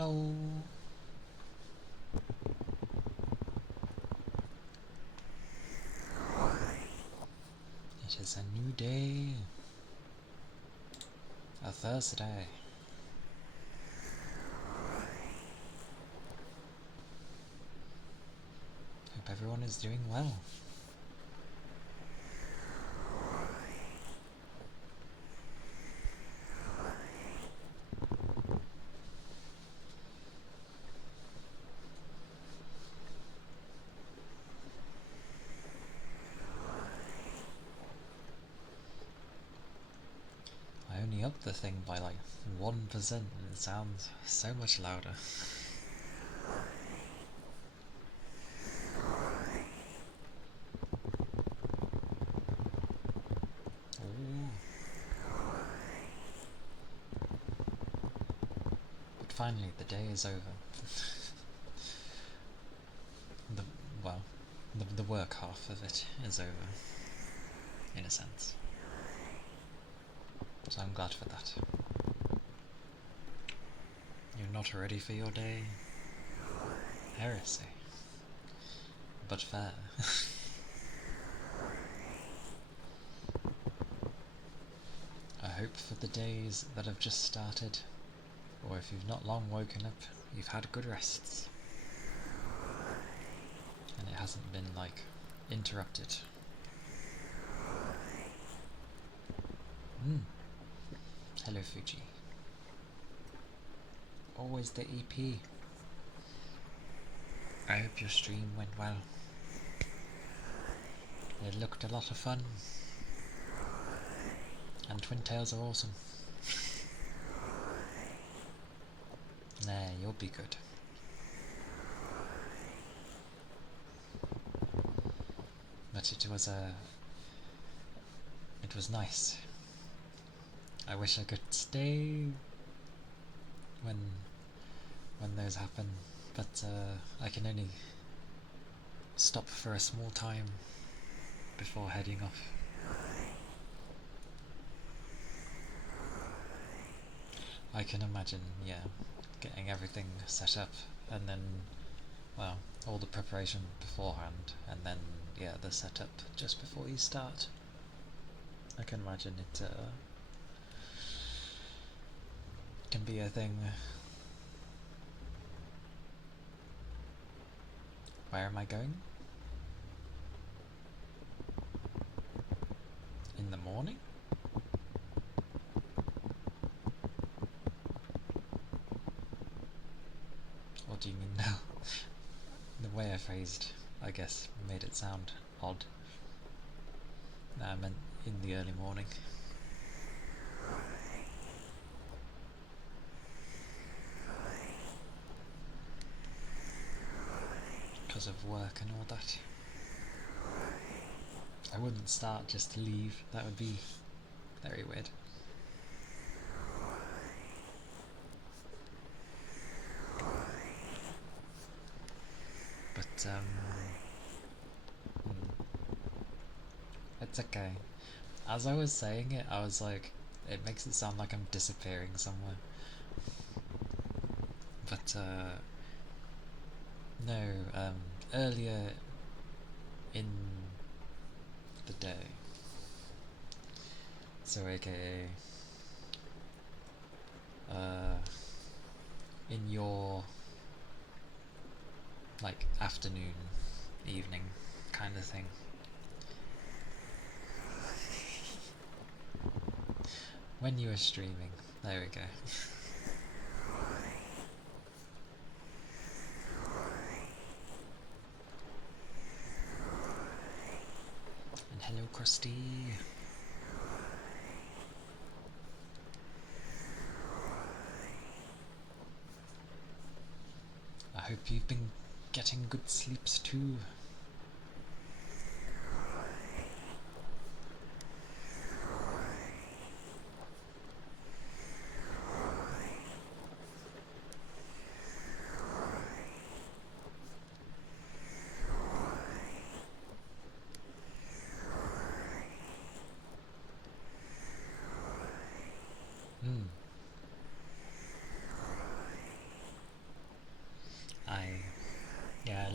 No. It is a new day. A Thursday. Hope everyone is doing well. I only upped the thing by like 1% and it sounds so much louder. But finally the day is over. The work half of it is over, in a sense. So I'm glad for that. You're not ready for your day? Heresy. But fair. I hope for the days that have just started, or if you've not long woken up, you've had good rests. And it hasn't been, like, interrupted. Hello, Fuji. Always the EP. I hope your stream went well. It looked a lot of fun. And Twin Tails are awesome. Nah, you'll be good. But it was nice. I wish I could stay when those happen, but I can only stop for a small time before heading off. I can imagine, yeah, getting everything set up and then, well, all the preparation beforehand and then, yeah, the setup just before you start. I can imagine it can be a thing. Where am I going? In the morning? What do you mean now? The way I phrased, I guess, made it sound odd. No, I meant in the early morning. Because of work and all that. I wouldn't start just to leave, that would be very weird. But, it's okay. As I was saying it, I was like, it makes it sound like I'm disappearing somewhere. But, no, earlier in the day, so aka, in your, like, afternoon, evening kind of thing. When you were streaming, there we go. And hello, Krusty. I hope you've been getting good sleeps too.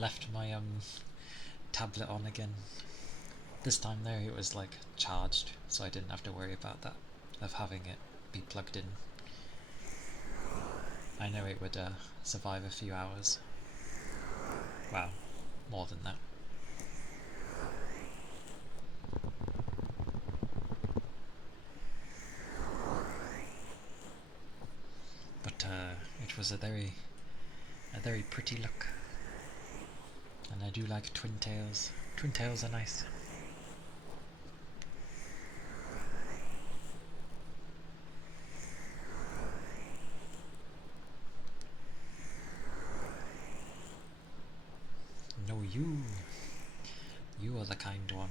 left my tablet on again. This time though it was like charged, so I didn't have to worry about that, of having it be plugged in. I know it would survive a few hours. Well, more than that. But it was a very pretty look. And I do like twin tails. Twin tails are nice. No, you are the kind one.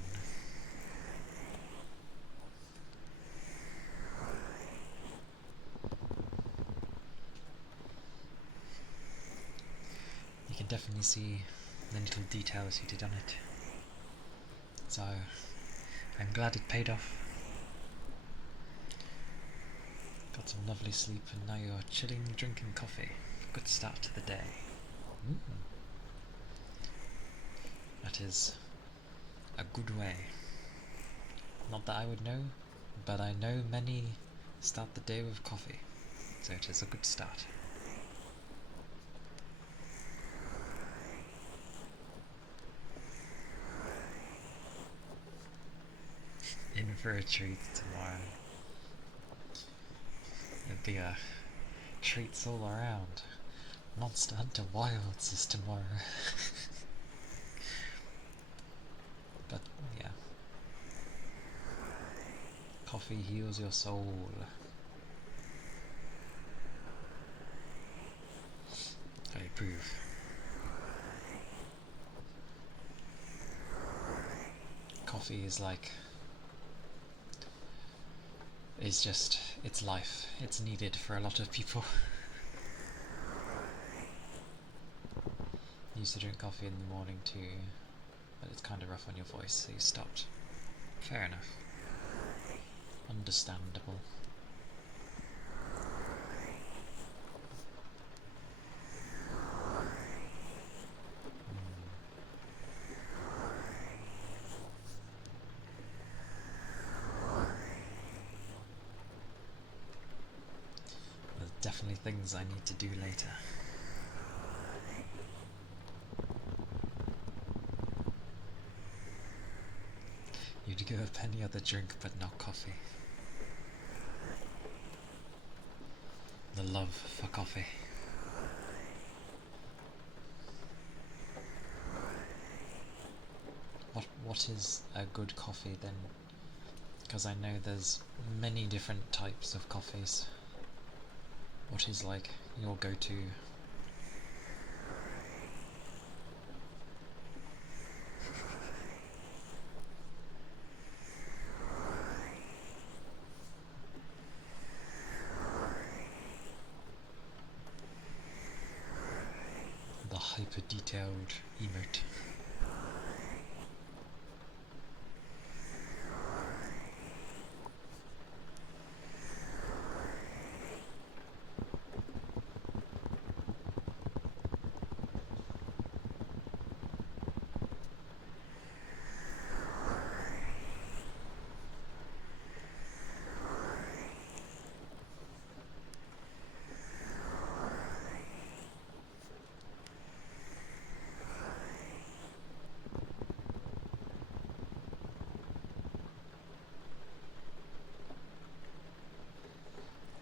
You can definitely see the little details you did on it. So I'm glad it paid off. Got some lovely sleep and now you're chilling, drinking coffee. Good start to the day. That is a good way. Not that I would know, but I know many start the day with coffee, so it is a good start. In for a treat tomorrow. It'll be treats all around. Monster Hunter Wilds is tomorrow. But yeah. Coffee heals your soul. I approve. Coffee is like... it's life. It's needed for a lot of people. Used to drink coffee in the morning too, but it's kind of rough on your voice, so you stopped. Fair enough. Understandable. There's definitely things I need to do later. You'd give up any other drink but not coffee. The love for coffee. What is a good coffee then? Because I know there's many different types of coffees. What is like your go-to? The hyper-detailed emote.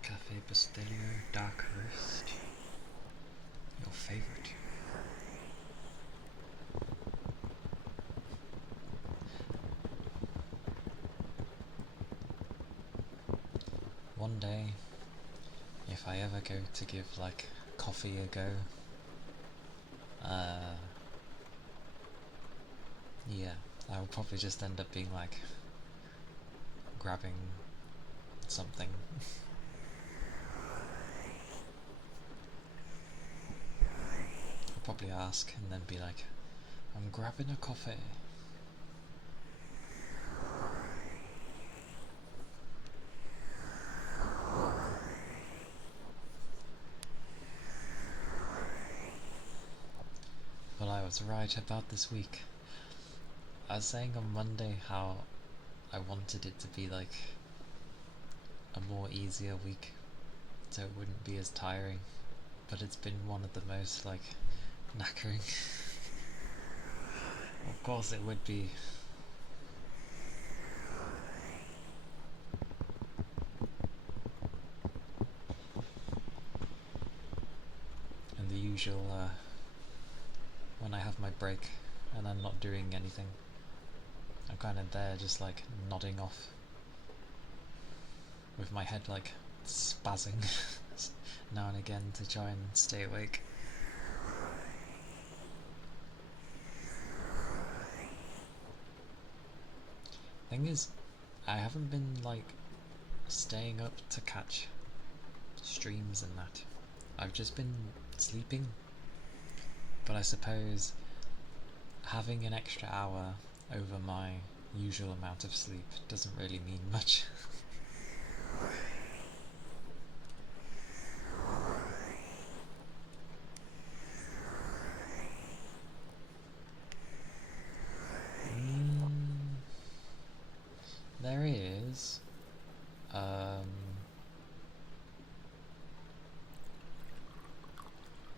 Cafe Postelio Dark Roast. Your favourite. One day, if I ever go to give like coffee a go, yeah, I will probably just end up being like grabbing something. I'll probably ask and then be like, I'm grabbing a coffee. was right about this week. I was saying on Monday how I wanted it to be like a more easier week so it wouldn't be as tiring, but it's been one of the most like knackering. Of course it would be. And the usual when I have my break and I'm not doing anything, I'm kind of there just like nodding off with my head like spazzing now and again to try and stay awake. Thing is, I haven't been like staying up to catch streams and that. I've just been sleeping, but I suppose having an extra hour over my usual amount of sleep doesn't really mean much. There is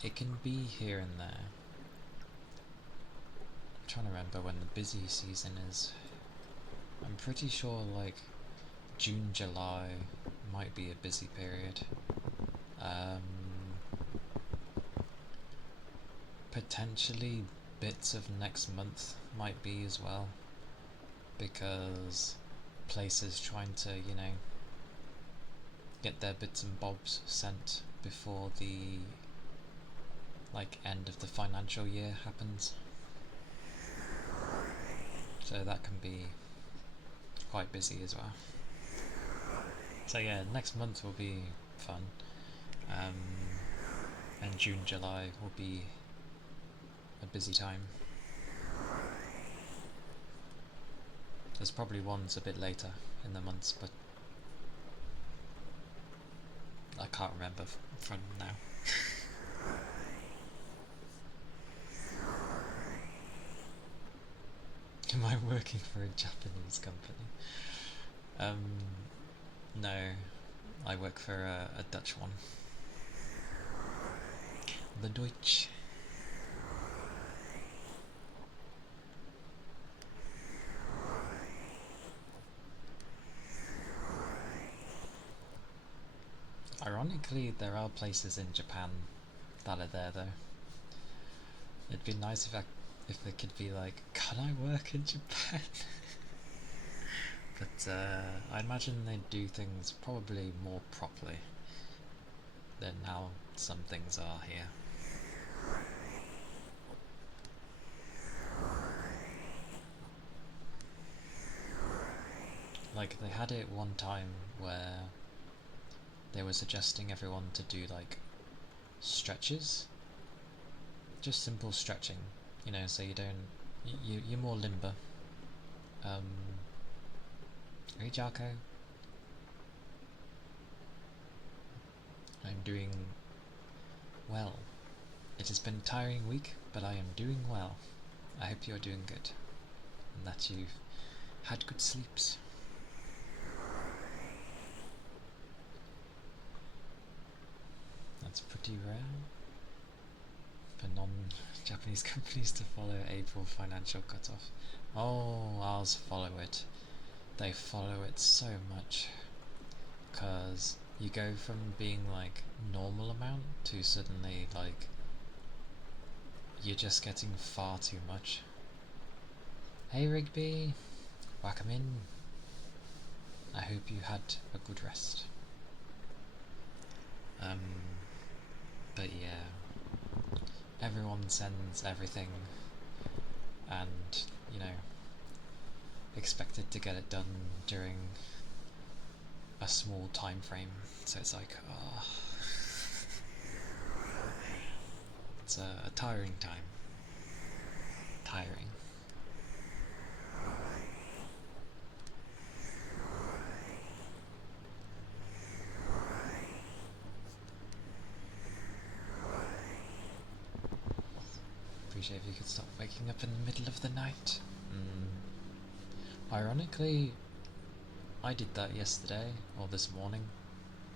it can be here and there. I'm trying to remember when the busy season is. I'm pretty sure like June, July might be a busy period. Potentially bits of next month might be as well, because places trying to, get their bits and bobs sent before the like end of the financial year happens. So that can be quite busy as well. So yeah, next month will be fun. And June, July will be a busy time. There's probably ones a bit later in the months, but I can't remember from now. Am I working for a Japanese company? No, I work for a Dutch one. The Deutsch. Ironically, there are places in Japan that are there though. It'd be nice if they could be like, can I work in Japan? But I imagine they do things probably more properly than how some things are here. Like, they had it one time where they were suggesting everyone to do like stretches, just simple stretching, so you don't, you're more limber. Hey Jarko, I'm doing well. It has been a tiring week, but I am doing well. I hope you're doing good, and that you've had good sleeps. That's pretty rare for non-Japanese companies to follow April financial cutoff. Oh, ours follow it. They follow it so much, because you go from being like normal amount to suddenly like you're just getting far too much. Hey Rigby, welcome in. I hope you had a good rest. But yeah, everyone sends everything, and expected to get it done during a small time frame, so it's like, it's a tiring time. Tiring. appreciate if you could stop waking up in the middle of the night. Ironically, I did that yesterday, or this morning.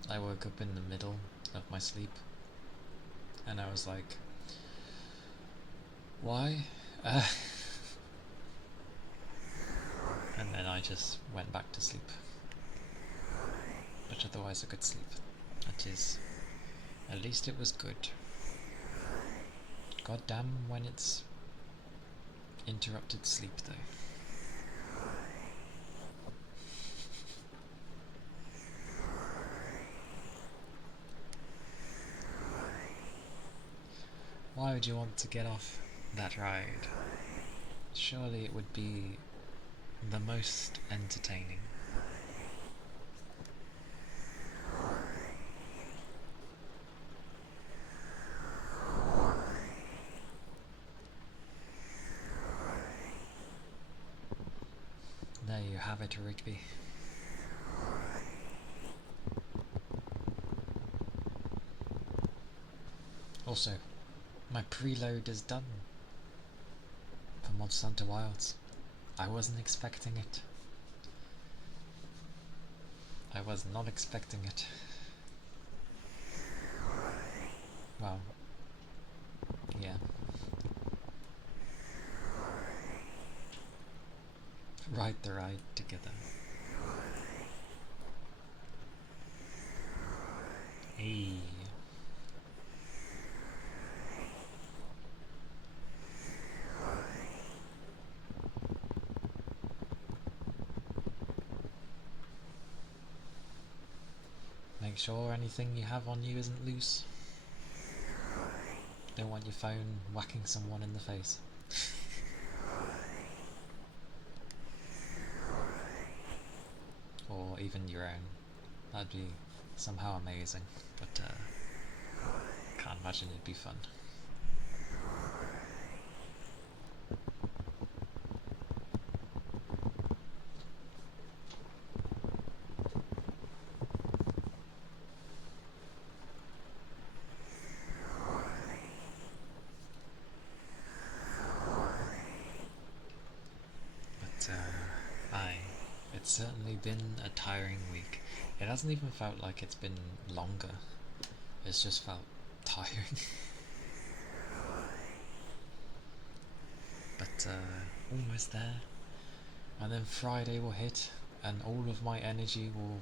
I woke up in the middle of my sleep, and I was like, why? And then I just went back to sleep. But otherwise a good sleep. That is, at least it was good. God damn when it's interrupted sleep though. Why would you want to get off that ride? Surely it would be the most entertaining. There you have it, Rigby. Also, my preload is done for Monster Hunter Wilds. I wasn't expecting it. I was not expecting it. Well, yeah. Ride the ride together. Hey. Make sure anything you have on you isn't loose. Don't want your phone whacking someone in the face. Or even your own. That'd be somehow amazing, but can't imagine it'd be fun. But it's certainly been a tiring week. It hasn't even felt like it's been longer. It's just felt tiring. But almost there. And then Friday will hit and all of my energy will,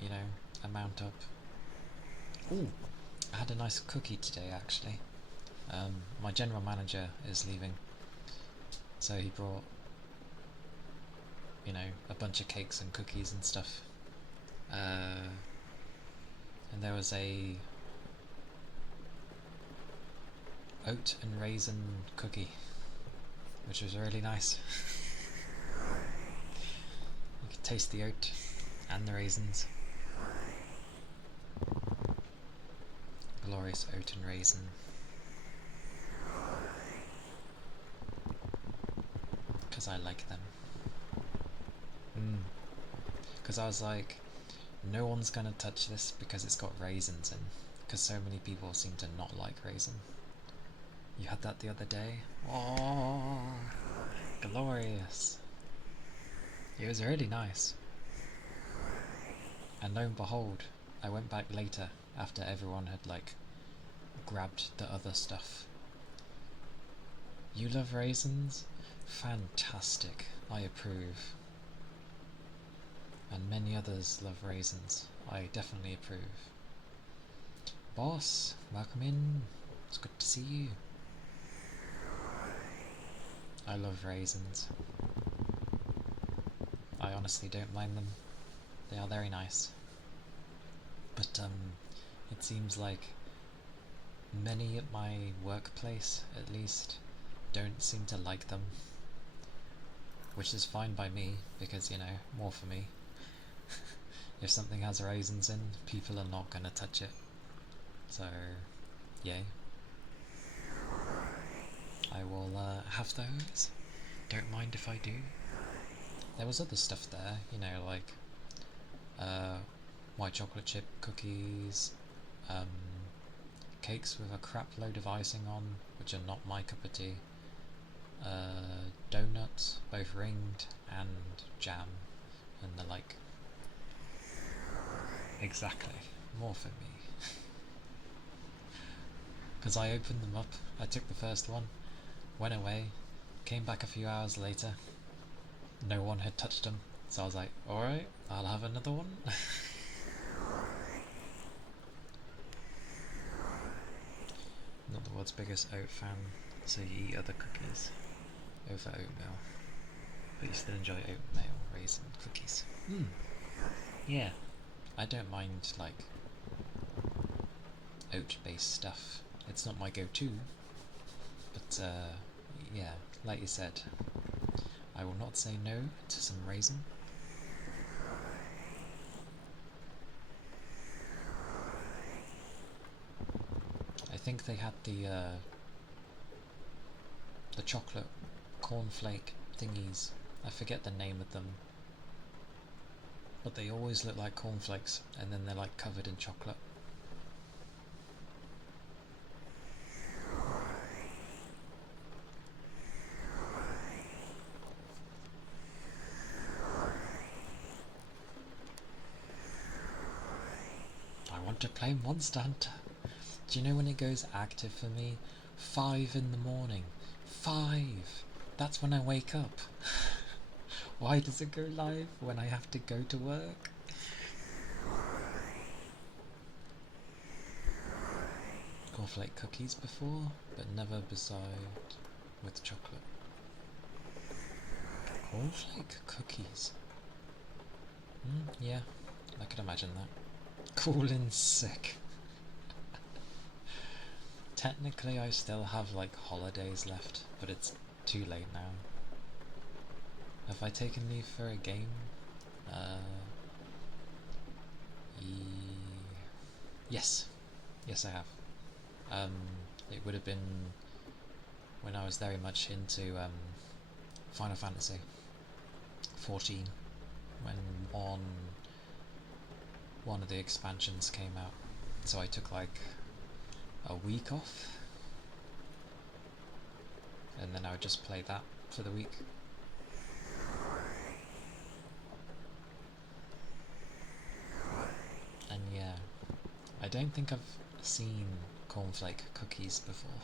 you know, amount up. Ooh, I had a nice cookie today actually. My general manager is leaving, so he brought, you know, a bunch of cakes and cookies and stuff. And there was a oat and raisin cookie, which was really nice. You could taste the oat and the raisins. Glorious oat and raisin. Because I like them. Because I was like, no one's gonna touch this because it's got raisins in. Because so many people seem to not like raisin. You had that the other day? Oh, glorious. It was really nice. And lo and behold, I went back later after everyone had like grabbed the other stuff. You love raisins? Fantastic. I approve. And many others love raisins. I definitely approve. Boss, welcome in. It's good to see you. I love raisins. I honestly don't mind them. They are very nice. But it seems like many at my workplace, at least, don't seem to like them. Which is fine by me, because, you know, more for me. If something has raisins in, people are not going to touch it. So, yay. I will have those. Don't mind if I do. There was other stuff there, you know, like white chocolate chip cookies, cakes with a crap load of icing on, which are not my cup of tea. Donuts, both ringed, and jam, and they're like, exactly, more for me. Because I opened them up, I took the first one, went away, came back a few hours later, no one had touched them, so I was like, alright, I'll have another one. Not the world's biggest oat fan, so you eat other cookies over oatmeal, but you still enjoy oatmeal raisin cookies. Yeah, I don't mind like oat based stuff. It's not my go-to, but yeah, like you said, I will not say no to some raisin. I think they had the chocolate cornflake thingies. I forget the name of them, but they always look like cornflakes, and then they're like covered in chocolate. I want to play Monster Hunter. Do you know when it goes active for me? 5 in the morning. 5! That's when I wake up. Why does it go live when I have to go to work? Cornflake cookies before, but never beside with chocolate. Cornflake cookies? Yeah, I could imagine that. Cool in sick. Technically I still have like holidays left, but it's too late now. Have I taken leave for a game? Yes. Yes I have. It would have been when I was very much into Final Fantasy 14, when one of the expansions came out. So I took like a week off, and then I would just play that for the week. And yeah, I don't think I've seen cornflake cookies before.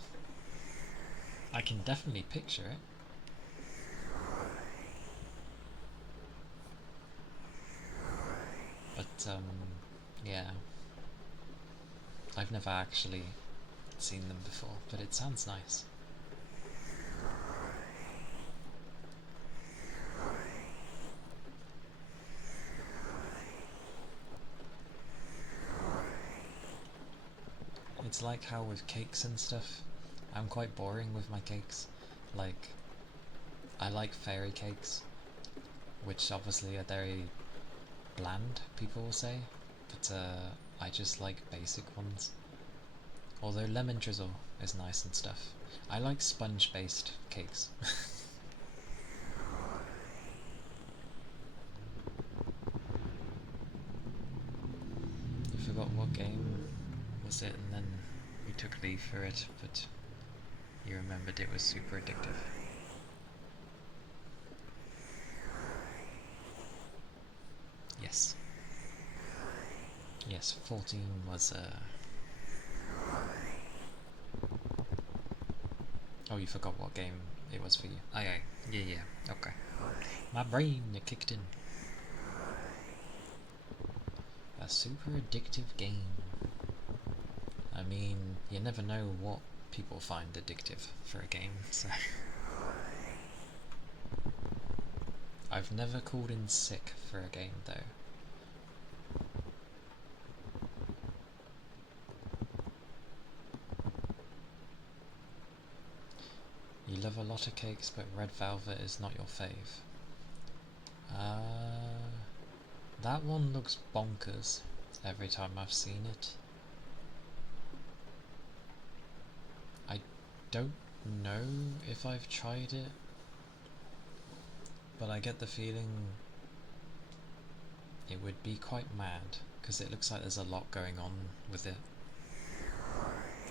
I can definitely picture it. But yeah, I've never actually seen them before, but it sounds nice. It's like how with cakes and stuff, I'm quite boring with my cakes. Like, I like fairy cakes, which obviously are very bland, people will say, but I just like basic ones. Although lemon drizzle is nice and stuff. I like sponge based cakes. I forgot what game was it, and then we took leave for it, but you remembered it was super addictive. Yes. Yes, 14 was Oh, you forgot what game it was for you. Oh, yeah, okay. My brain kicked in. A super addictive game. I mean, you never know what people find addictive for a game, so... I've never called in sick for a game, though. You love a lot of cakes, but red velvet is not your fave. That one looks bonkers every time I've seen it. I don't know if I've tried it, but I get the feeling it would be quite mad, because it looks like there's a lot going on with it.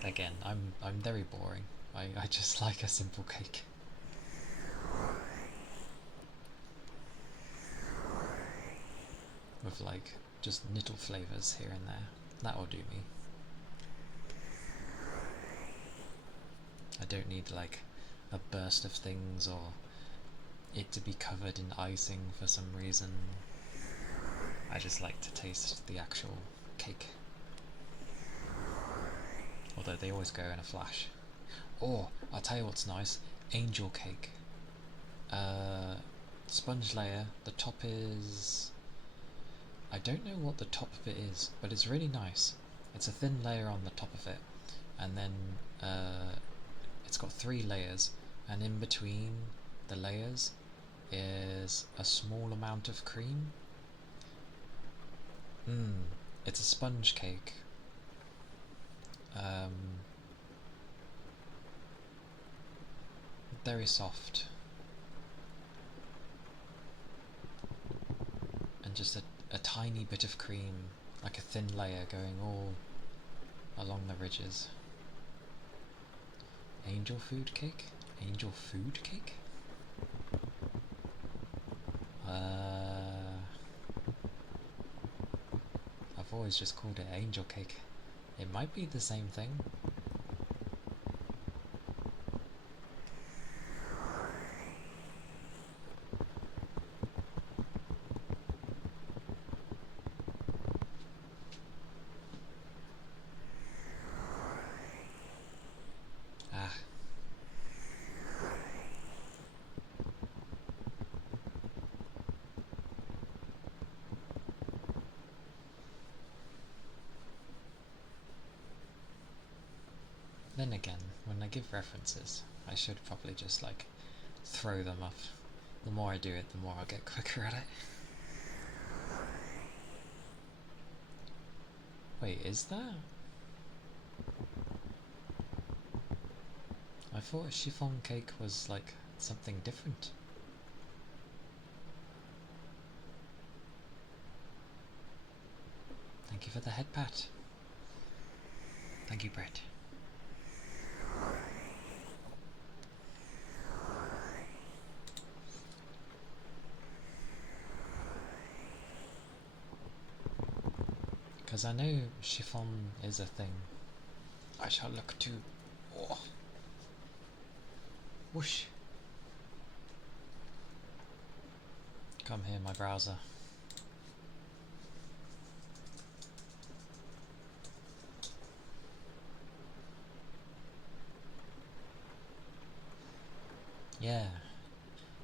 Again, I'm very boring. I just like a simple cake. With like just little flavours here and there. That'll do me. I don't need like a burst of things or it to be covered in icing for some reason. I just like to taste the actual cake. Although they always go in a flash. Or, I'll tell you what's nice, angel cake. Sponge layer, the top is... I don't know what the top of it is, but it's really nice. It's a thin layer on the top of it, and then it's got 3 layers, and in between the layers is a small amount of cream. It's a sponge cake. Very soft. And just a tiny bit of cream, like a thin layer going all along the ridges. Angel food cake? Angel food cake? I've always just called it angel cake. It might be the same thing. Then again, when I give references, I should probably just like throw them off. The more I do it, the more I'll get quicker at it. Wait, is that? I thought chiffon cake was like something different. Thank you for the head pat. Thank you, Brett. Because I know chiffon is a thing. I shall look to... Oh. Whoosh. Come here, my browser. Yeah,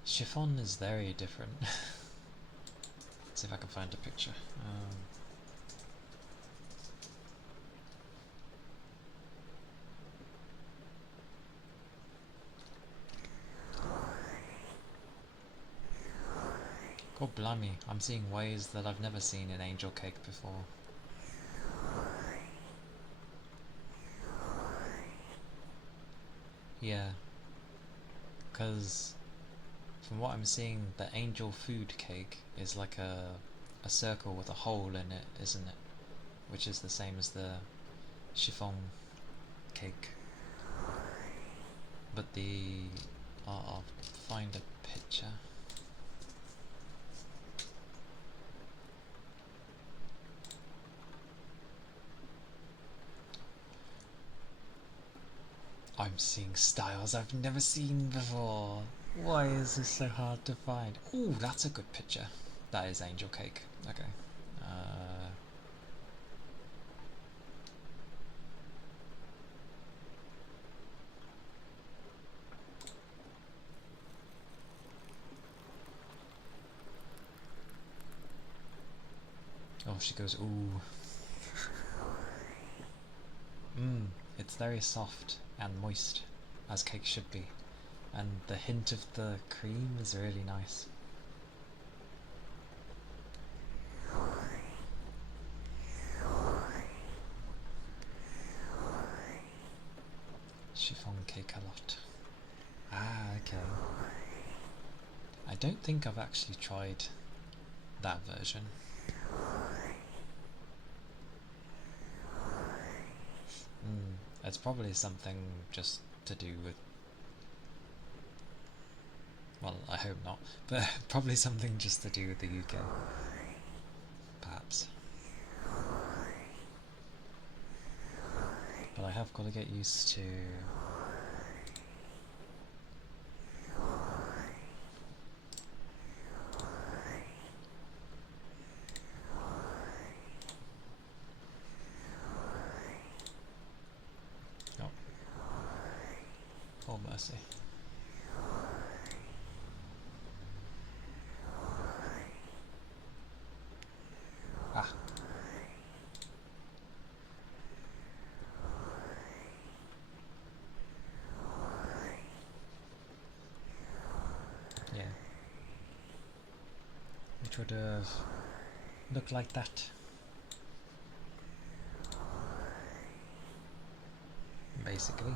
chiffon is very different. Let's see if I can find a picture. God blimey, I'm seeing ways that I've never seen in angel cake before. Yeah, because from what I'm seeing, the angel food cake is like a circle with a hole in it, isn't it? Which is the same as the chiffon cake. But the... I'll find a picture. I'm seeing styles I've never seen before. Why is this so hard to find? Ooh, that's a good picture. That is angel cake. Okay. Oh, she goes, ooh. It's very soft and moist, as cake should be. And the hint of the cream is really nice. Chiffon cake a lot. Ah, okay. I don't think I've actually tried that version. It's probably something just to do with, well, I hope not, but probably something just to do with the UK, perhaps. But I have got to get used to oh mercy. Ah. Yeah. It would have looked like that. Basically.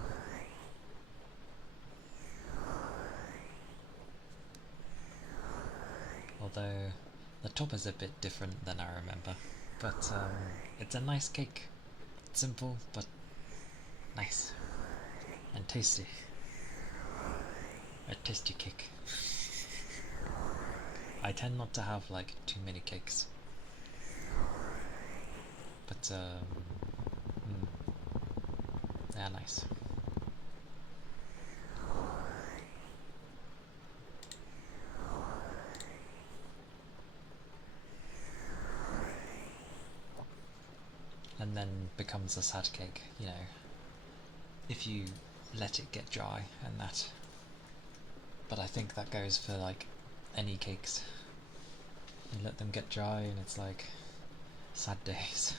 Although the top is a bit different than I remember. But it's a nice cake. Simple, but nice. And tasty. A tasty cake. I tend not to have like too many cakes. But they're nice. And then becomes a sad cake, you know, if you let it get dry and that. But I think that goes for like any cakes. You let them get dry and it's like sad days.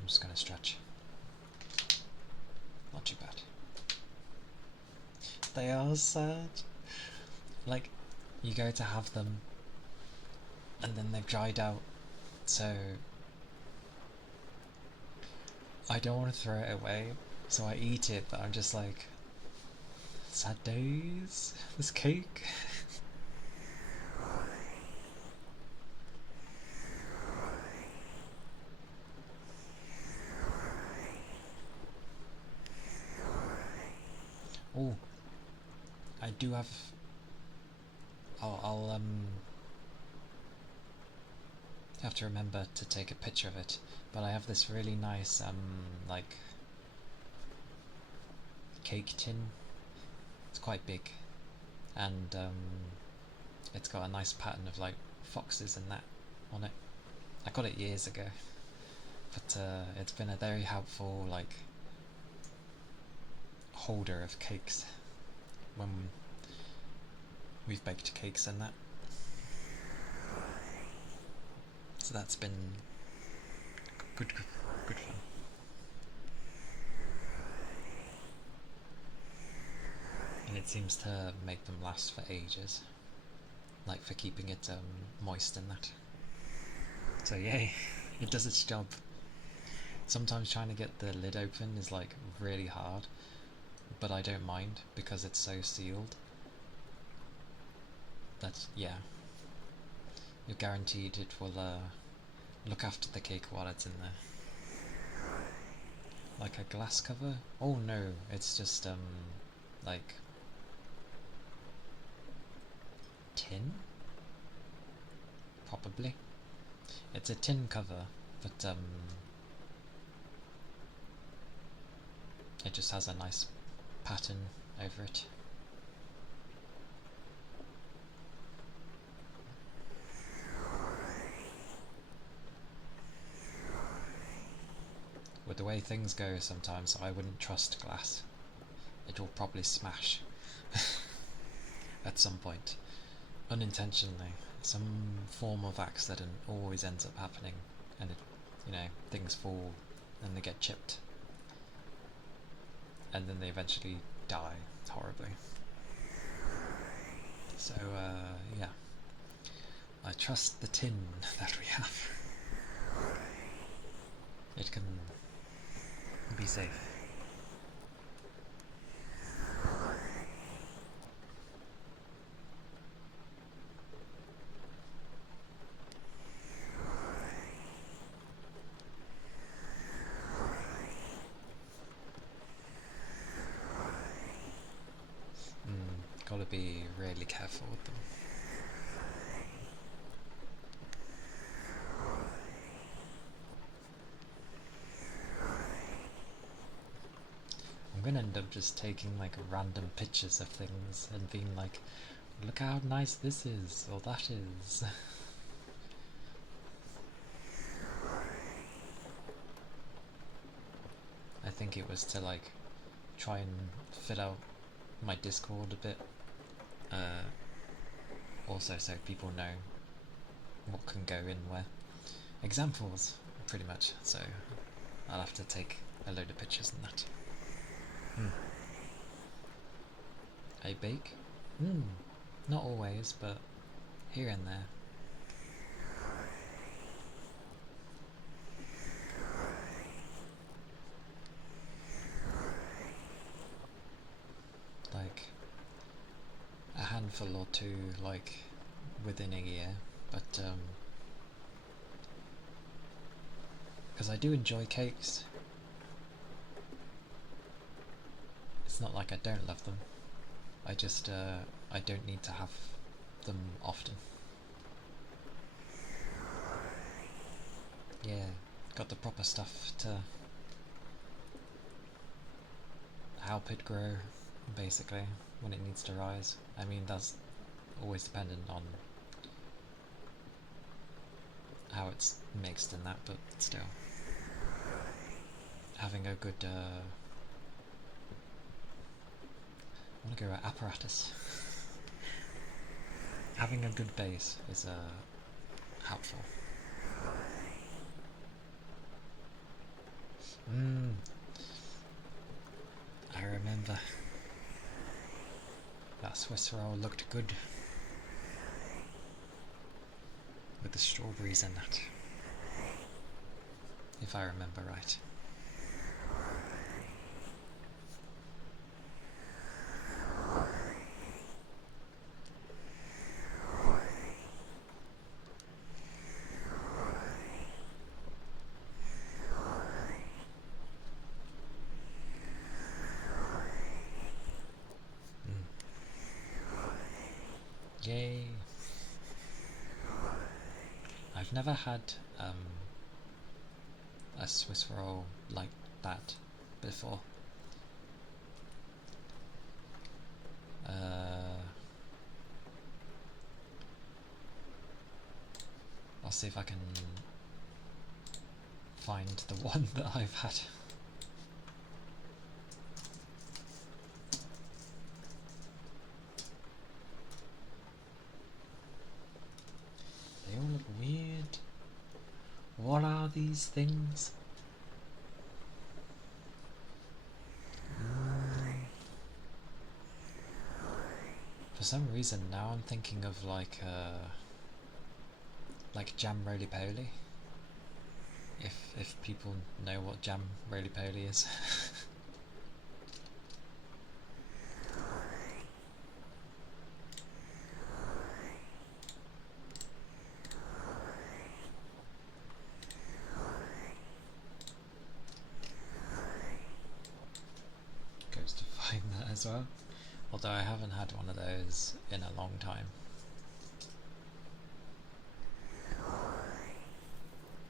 I'm just gonna stretch. Not too bad. They are sad. Like, you go to have them and then they've dried out, so I don't want to throw it away, so I eat it, but I'm just like, sad days, this cake. Oh, I do have, I'll have to remember to take a picture of it, but I have this really nice like cake tin. It's quite big, and it's got a nice pattern of like foxes and that on it. I got it years ago, but it's been a very helpful like holder of cakes when we've baked cakes and that. So that's been good fun. And it seems to make them last for ages, like for keeping it moist and that. So yay, it does its job. Sometimes trying to get the lid open is like really hard, but I don't mind because it's so sealed. That's, yeah, you're guaranteed it will look after the cake while it's in there. Like a glass cover? Oh no, it's just like tin? Probably. It's a tin cover, but it just has a nice pattern over it. With the way things go sometimes, I wouldn't trust glass. It will probably smash at some point, unintentionally. Some form of accident always ends up happening, and it, you know, things fall and they get chipped, and then they eventually die horribly. So yeah, I trust the tin that we have. It can Be safe. Gotta be really careful with them. I'm gonna end up just taking like random pictures of things and being like, look how nice this is, or that is. I think it was to like try and fill out my Discord a bit, also so people know what can go in where. Examples, pretty much, so I'll have to take a load of pictures and that. I bake? Not always, but here and there. Like a handful or two, like within a year, but because I do enjoy cakes. It's not like I don't love them. I just I don't need to have them often. Yeah, got the proper stuff to help it grow, basically, when it needs to rise. I mean, that's always dependent on how it's mixed and that, but still. Having a good, I want to go with apparatus. Having a good base is helpful. I remember that Swiss roll looked good with the strawberries in it, if I remember right. Yay! I've never had a Swiss roll like that before. I'll see if I can find the one that I've had. They all look weird. What are these things? For some reason now I'm thinking of like jam roly-poly. If people know what jam roly-poly is. Goes to find that as well. Although I haven't had one of those in a long time.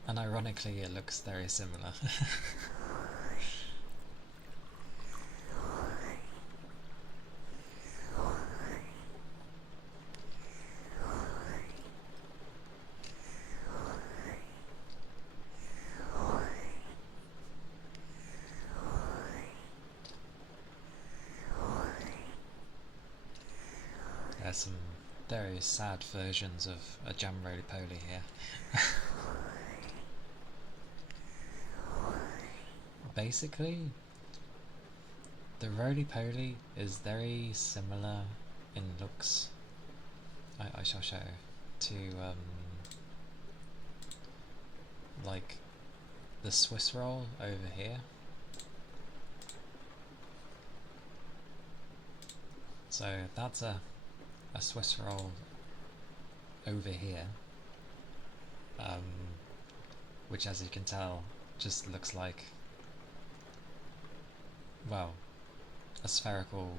And ironically it looks very similar. There's some very sad versions of a jam roly-poly here. Basically, the roly-poly is very similar in looks. I shall show to like the Swiss roll over here. So that's a Swiss roll over here, which, as you can tell, just looks like, well, a spherical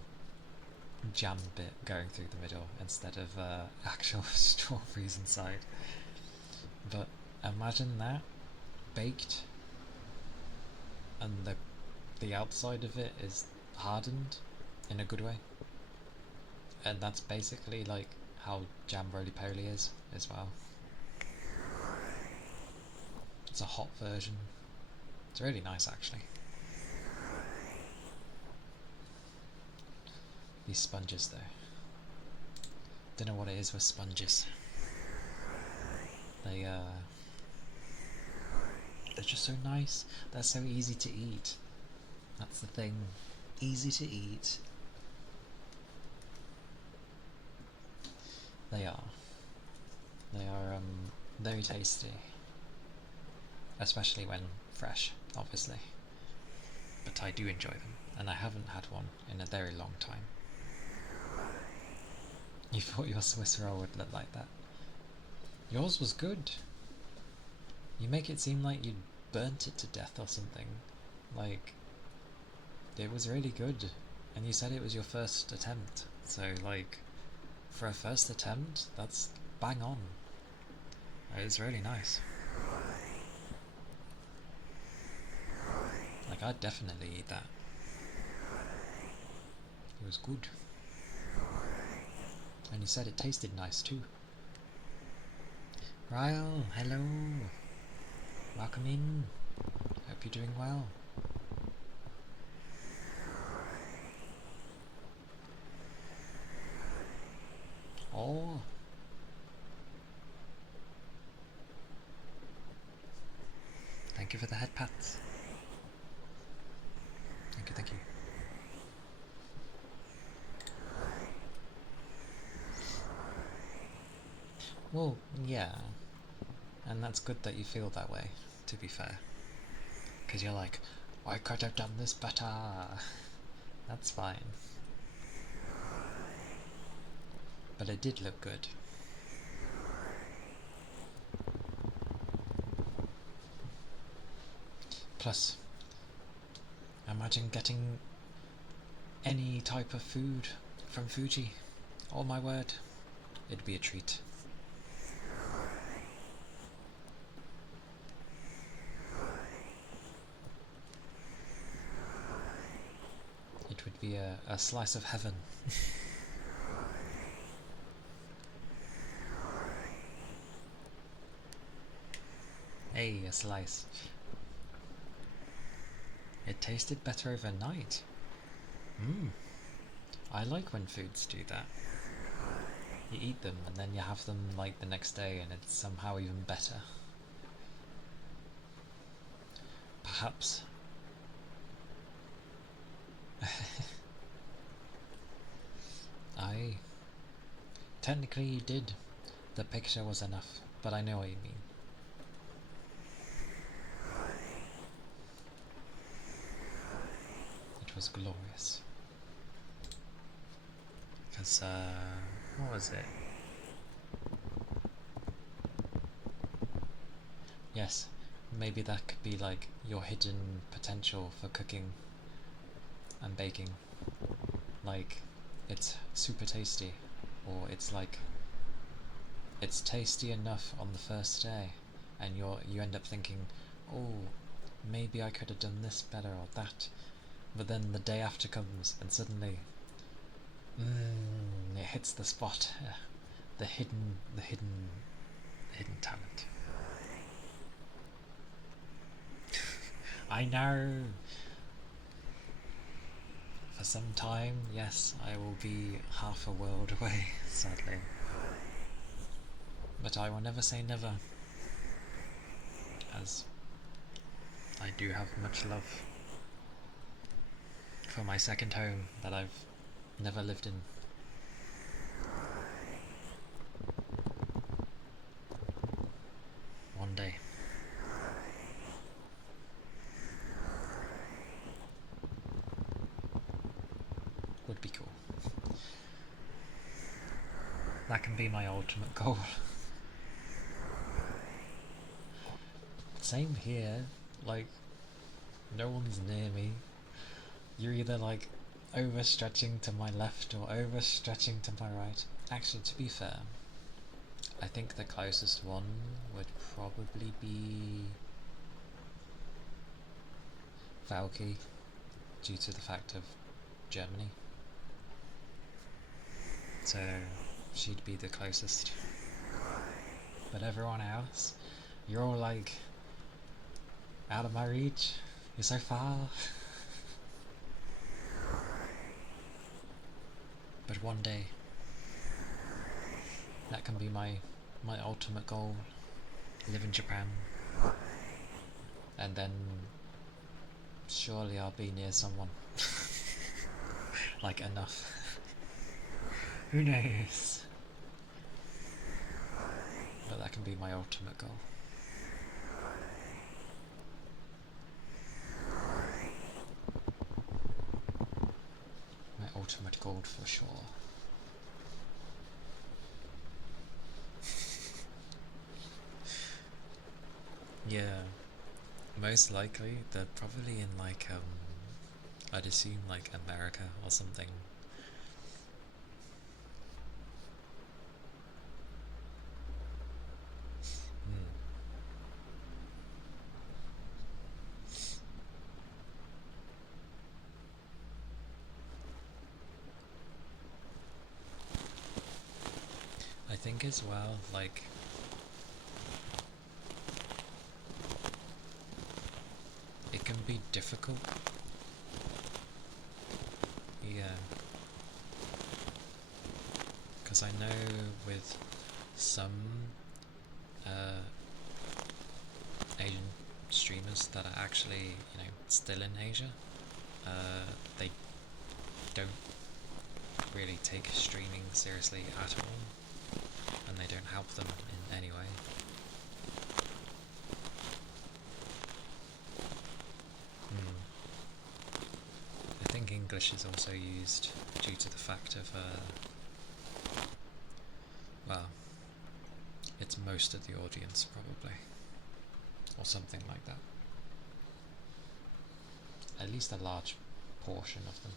jam bit going through the middle instead of actual strawberries inside. But imagine that baked, and the outside of it is hardened in a good way, and that's basically like how jam roly-poly is as well. It's a hot version. It's really nice, actually. These sponges, though. Don't know what it is with sponges. They're just so nice. They're so easy to eat. That's the thing. Easy to eat. They are. They are very tasty. Especially when fresh, obviously. But I do enjoy them, and I haven't had one in a very long time. You thought your Swiss roll would look like that? Yours was good. You make it seem like you'd burnt it to death or something. Like, it was really good. And you said it was your first attempt. So, like, for a first attempt, that's bang on. It was really nice. Like, I'd definitely eat that. It was good. And you said it tasted nice too. Ryle, hello. Welcome in. Hope you're doing well. Oh. Thank you for the head pats. Thank you, thank you. Well, yeah. And that's good that you feel that way, to be fair. Because you're like, I could have done this better. That's fine. But it did look good. Plus, imagine getting any type of food from Fuji. Oh my word, it'd be a treat. It would be a slice of heaven. Hey, a slice. It tasted better overnight. I like when foods do that. You eat them and then you have them like the next day and it's somehow even better. Perhaps. Technically you did. The picture was enough, but I know what you mean. It was glorious. Because, what was it? Yes, maybe that could be like your hidden potential for cooking and baking. Like, it's super tasty, or it's like, it's tasty enough on the first day, and you end up thinking, oh, maybe I could have done this better or that, but then the day after comes and suddenly, it hits the spot, the hidden talent. I know. For some time, yes, I will be half a world away, sadly. But I will never say never, as I do have much love for my second home that I've never lived in. One day. Would be cool. That can be my ultimate goal. Same here, like, no one's near me. You're either like overstretching to my left or overstretching to my right. Actually, to be fair, I think the closest one would probably be Valky, due to the fact of Germany. So she'd be the closest. But everyone else, you're all like out of my reach. You're so far. But one day, that can be my ultimate goal. Live in Japan. And then surely I'll be near someone. Like enough. Who knows? But that can be my ultimate goal. My ultimate goal for sure. Yeah, most likely they're probably in like I'd assume like America or something. I think as well, like, it can be difficult. Yeah. Because I know with some Asian streamers that are actually, still in Asia, they don't really take streaming seriously at all, and they don't help them in any way. I think English is also used due to the fact of, well, it's most of the audience probably, or something like that. At least a large portion of them.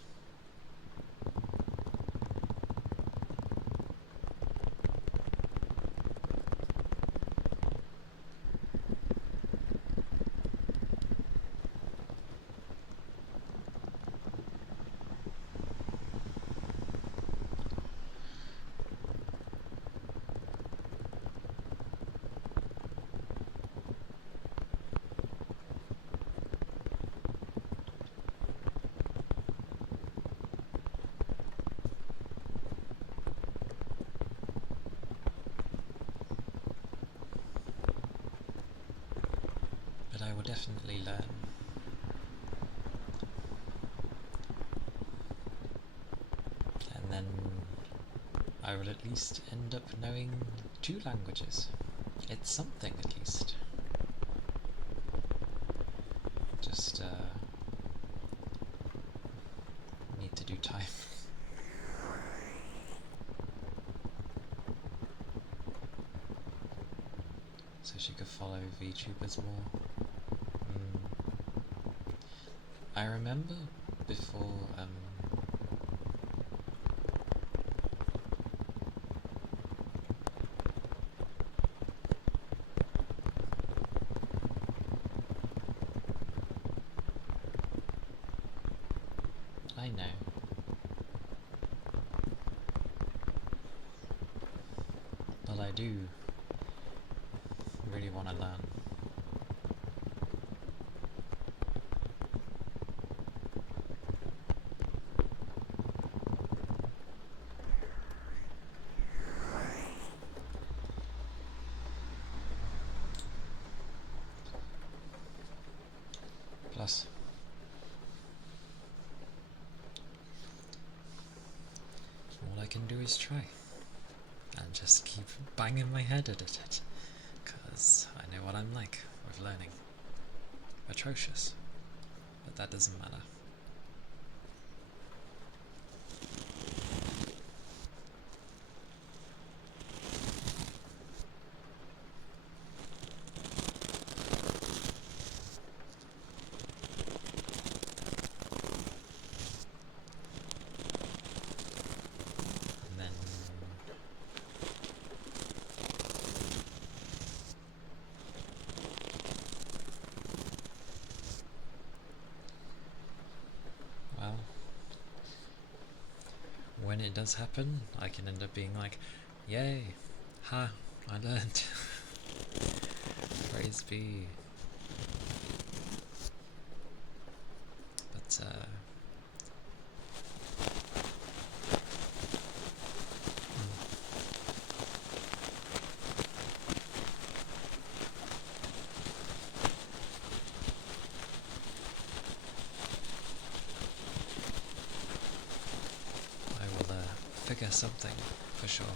But I will definitely learn. And then I will at least end up knowing 2 languages. It's something at least. Just need to do time. So she could follow VTubers more. I remember before I know. But I do really want to learn. Plus, all I can do is try, and just keep banging my head at it, because I know what I'm like with learning. Atrocious, but that doesn't matter. when it does happen, I can end up being like, yay, ha, I learned. Praise be. But, I will figure something for sure.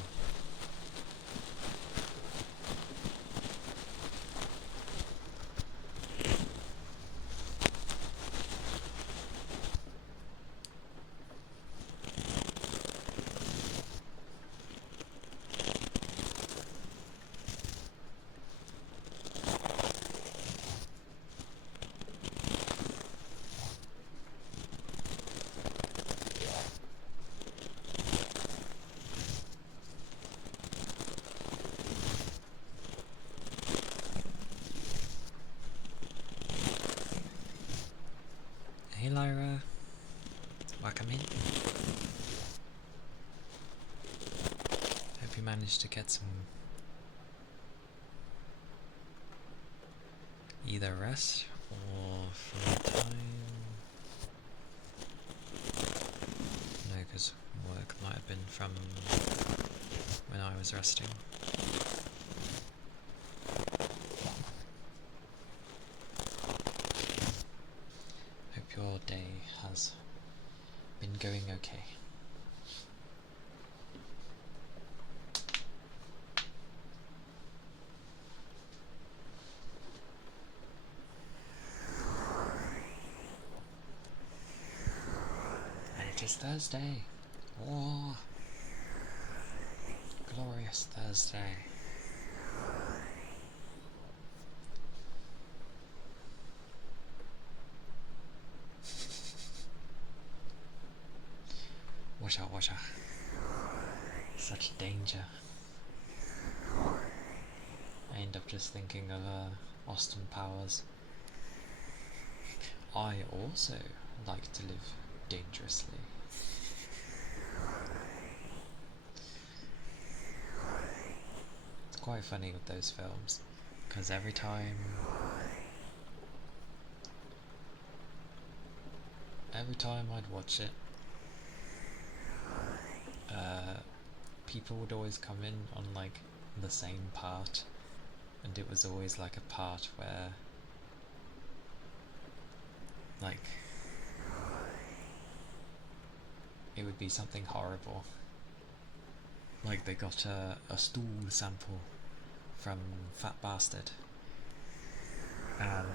Hey Lyra, welcome in. Hope you managed to get some either rest or free time. No, because work might have been from when I was resting. Hope your day has been going okay. And it is Thursday. Oh, glorious Thursday. Washa. Such danger. I end up just thinking of Austin Powers. I also like to live dangerously. It's quite funny with those films, because every time I'd watch it, people would always come in on like the same part, and it was always like a part where like it would be something horrible, like they got a stool sample from Fat Bastard, and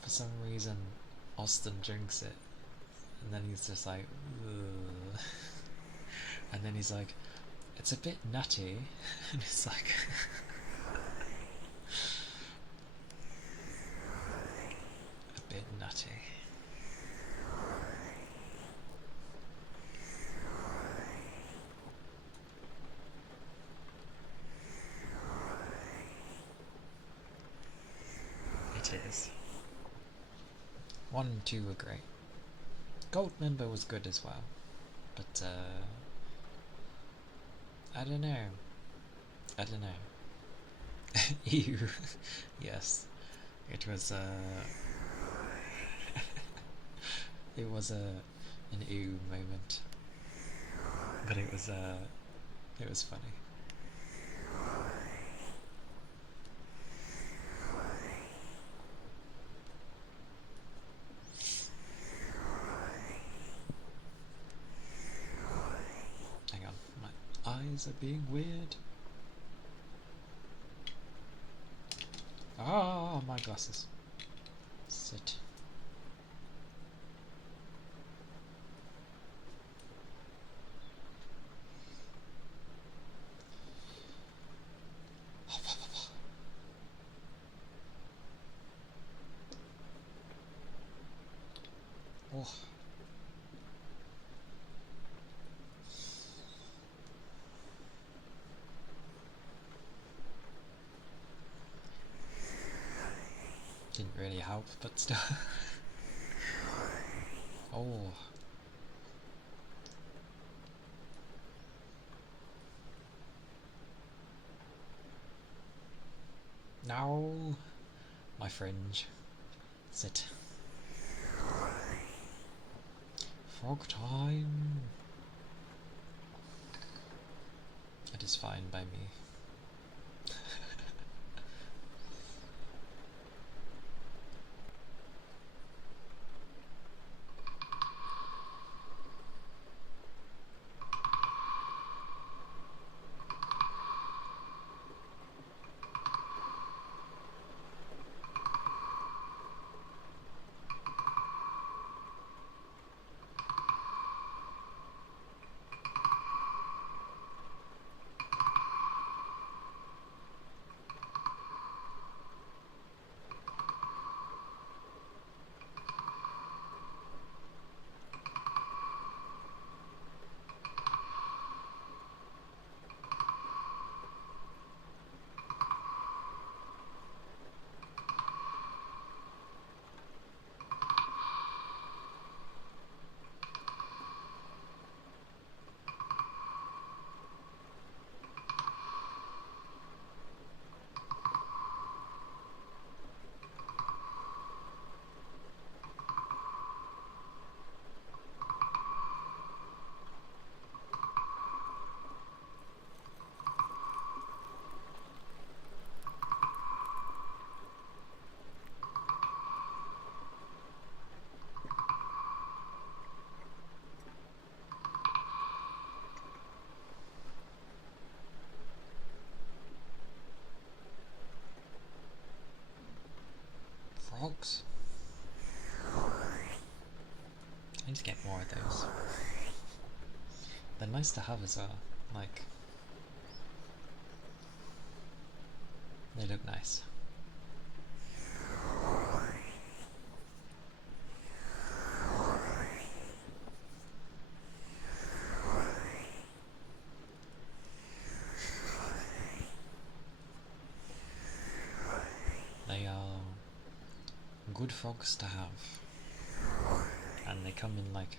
for some reason Austin drinks it, and then he's just like, ugh. And then he's like, it's a bit nutty, and it's like a bit nutty. It is. 1 and 2 were great. Gold Member was good as well, but I don't know. Ew. Yes, it was it was an ew moment, but it was funny. Hang on, my eyes are being weird. Ah, my glasses. Sit. Oh. Didn't really help, but still. Oh. Ow! My fringe. Sit. Frog time! It is fine by me. Frogs. I need to get more of those. They're nice to have as well, like, they look nice. They are good frogs to have, and they come in like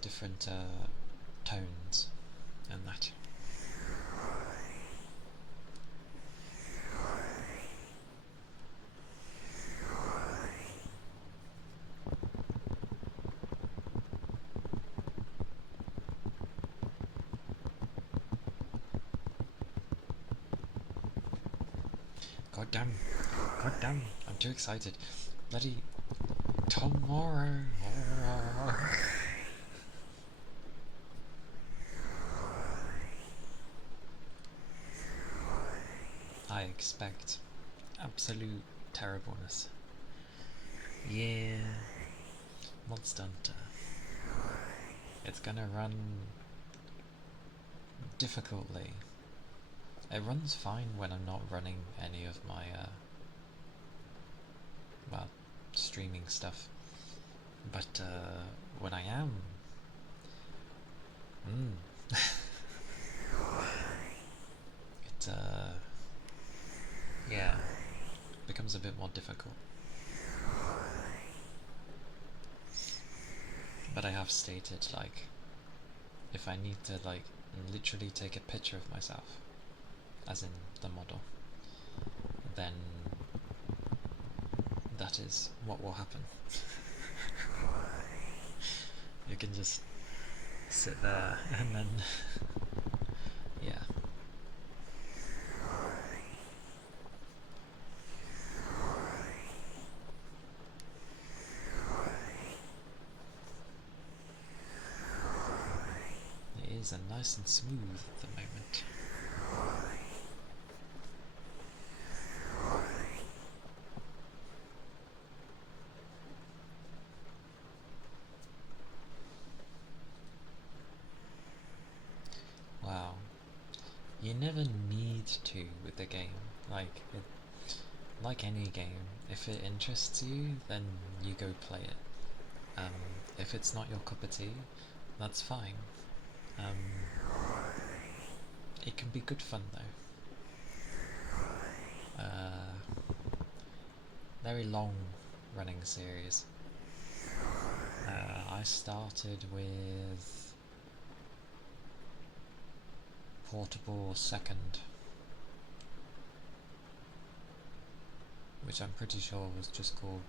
different tones and that. God damn, I'm too excited. Bloody tomorrow. I expect absolute terribleness. Yeah, Monster Hunter. It's gonna run difficultly. It runs fine when I'm not running any of my, well, streaming stuff. But when I am, it yeah, becomes a bit more difficult. But I have stated, like, if I need to, like, literally take a picture of myself, as in the model, then that is what will happen. You can just sit there and then yeah. It is nice and smooth at the moment. Wow. You never need to with the game. Like any game, if it interests you, then you go play it. If it's not your cup of tea, that's fine. It can be good fun though. Very long running series. I started with Portable 2nd, which I'm pretty sure was just called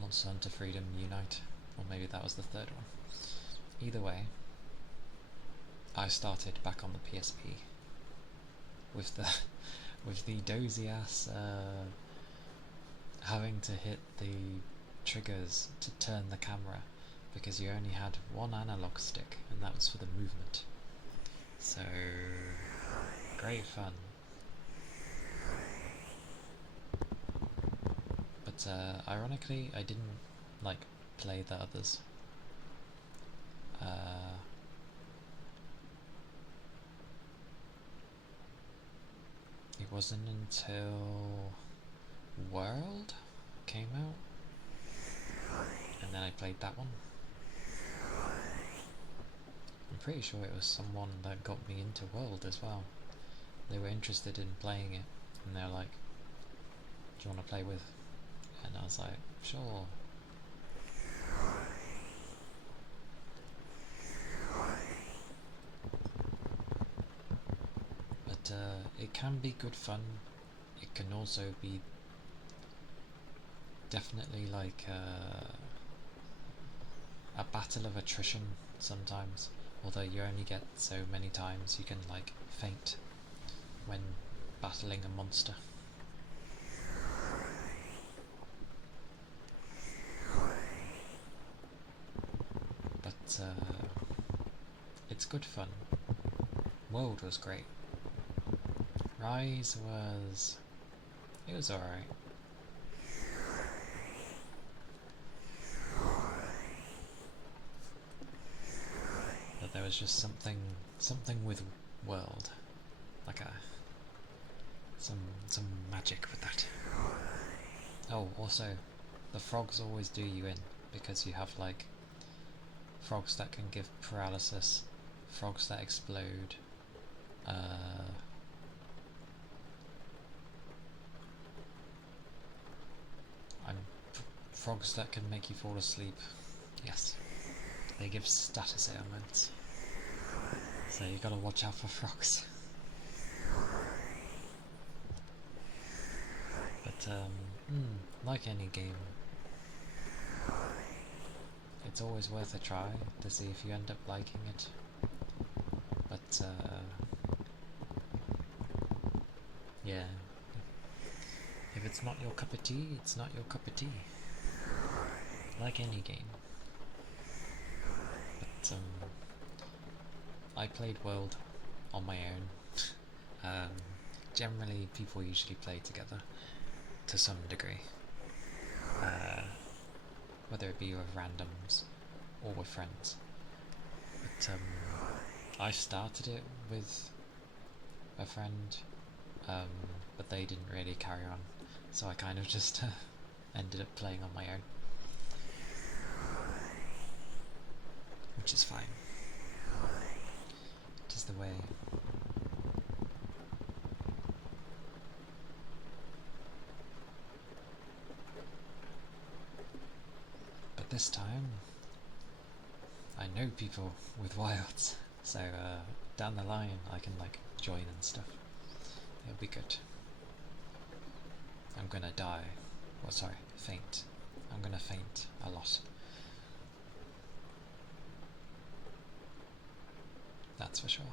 Monster Hunter Freedom Unite, or maybe that was the third one. Either way, I started back on the PSP with the dozy ass having to hit the triggers to turn the camera because you only had one analog stick and that was for the movement. So great fun. But ironically I didn't play the others. It wasn't until World came out, and then I played that one. I'm pretty sure it was someone that got me into World as well. They were interested in playing it, and they were like, do you want to play with? And I was like, sure. But it can be good fun. It can also be definitely like a battle of attrition sometimes, although you only get so many times you can faint when battling a monster. But it's good fun. World was great. Rise was... it was alright. But there was just something with World, some magic with that. Oh, also, the frogs always do you in, because you have frogs that can give paralysis, frogs that explode, frogs that can make you fall asleep. Yes, they give status ailments, so you gotta watch out for frogs. But like any game, it's always worth a try to see if you end up liking it. But yeah, if it's not your cup of tea, it's not your cup of tea. Like any game. But I played World on my own. Generally people usually play together to some degree, whether it be with randoms or with friends. But I started it with a friend, but they didn't really carry on, so I kind of just ended up playing on my own, which is fine. It is the way. But this time, I know people with wilds, so down the line I can join and stuff. It'll be good. I'm gonna die. Well, sorry, faint. I'm gonna faint a lot. That's for sure.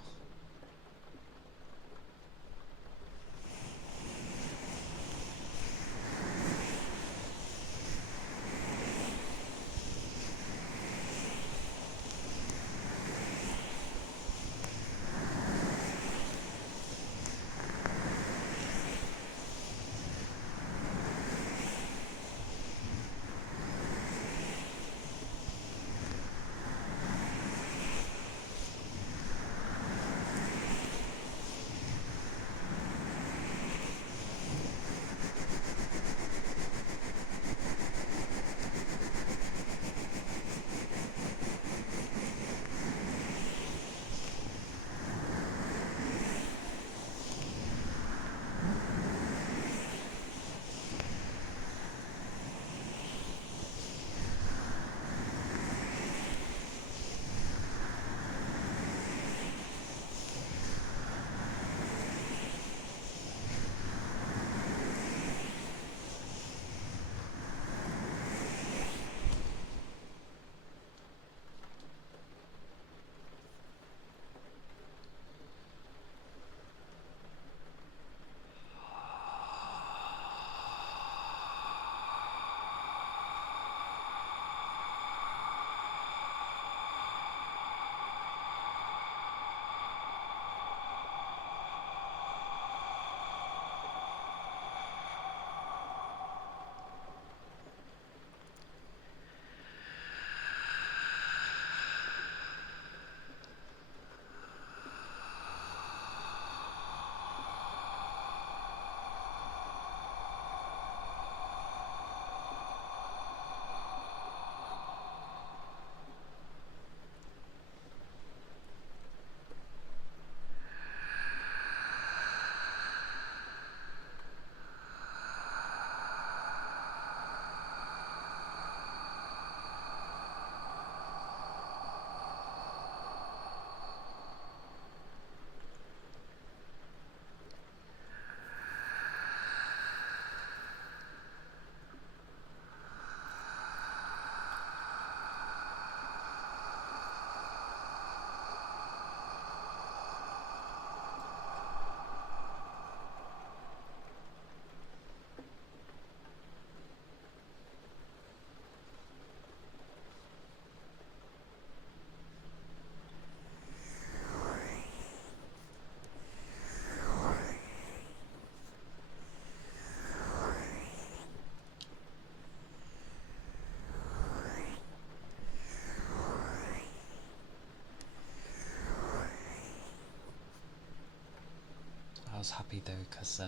was happy though, because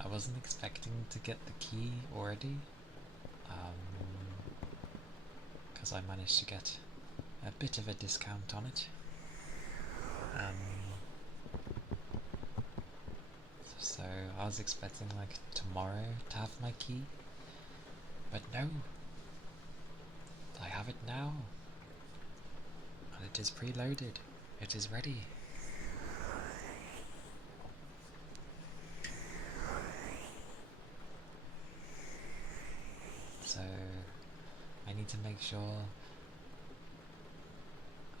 I wasn't expecting to get the key already, because I managed to get a bit of a discount on it. So I was expecting like tomorrow to have my key, but no, I have it now, and it is preloaded. It is ready. So I need to make sure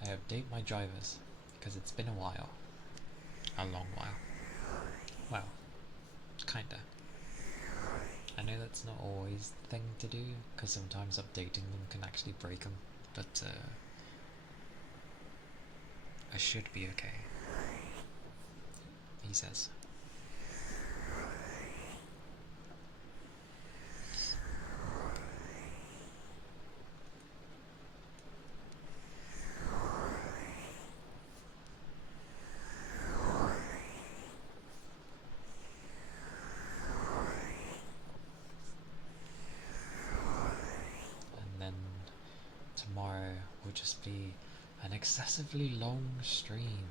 I update my drivers, because it's been a while. A long while. Well, kinda. I know that's not always the thing to do, because sometimes updating them can actually break them, but I should be okay, he says. Tomorrow will just be an excessively long stream.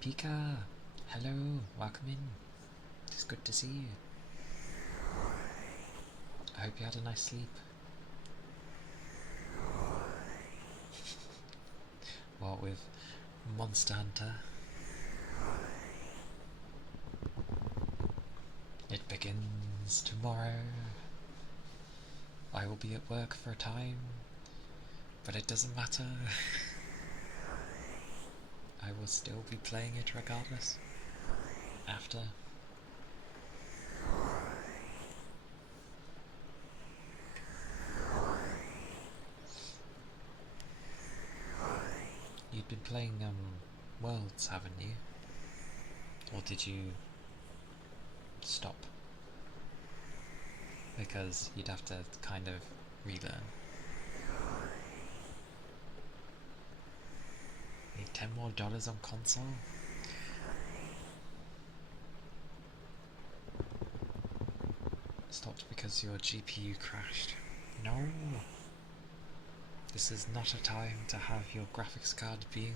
Pika! Hello, welcome in. It's good to see you. I hope you had a nice sleep. What with Monster Hunter? It begins tomorrow. I will be at work for a time, but it doesn't matter. I will still be playing it regardless. After. You've been playing Worlds, haven't you? Or did you stop? Because you'd have to kind of relearn. Need $10 more on console? Stopped because your GPU crashed. No! This is not a time to have your graphics card being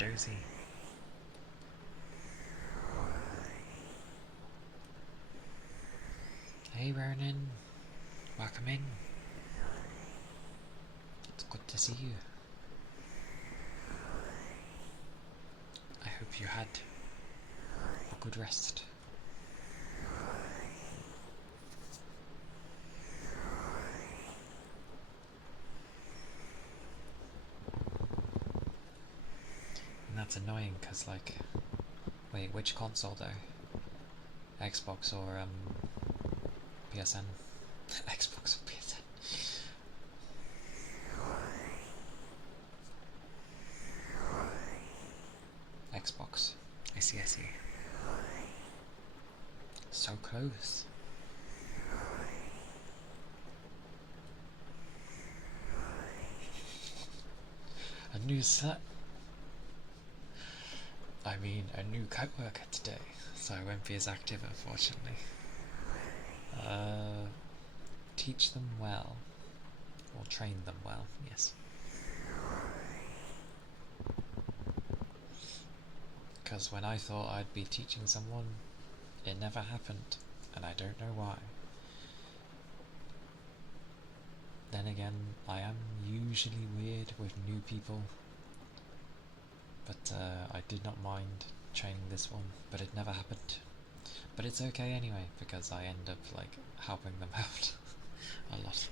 dozy. Hey Ronan, welcome in. It's good to see you. I hope you had a good rest. And that's annoying because, like, wait, which console though? Xbox or PSN? Xbox or PSN? Xbox. I see. So close. A new set. I mean, a new co-worker today, so I won't be as active, unfortunately. Teach them well. Or train them well, yes. Because when I thought I'd be teaching someone, it never happened, and I don't know why. Then again, I am usually weird with new people, but I did not mind training this one, but it never happened. But it's okay anyway, because I end up like helping them out a lot.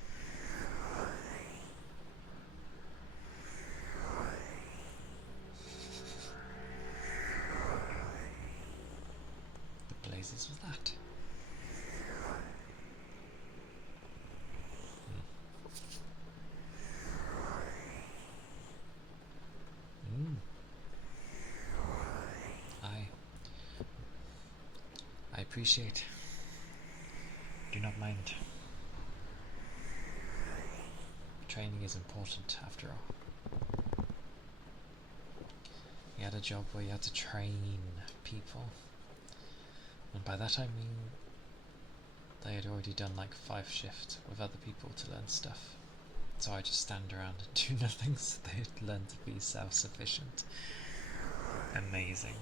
The blazes was that? I appreciate. Do not mind. Training is important after all. he had a job where he had to train people, and by that I mean they had already done like 5 shifts with other people to learn stuff. So I just stand around and do nothing so they'd learn to be self-sufficient. Amazing.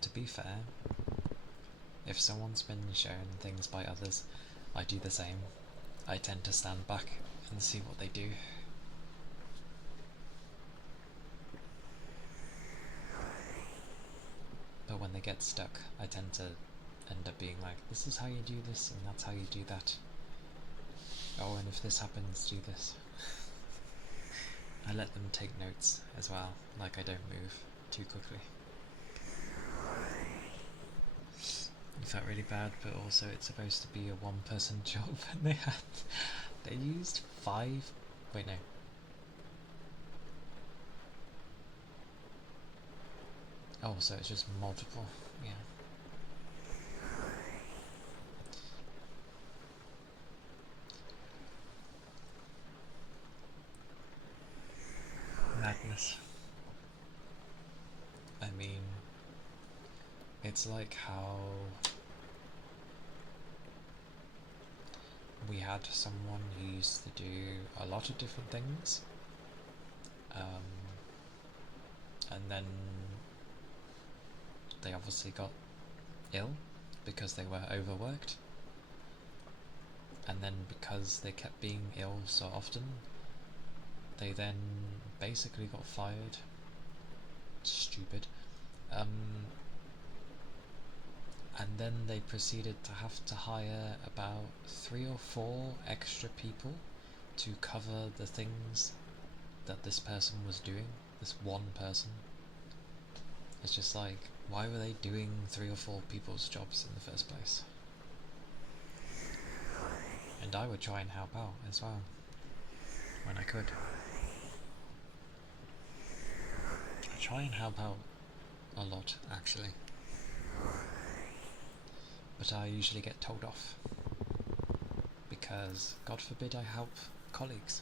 To be fair, if someone's been shown things by others, I do the same. I tend to stand back and see what they do. But when they get stuck, I tend to end up being like, this is how you do this, and that's how you do that. Oh, and if this happens, do this. I let them take notes as well, like I don't move too quickly. It felt really bad, but also it's supposed to be a 1-person job, and they used 5. Wait, no. Oh, so it's just multiple. Yeah. Madness. I mean, it's like how we had someone who used to do a lot of different things, and then they obviously got ill because they were overworked, and then because they kept being ill so often, they then basically got fired. Stupid. And then they proceeded to have to hire about 3 or 4 extra people to cover the things that this person was doing, this one person. It's just like, why were they doing 3 or 4 people's jobs in the first place? And I would try and help out as well, when I could. I try and help out a lot, actually. But I usually get told off, because God forbid I help colleagues.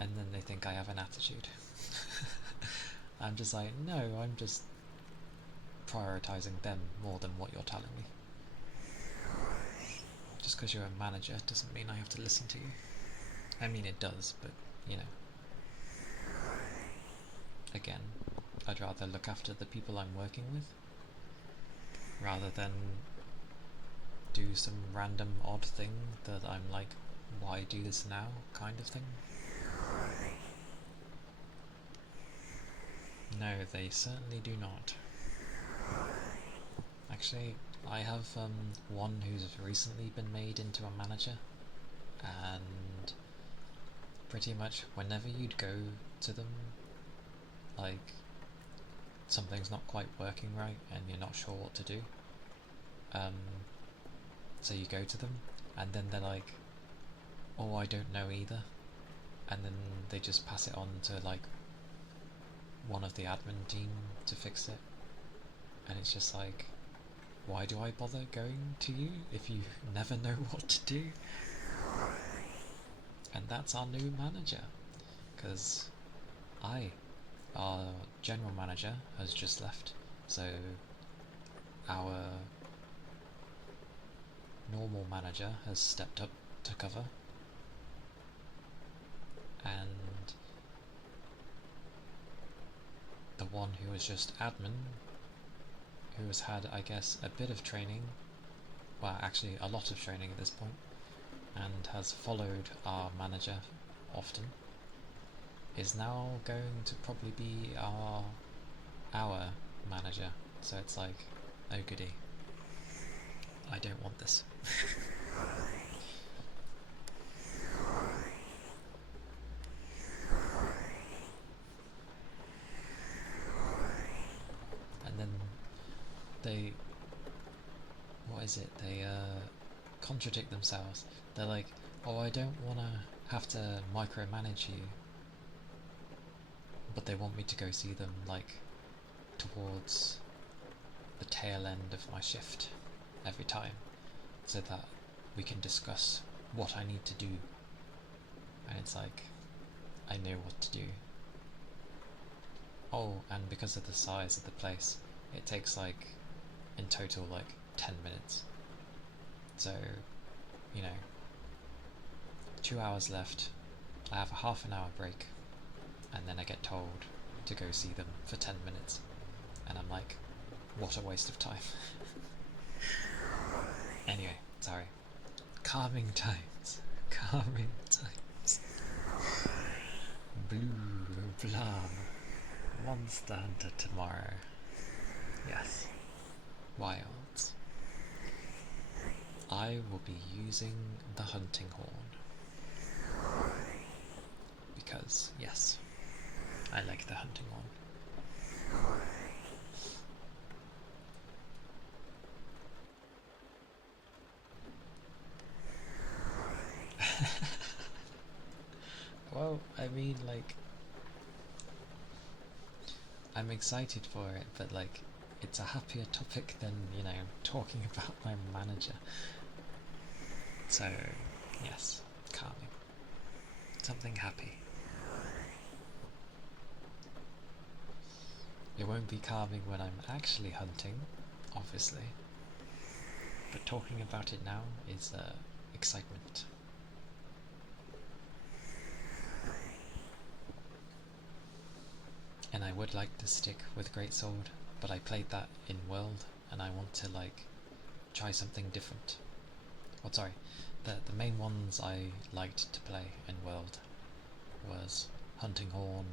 And then they think I have an attitude. I'm just like, no, I'm just prioritising them more than what you're telling me. Just because you're a manager doesn't mean I have to listen to you. I mean, it does, but, you know. Again, I'd rather look after the people I'm working with, rather than do some random odd thing that I'm like, why do this now, kind of thing. No, they certainly do not. Actually, I have one who's recently been made into a manager, and pretty much whenever you'd go to them, like, something's not quite working right and you're not sure what to do, so you go to them and then they're like, oh, I don't know either, and then they just pass it on to like one of the admin team to fix it, and it's just like, why do I bother going to you if you never know what to do? And that's our new manager, because our general manager has just left, so our normal manager has stepped up to cover, and the one who was just admin, who has had, I guess, a bit of training, well, actually a lot of training at this point, and has followed our manager often, is now going to probably be our manager. So it's like, oh goody, I don't want this. And then they, what is it, they contradict themselves. They're like, oh, I don't want to have to micromanage you, but they want me to go see them like towards the tail end of my shift every time. so that we can discuss what I need to do. And it's like, I know what to do. Oh, and because of the size of the place, it takes like, in total, like 10 minutes. So, you know, 2 hours left, I have a half an hour break, and then I get told to go see them for 10 minutes. And I'm like, what a waste of time. Anyway, sorry. Calming times. Calming times. Blue, blah. Monster Hunter tomorrow. Yes. Wilds. I will be using the hunting horn. Because, yes, I like the hunting horn. Well, I mean, like, I'm excited for it, but like, it's a happier topic than, you know, talking about my manager. So, yes, calming. Something happy. It won't be calming when I'm actually hunting, obviously, but talking about it now is excitement. And I would like to stick with Greatsword, but I played that in World, and I want to, like, try something different. Well, sorry, the main ones I liked to play in World was Hunting Horn,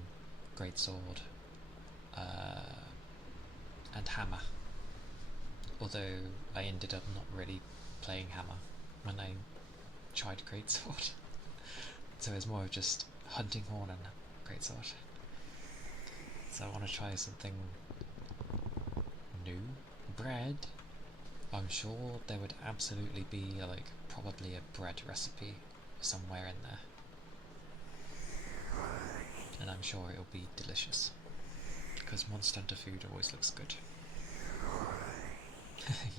Greatsword, and Hammer. Although I ended up not really playing Hammer when I tried Greatsword. So it was more of just Hunting Horn and Greatsword. So I want to try something new. Bread. I'm sure there would absolutely be like probably a bread recipe somewhere in there. And I'm sure it'll be delicious. Because Monster Hunter food always looks good.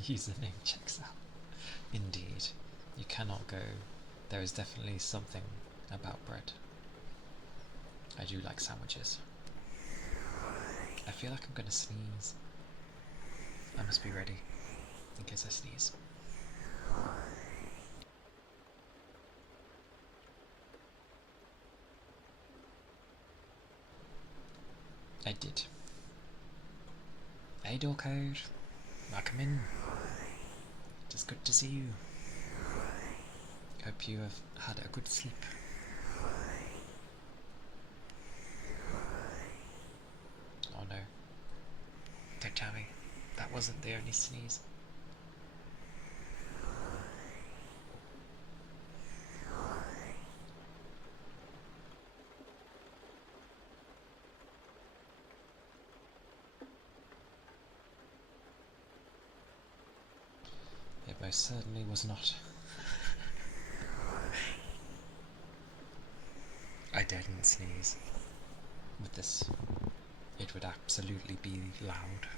Username checks out. Indeed. You cannot go. There is definitely something about bread. I do like sandwiches. I feel like I'm gonna sneeze. I must be ready in case I sneeze. I did. Hey Dorcode, welcome in. It is good to see you. Hope you have had a good sleep. Oh no. Don't tell me. That wasn't the only sneeze. It most certainly was not. I didn't sneeze. With this, it would absolutely be loud.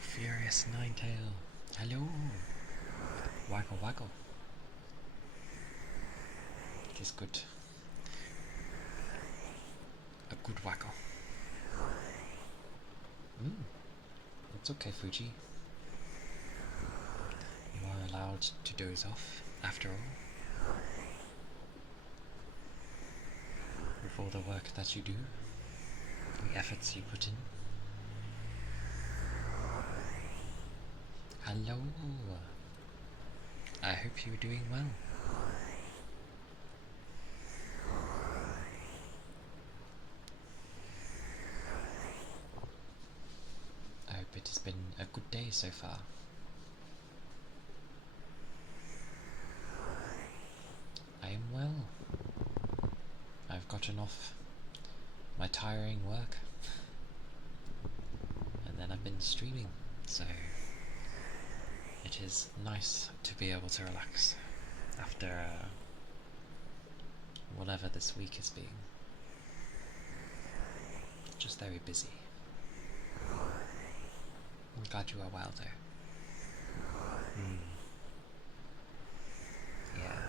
Furious Ninetail, hello! Waggle waggle. It is good. A good waggle. It's okay, Fuji. You are allowed to doze off, after all. With all the work that you do, the efforts you put in. Hello! I hope you're doing well. I hope it has been a good day so far. I am well. I've gotten off my tiring work, and then I've been streaming, so it is nice to be able to relax after whatever this week has been. Just very busy. I'm glad you are well there. Yeah.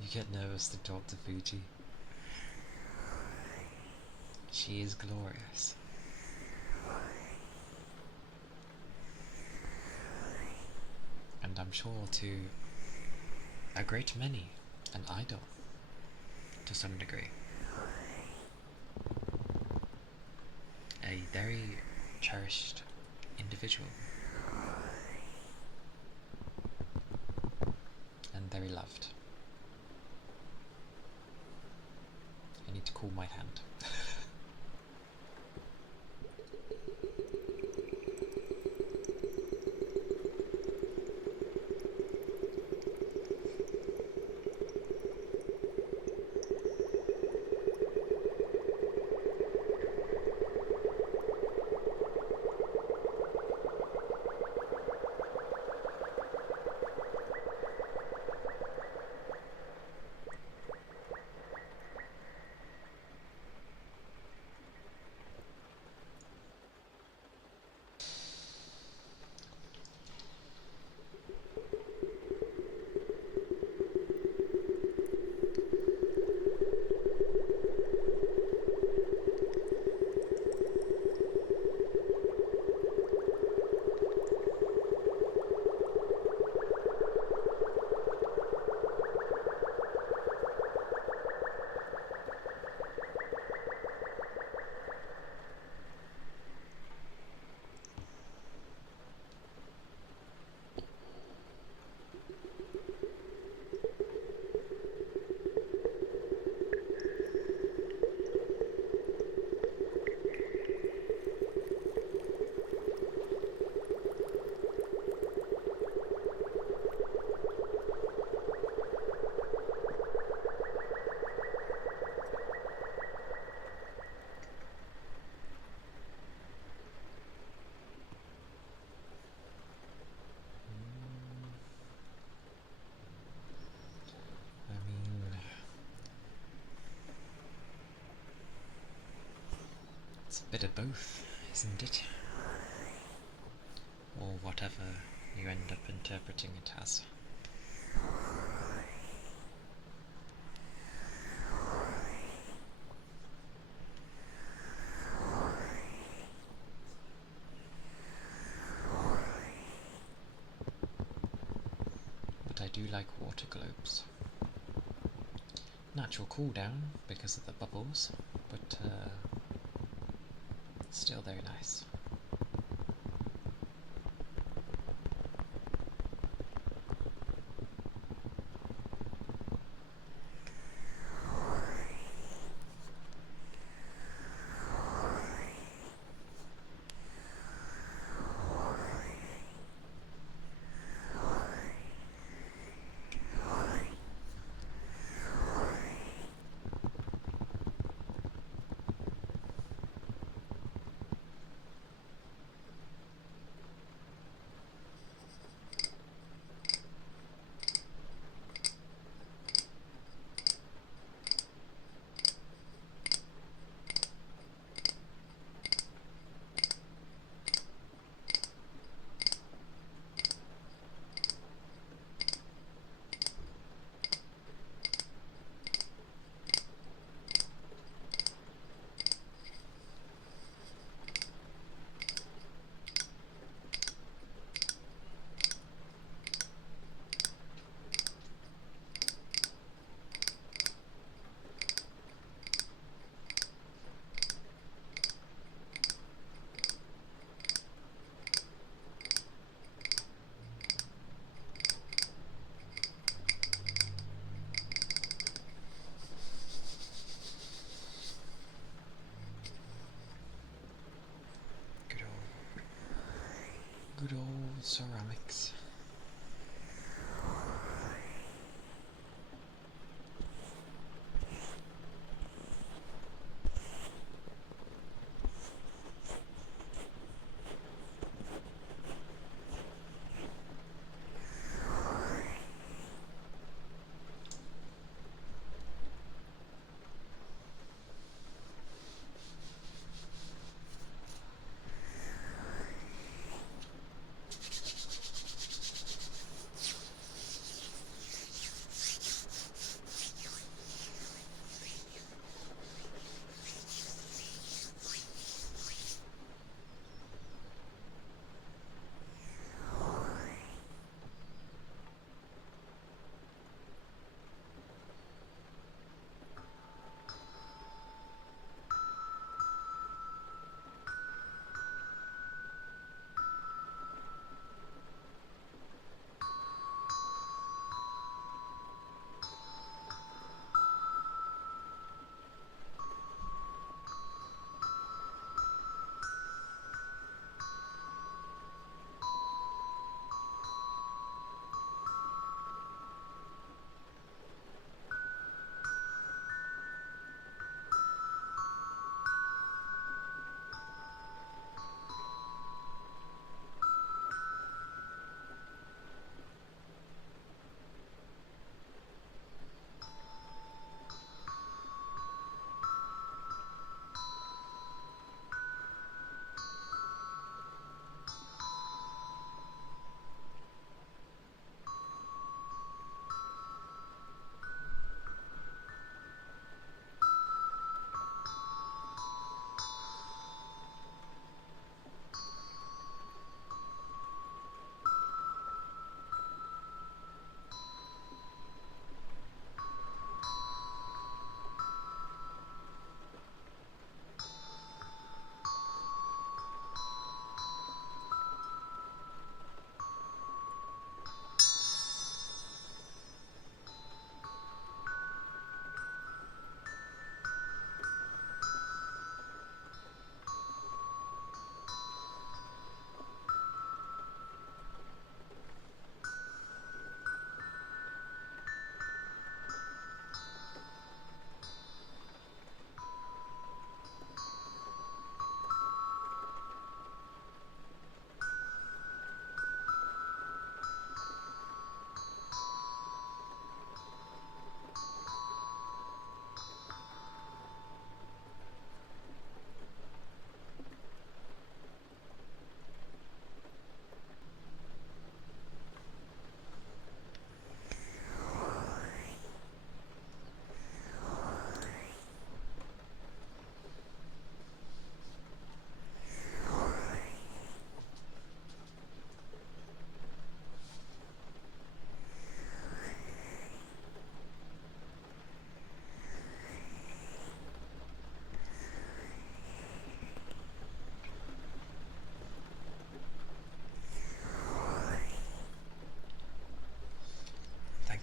You get nervous to talk to Fuji. She is glorious. And I'm sure to a great many an idol, to some degree. A very cherished individual. And very loved. I need to cool my hand. It's a bit of both, isn't it? Or whatever you end up interpreting it as. But I do like water globes. Natural cool down because of the bubbles, but still very nice. Good old ceramics.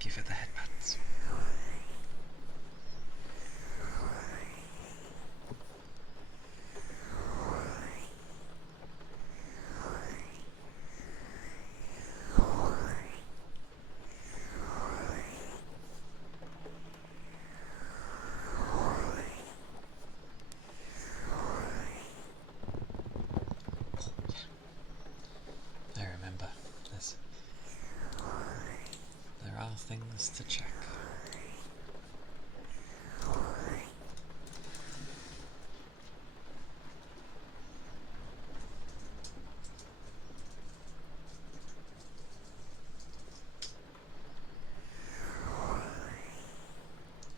Thank you for the headpats. I remember. There are things to check.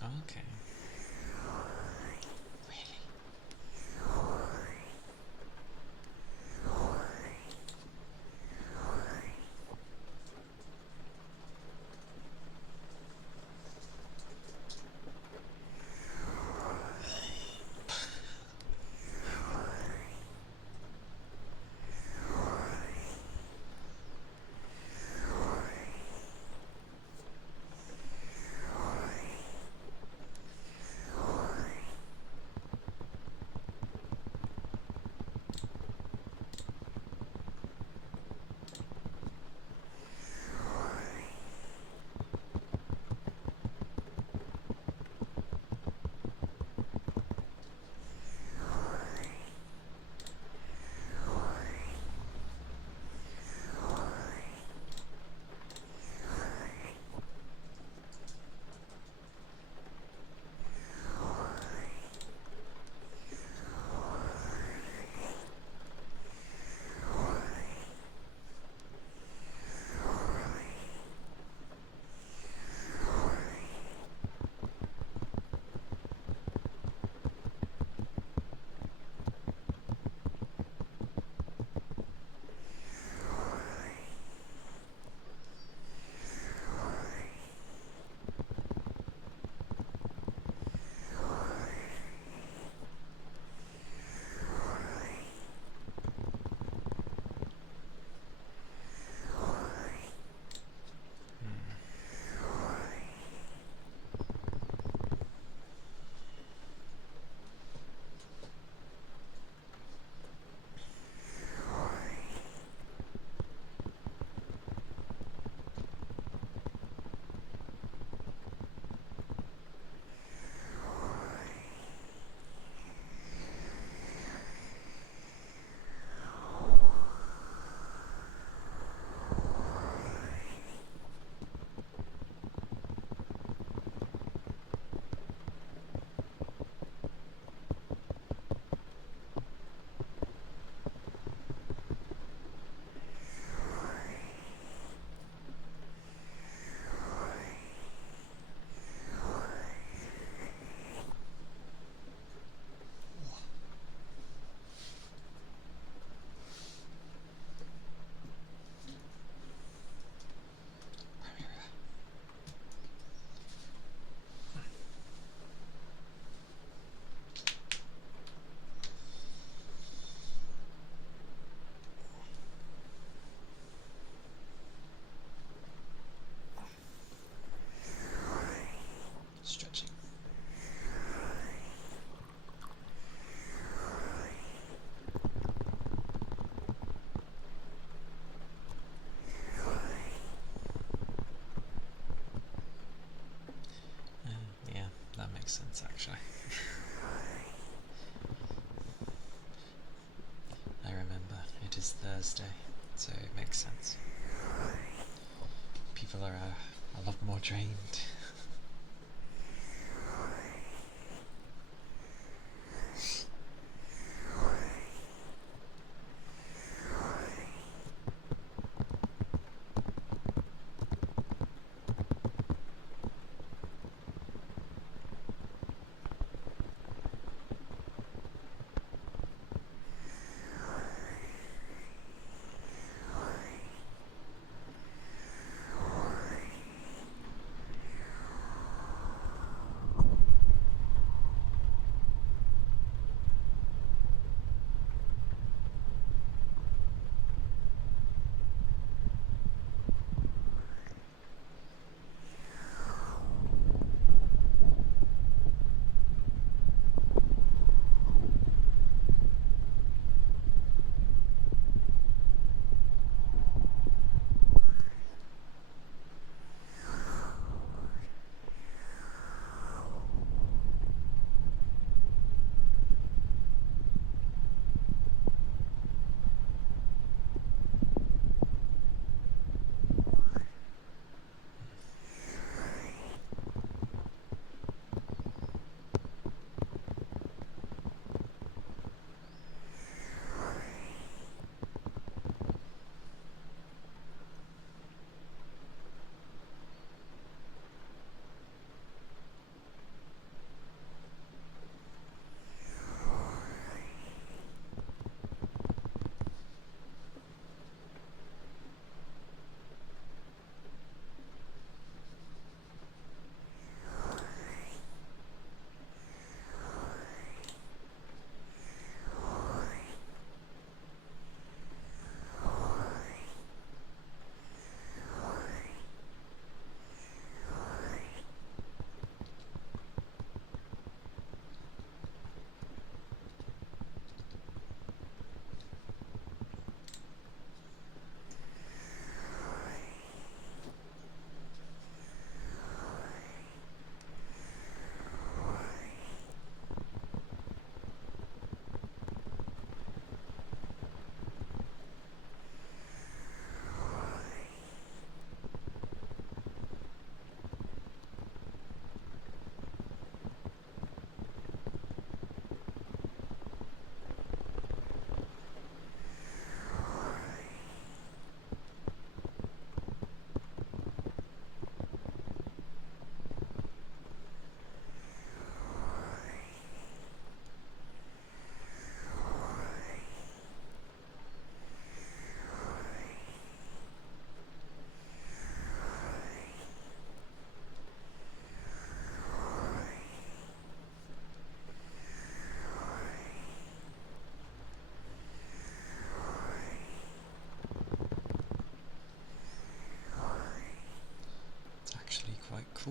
Okay. Really? Stretching. Yeah, that makes sense actually. I remember it is Thursday, so it makes sense. People are a lot more drained.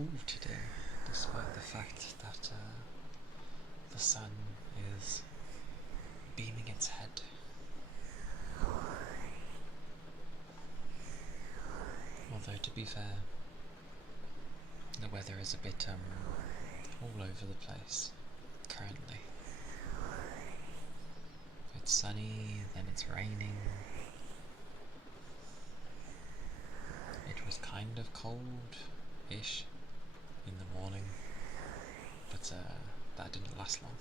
cool today, despite the fact that the sun is beaming its head. Although, to be fair, the weather is a bit all over the place currently. It's sunny, then it's raining. It was kind of cold-ish in the morning, but that didn't last long.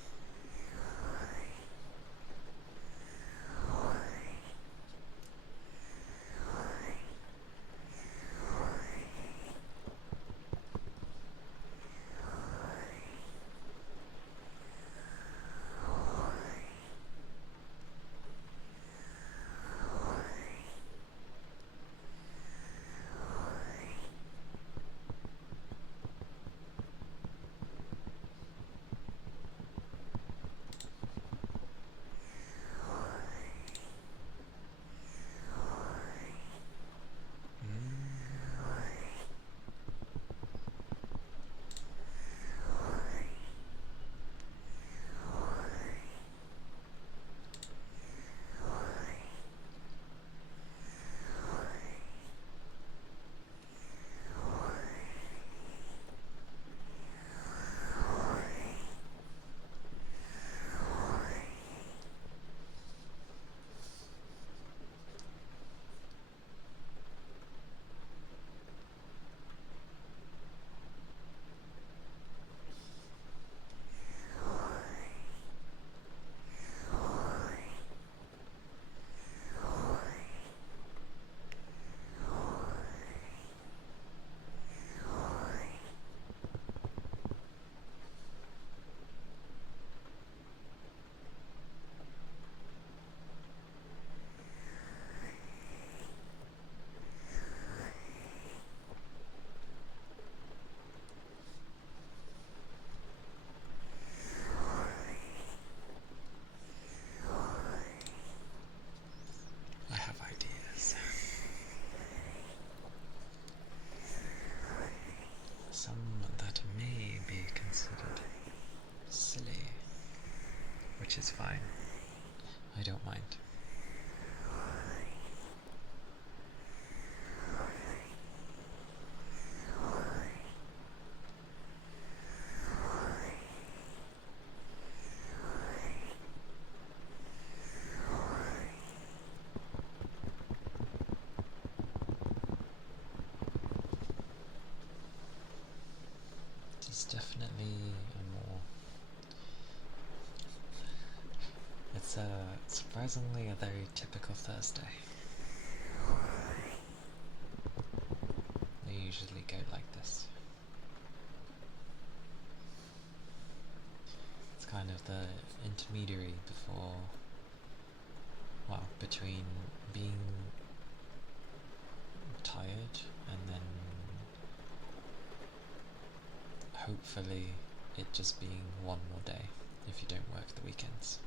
I have ideas. Some that may be considered silly, which is fine. I don't mind. It's definitely it's surprisingly a very typical Thursday. They usually go like this. It's kind of the intermediary between being tired and then hopefully it just being one more day if you don't work the weekends.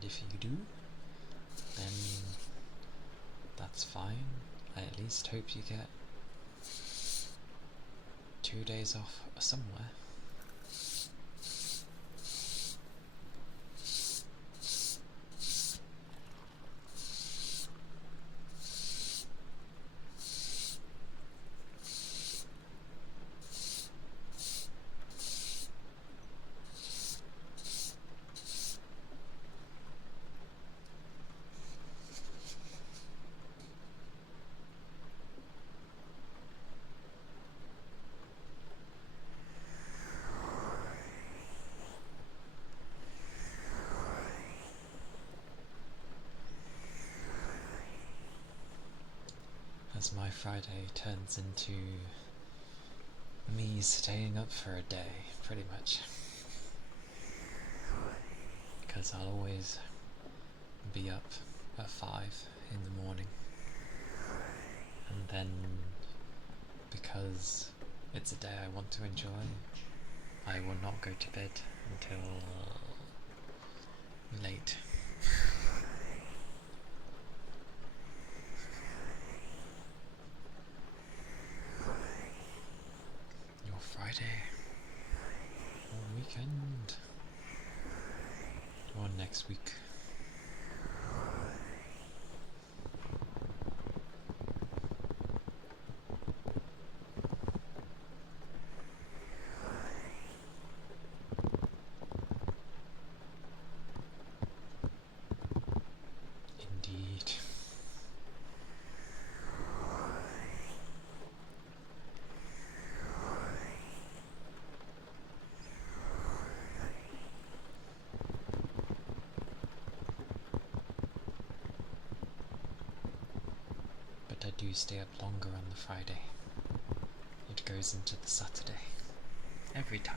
If you do, then that's fine. I at least hope you get 2 days off somewhere. as my Friday turns into me staying up for a day, pretty much. Because I'll always be up at 5 in the morning, and then because it's a day I want to enjoy, I will not go to bed until late. Your Friday or weekend or next week. Indeed. But I do stay up longer on the Friday. It goes into the Saturday. Every time.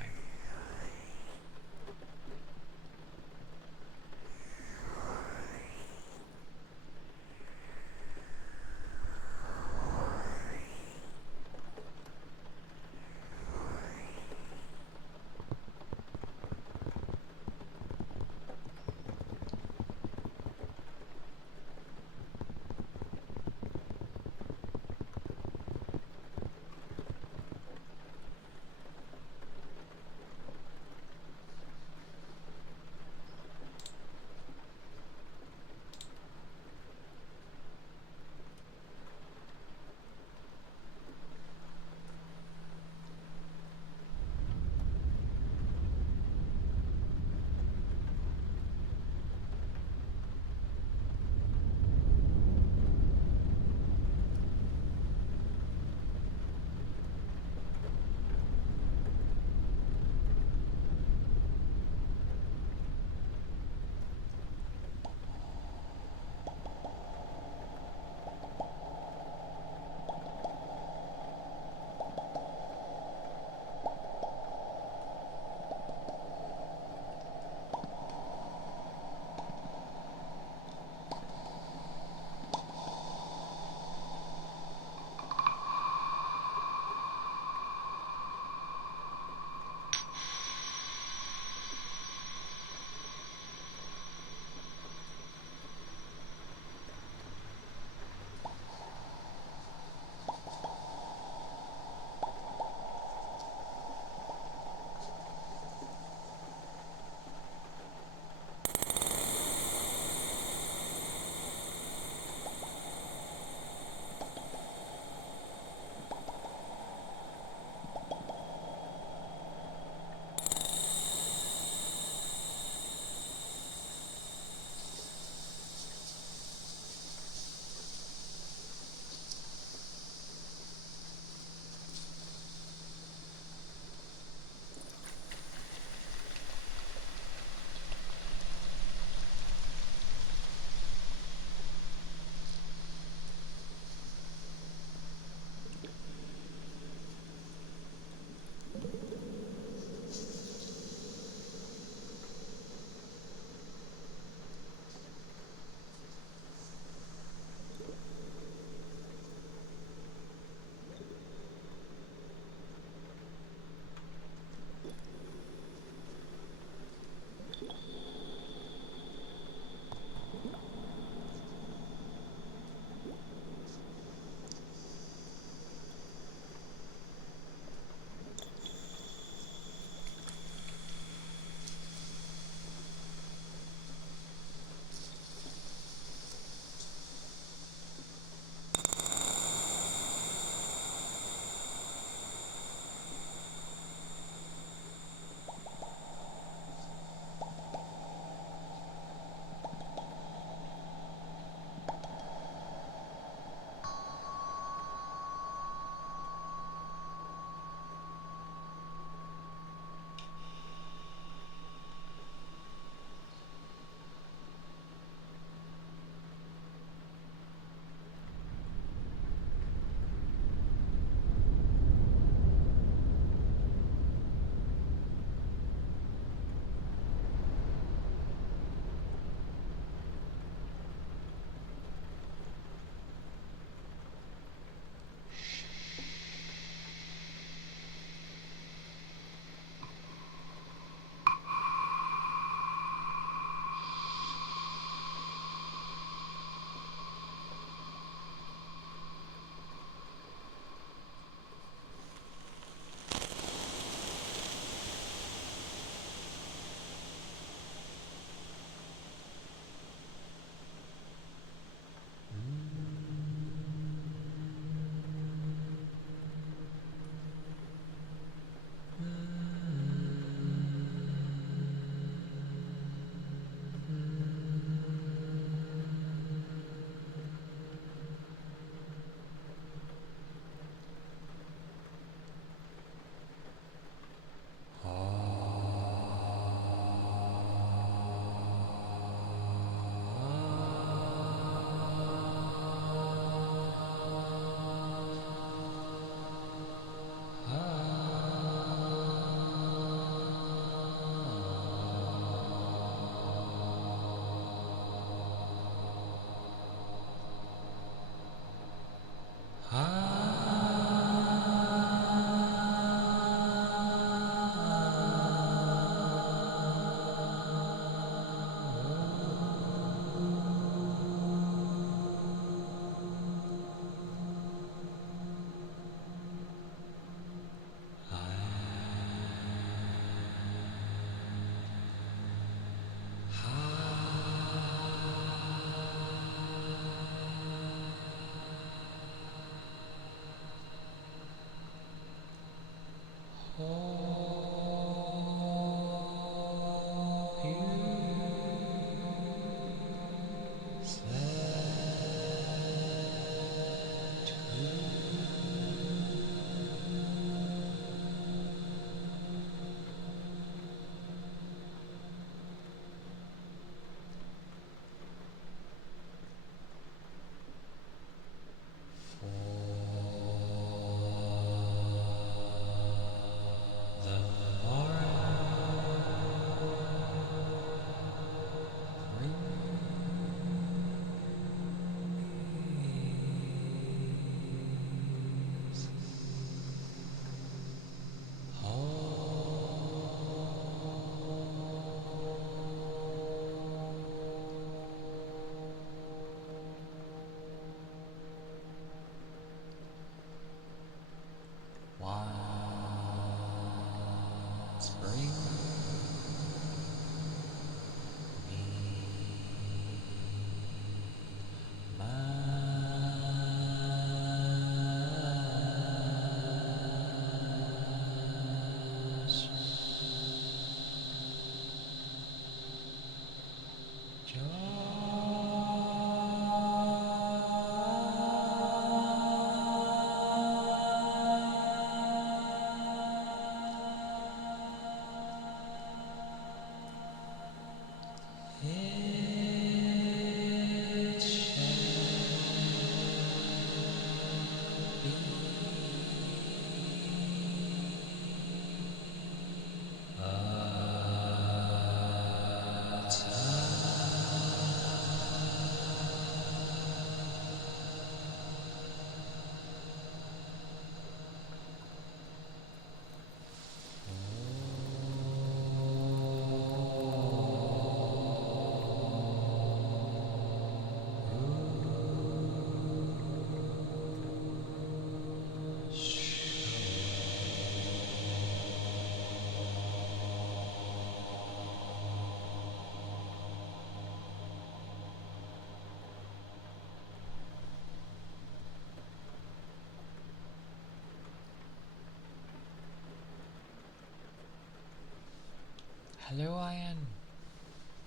Hello, Ian.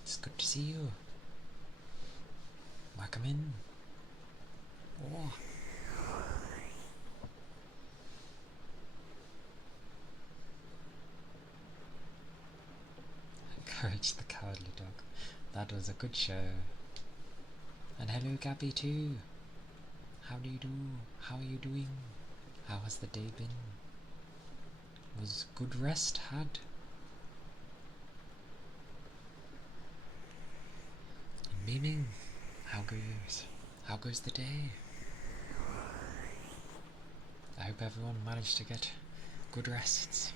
It's good to see you. Welcome in. Oh. Courage the Cowardly Dog. That was a good show. And hello, Gabby, too. How do you do? How are you doing? How has the day been? Was good rest had? And Miming, how goes the day? I hope everyone managed to get good rests.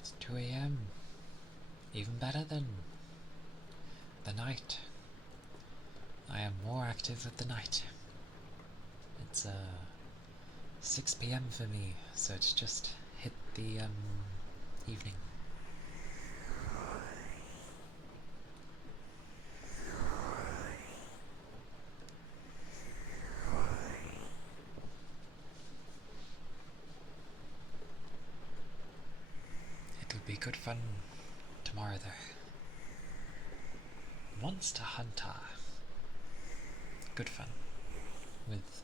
It's 2 AM. Even better than the night. I am more active at the night. It's 6 PM for me, so it's just hit the evening. It'll be good fun tomorrow though. Monster Hunter. Good fun. With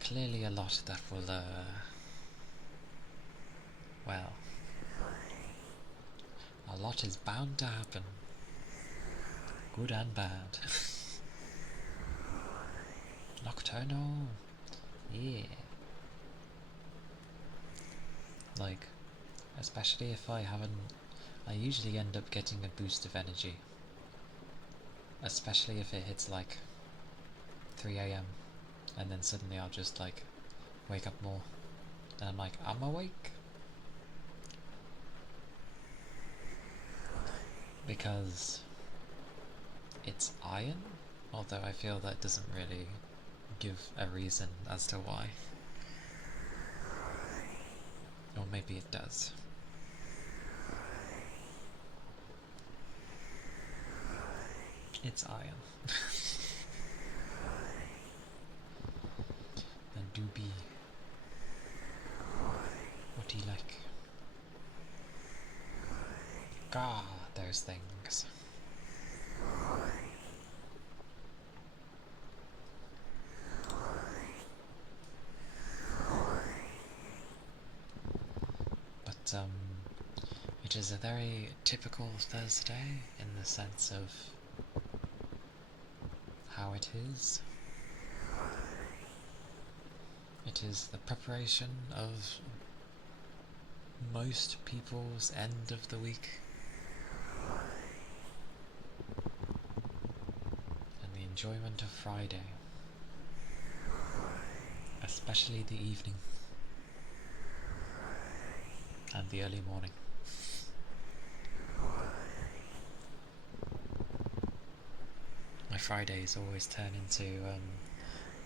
clearly a lot that will, well, a lot is bound to happen. Good and bad. Nocturnal. Yeah. Like, especially if I usually end up getting a boost of energy. Especially if it hits like 3 AM. And then suddenly I'll just like wake up more. And I'm like, I'm awake. Because it's iron, although I feel that doesn't really give a reason as to why. Or maybe it does. It's iron. And Doobie. What do you like? Gah, those things. But it is a very typical Thursday in the sense of how it is. It is the preparation of most people's end of the week. And the enjoyment of Friday. Especially the evening. And the early morning. My Fridays always turn into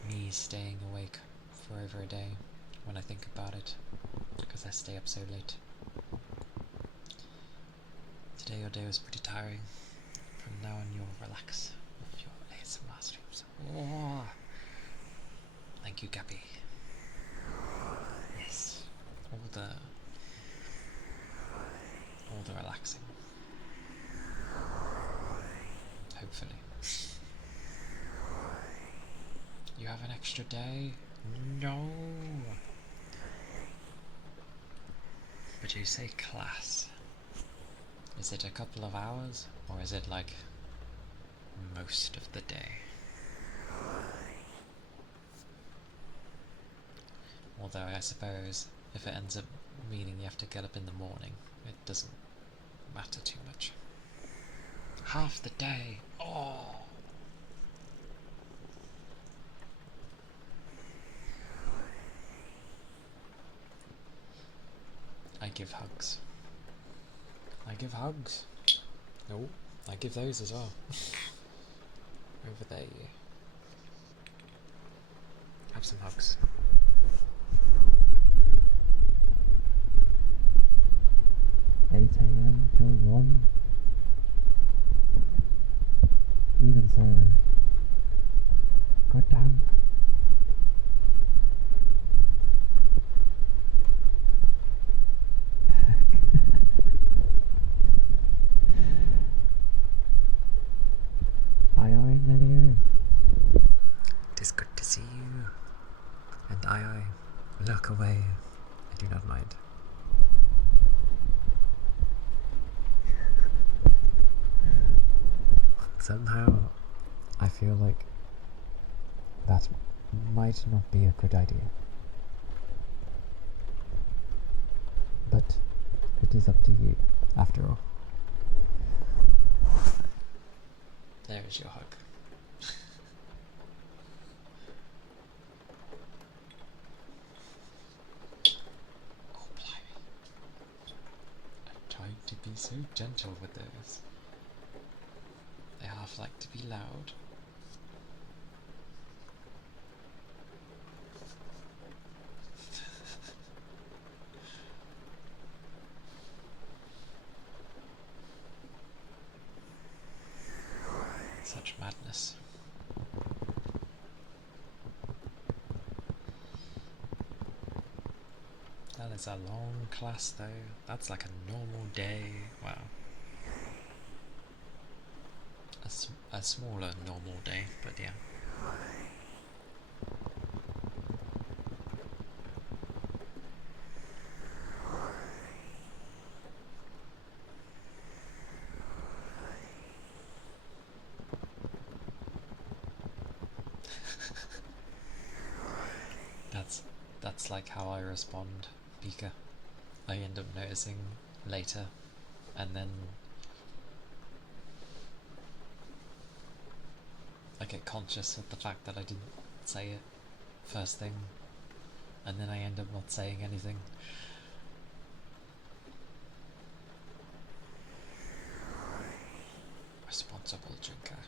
me staying awake for over a day when I think about it, because I stay up so late. Today your day was pretty tiring. From now on you'll relax with your ASMR streams. Oh, thank you, Gabby. Yes, all the relaxing. Hopefully. You have an extra day? No! But you say class. Is it a couple of hours? Or is it like most of the day? Although I suppose if it ends up meaning you have to get up in the morning, it doesn't matter too much. Half the day! Oh! I give hugs. I give hugs. Oh, I give those as well. Over there. Have some hugs. AM till 1. sir. God damn. Aye aye, Menu. It is good to see you. And aye aye, look away. I do not mind. Somehow, I feel like that might not be a good idea. But it is up to you, after all. There is your hug. Oh, blimey. I'm trying to be so gentle with those. They half like to be loud. Such madness. That is a long class though. That's like a normal day. Wow. A smaller normal day, but yeah. That's like how I respond, Pika. I end up noticing later, and then I get conscious of the fact that I didn't say it first thing, and then I end up not saying anything. Responsible drinker.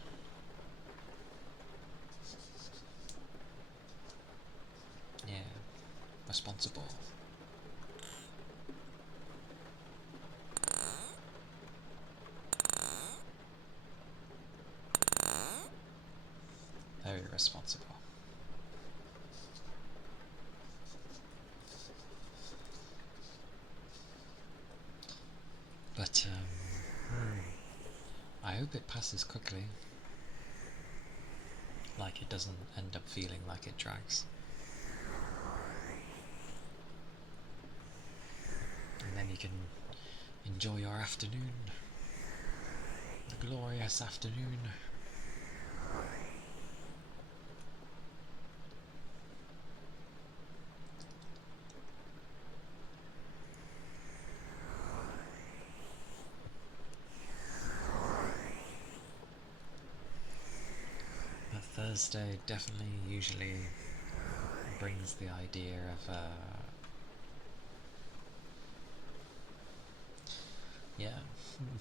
Yeah, responsible. Very responsible. But I hope it passes quickly. Like it doesn't end up feeling like it drags. And then you can enjoy your afternoon. The glorious afternoon. But Thursday definitely usually brings the idea of yeah,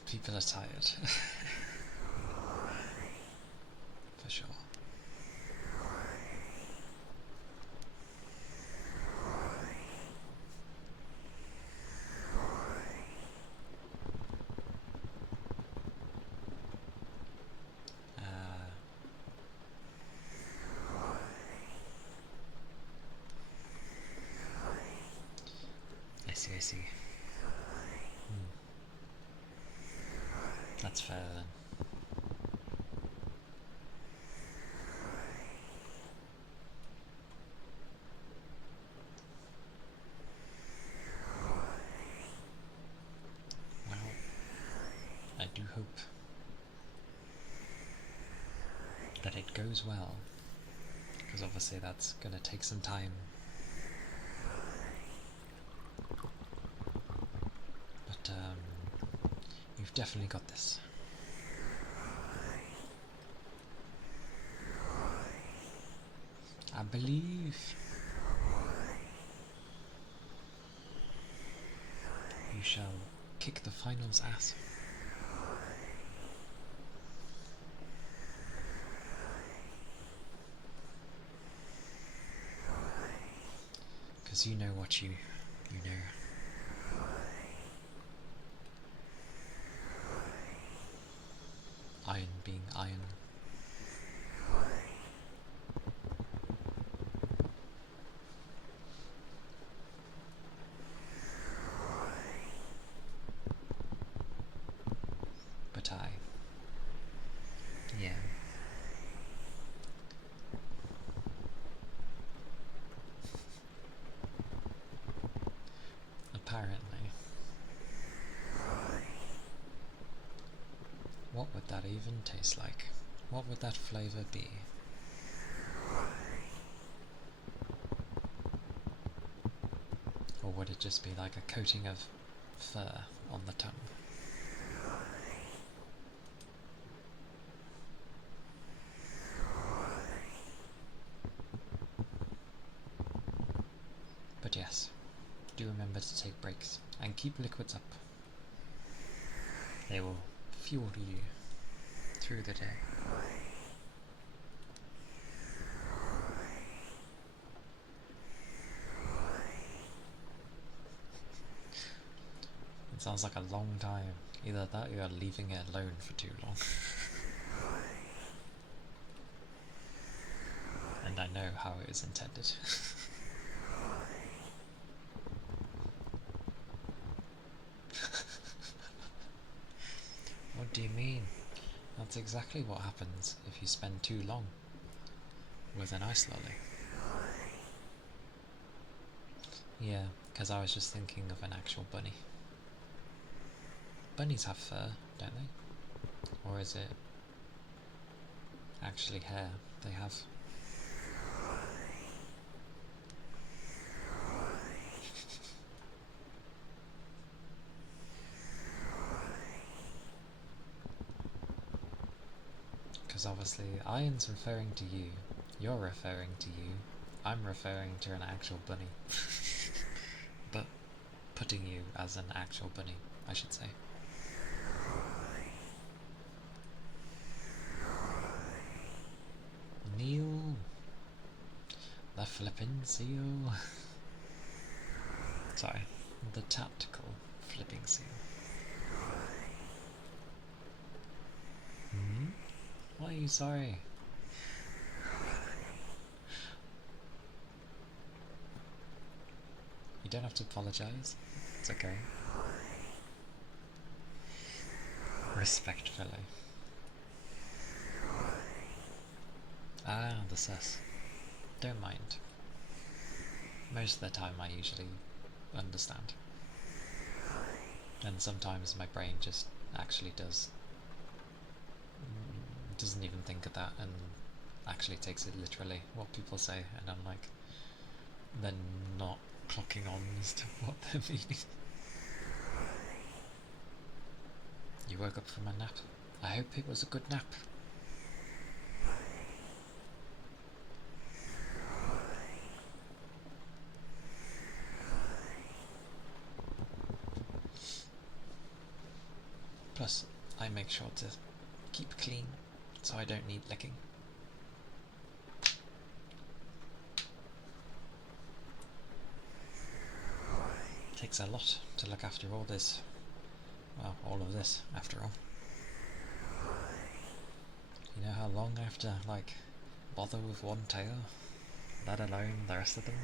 people are tired. For sure. I see. That's fair then. Well, I do hope that it goes well, because obviously that's gonna take some time. But you've definitely got this. I believe you shall kick the finals ass. Because you know what you know. Iron being iron. apparently. What would that even taste like? What would that flavour be? Or would it just be like a coating of fur on the tongue? But yes, do remember to take breaks and keep liquids up. They will fuel you through the day. It sounds like a long time. Either that or you're leaving it alone for too long. And I know how it is intended. What do you mean? That's exactly what happens if you spend too long with an ice lolly. Yeah, because I was just thinking of an actual bunny. Bunnies have fur, don't they? Or is it actually hair they have? Because obviously Iron's referring to you, you're referring to you, I'm referring to an actual bunny. But putting you as an actual bunny, I should say. Neil, the flippin' seal. Sorry, the tactical flipping seal. Why are you sorry? You don't have to apologise. It's okay. Respectfully. Ah, the sus. Don't mind. Most of the time I usually understand. And sometimes my brain just actually doesn't even think of that and actually takes it literally, what people say, and I'm like, they're not clocking on as to what they're meaning. You woke up from a nap. I hope it was a good nap. Plus, I make sure to keep clean, so I don't need licking. Takes a lot to look after all this. Well, all of this, after all. You know how long I have to, like, bother with one tail, let alone the rest of them?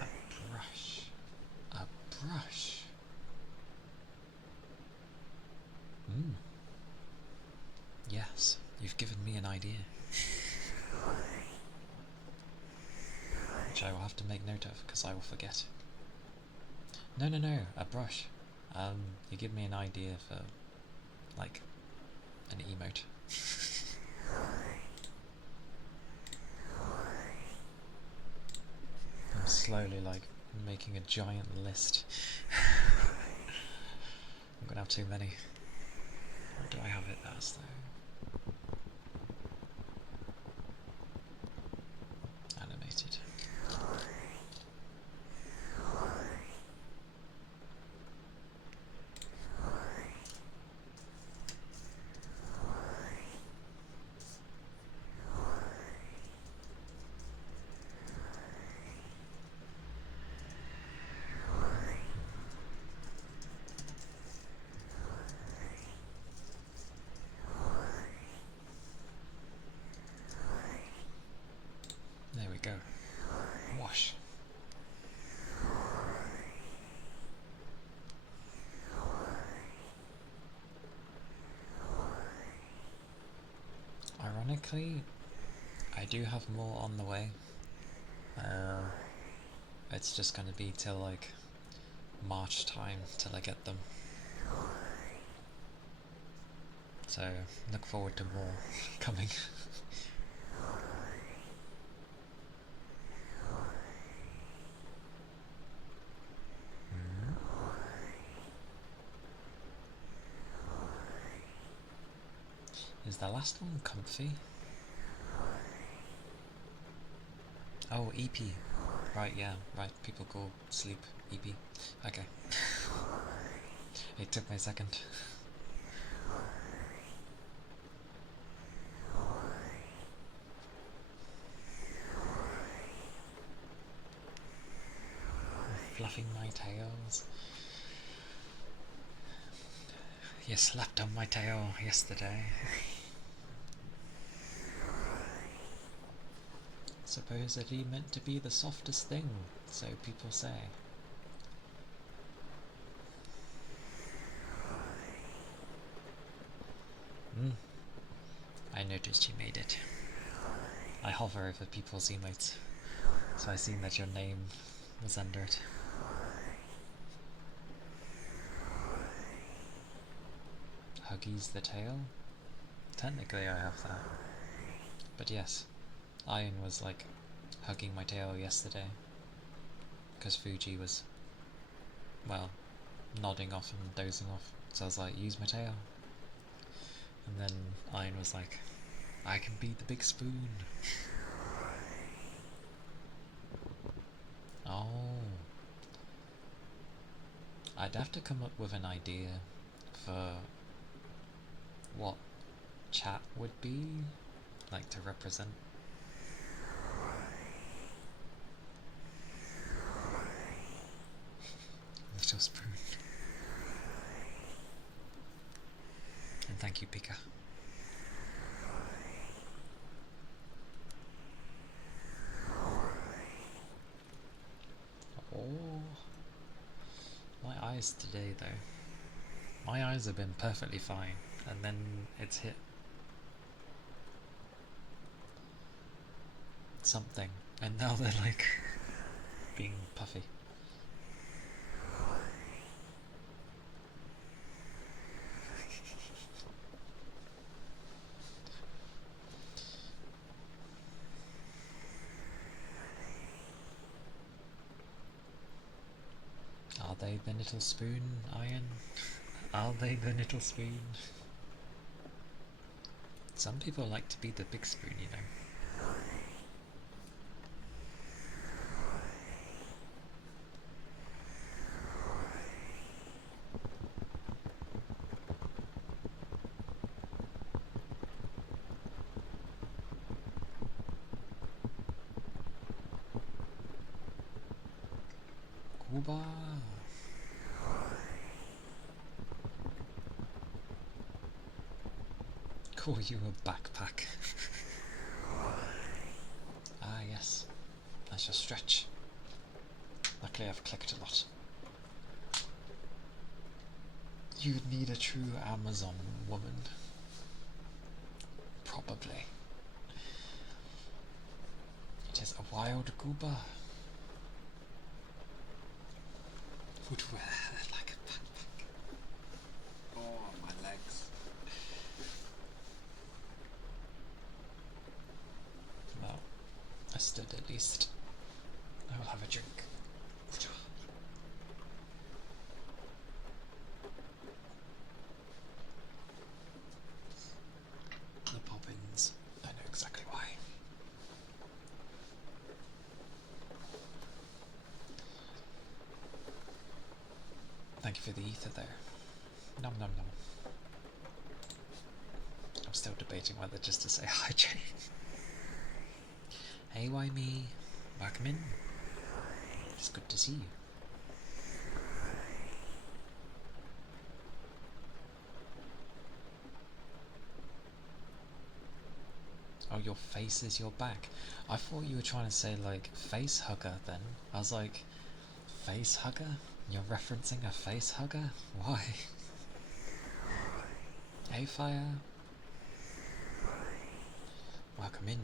A brush. A brush. Yes, you've given me an idea. Which I will have to make note of, because I will forget. No, a brush. You give me an idea for, like, an emote. I'm slowly, like, making a giant list. I'm gonna have too many. What do I have it as, though? Animated. There we go. Wash. Ironically, I do have more on the way. It's just gonna be till like March time till I get them. So look forward to more coming. Is the last one comfy? Oh, EP. Right, yeah, right. People go sleep. EP. Okay. It took me a second. Fluffing my tails. You slept on my tail yesterday. Supposedly meant to be the softest thing, so people say. I noticed you made it. I hover over people's emotes, so I seen that your name was under it. Huggies the tail? Technically I have that. But yes, Iron was like hugging my tail yesterday, because Fuji was, well, nodding off and dozing off, so I was like, use my tail. And then Iron was like, I can be the big spoon. Oh. I'd have to come up with an idea for what chat would be, like to represent. Little spoon. And thank you, Pika. Oh, my eyes today though. My eyes have been perfectly fine, and then it's hit something, and now they're like being puffy. Are they the little spoon, Iron? Are they the little spoon? Some people like to be the big spoon, you know. Kuba! Call you a backpack. Ah yes, that's your stretch. Luckily I've clicked a lot. You'd need a true Amazon woman. Probably. It is a wild gooba. Would wear like a backpack. Oh, my legs. Well, I stood at least. I will have a drink. The bobbins. I know exactly why. Thank you for the ether there. Nom nom nom. I'm still debating whether just to say hi, Jane. Hey, why me? Welcome in. It's good to see you. Oh, your face is your back. I thought you were trying to say like face hugger then. I was like, face hugger? You're referencing a face hugger? Why? Hey, Fire. Welcome in.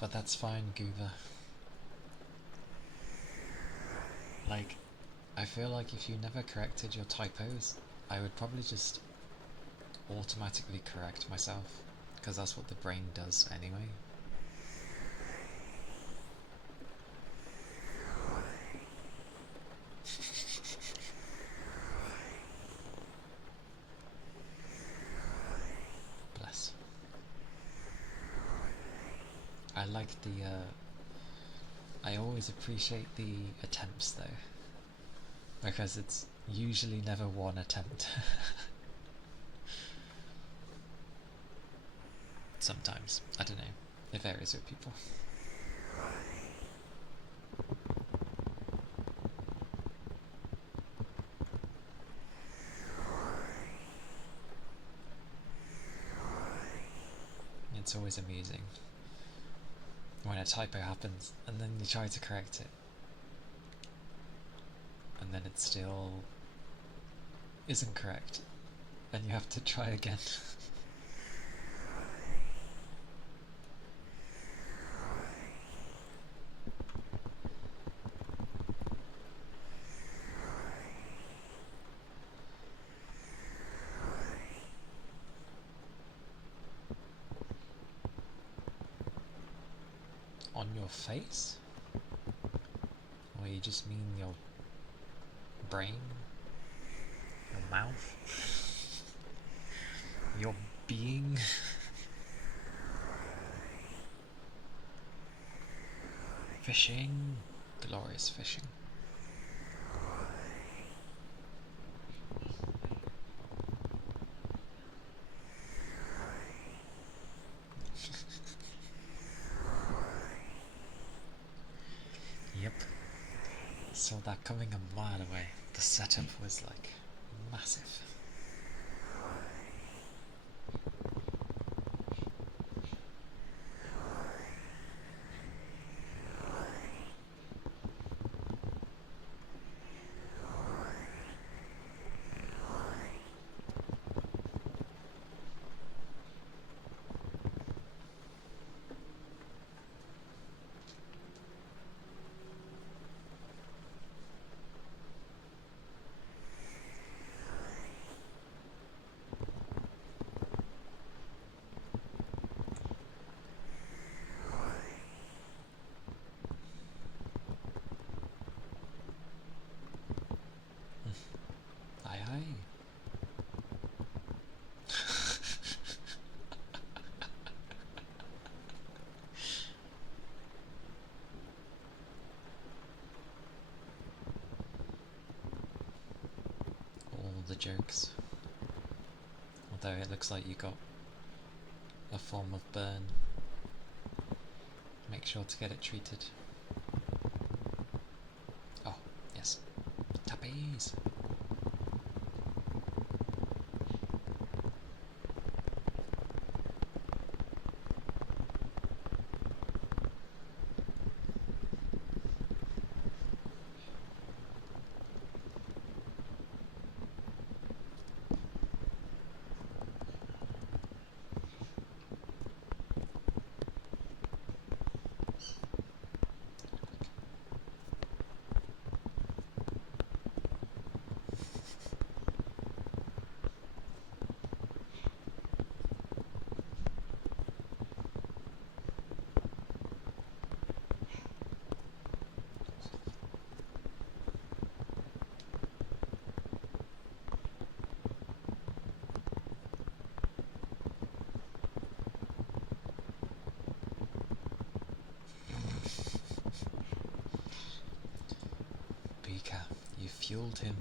But that's fine, Goober. Like, I feel like if you never corrected your typos, I would probably just automatically correct myself, because that's what the brain does anyway. Bless. I like the, I always appreciate the attempts though, because it's usually never one attempt. Sometimes. I don't know. It varies with people. It's always amusing when a typo happens and then you try to correct it and then it still isn't correct and you have to try again. On your face? Or you just mean your brain? Your mouth? Your being? Fishing? Glorious fishing. Yep. Saw that coming a mile away. The setup was like massive. Aye aye. All the jokes. Although it looks like you got a form of burn. Make sure to get it treated. Oh, yes. Tappies! Pika, you fueled him.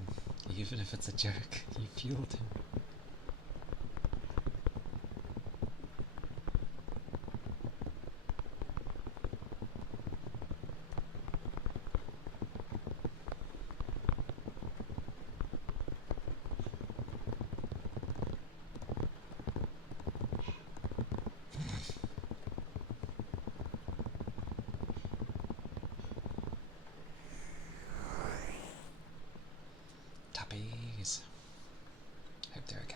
Even if it's a joke, you fueled him. Tappies. Hope they're okay.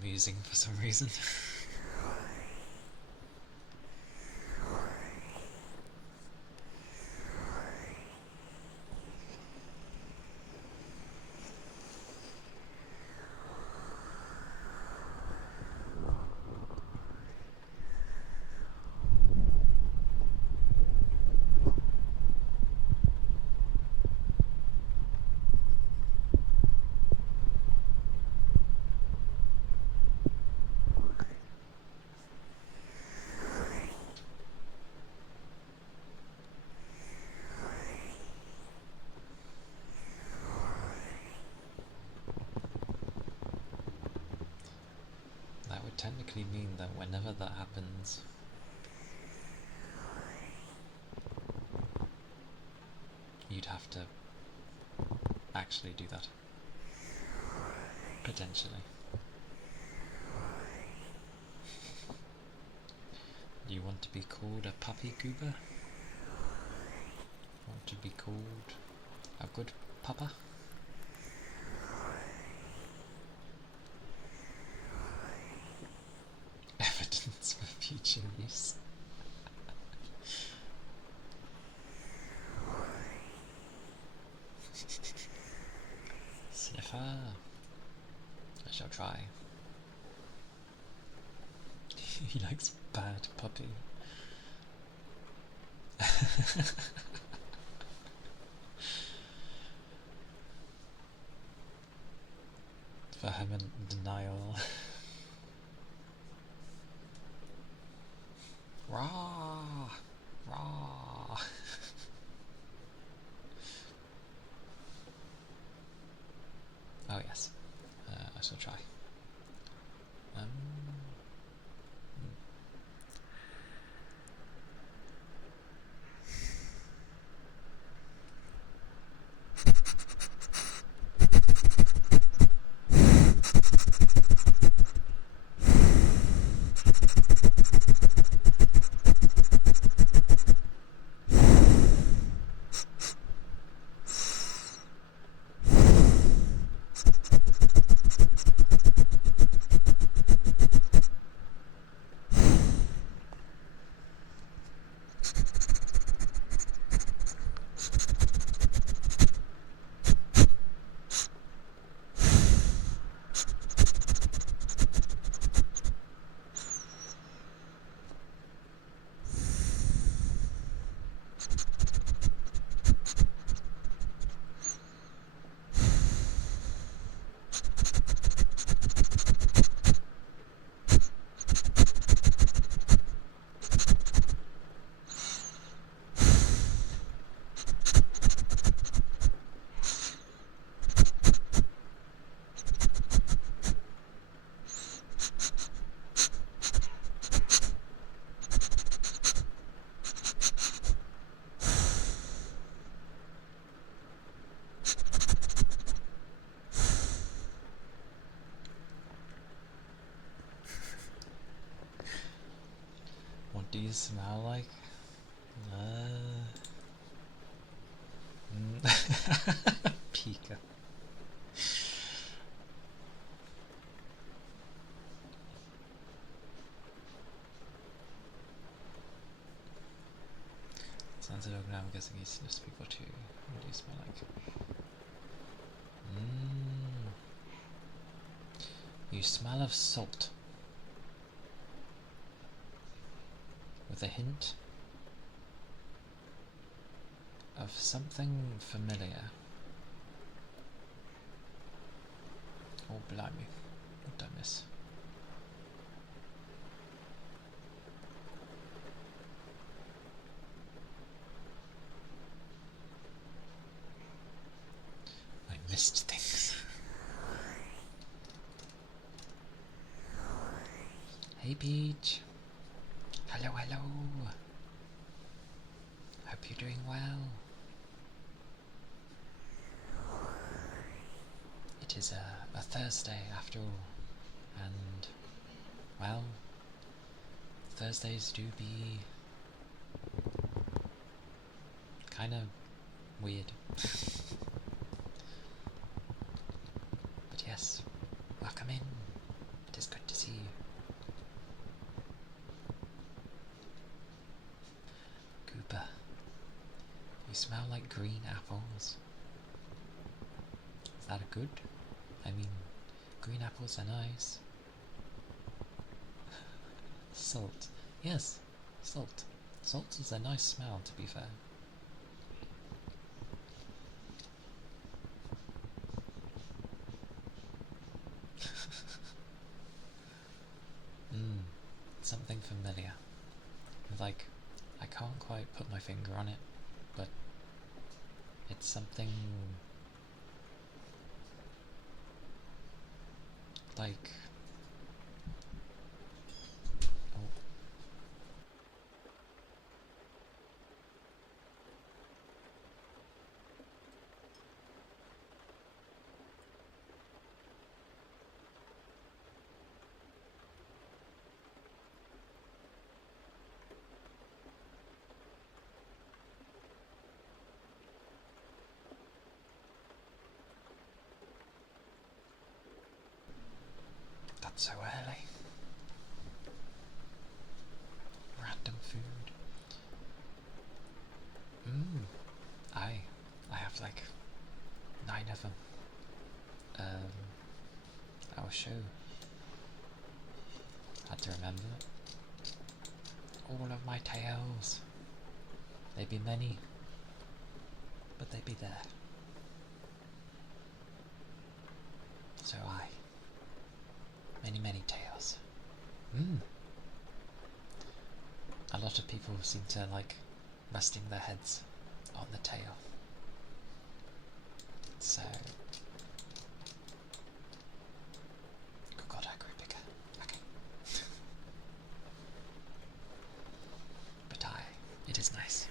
amusing for some reason. That would technically mean that whenever that happens, you'd have to actually do that. Potentially. Do you want to be called a puppy goober? Want to be called a good papa? Evidence for future use. Sniffer. I shall try. He likes bad puppy. Vehement denial. Rah! Rah! Oh yes, I shall try. What do you smell like? Pika. Sounds like I'm guessing he sniffs people too. What do you smell like? You smell of salt. With a hint of something familiar. Oh, blimey. What did I miss? I missed things. Hey, Peach. Hello, hello. Hope you're doing well. It is a Thursday after all, and, well, Thursdays do be kind of weird. But yes, welcome in. It is good smell like green apples. Is that a good? I mean, green apples are nice. Salt. Yes, salt. Salt is a nice smell, to be fair. Something familiar. Like, I can't quite put my finger on it, but it's something like... Oh. That's so early. Random food. I have like 9 of them. I'll show. Had to remember it. All of my tails. They be many, but they be there. So many tails. A lot of people seem to like resting their heads on the tail. So, oh god, I grew bigger. Okay. But it is nice.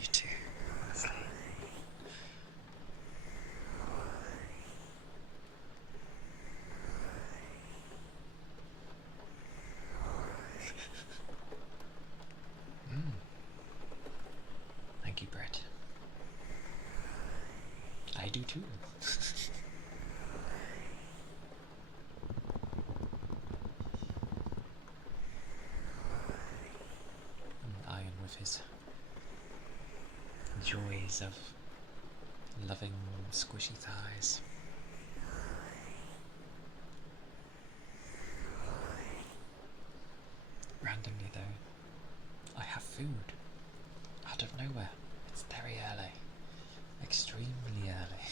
You too, honestly. Thank you, Brett. I do too. Iron with his joys of loving squishy thighs. Randomly though, I have food out of nowhere. It's very early, extremely early.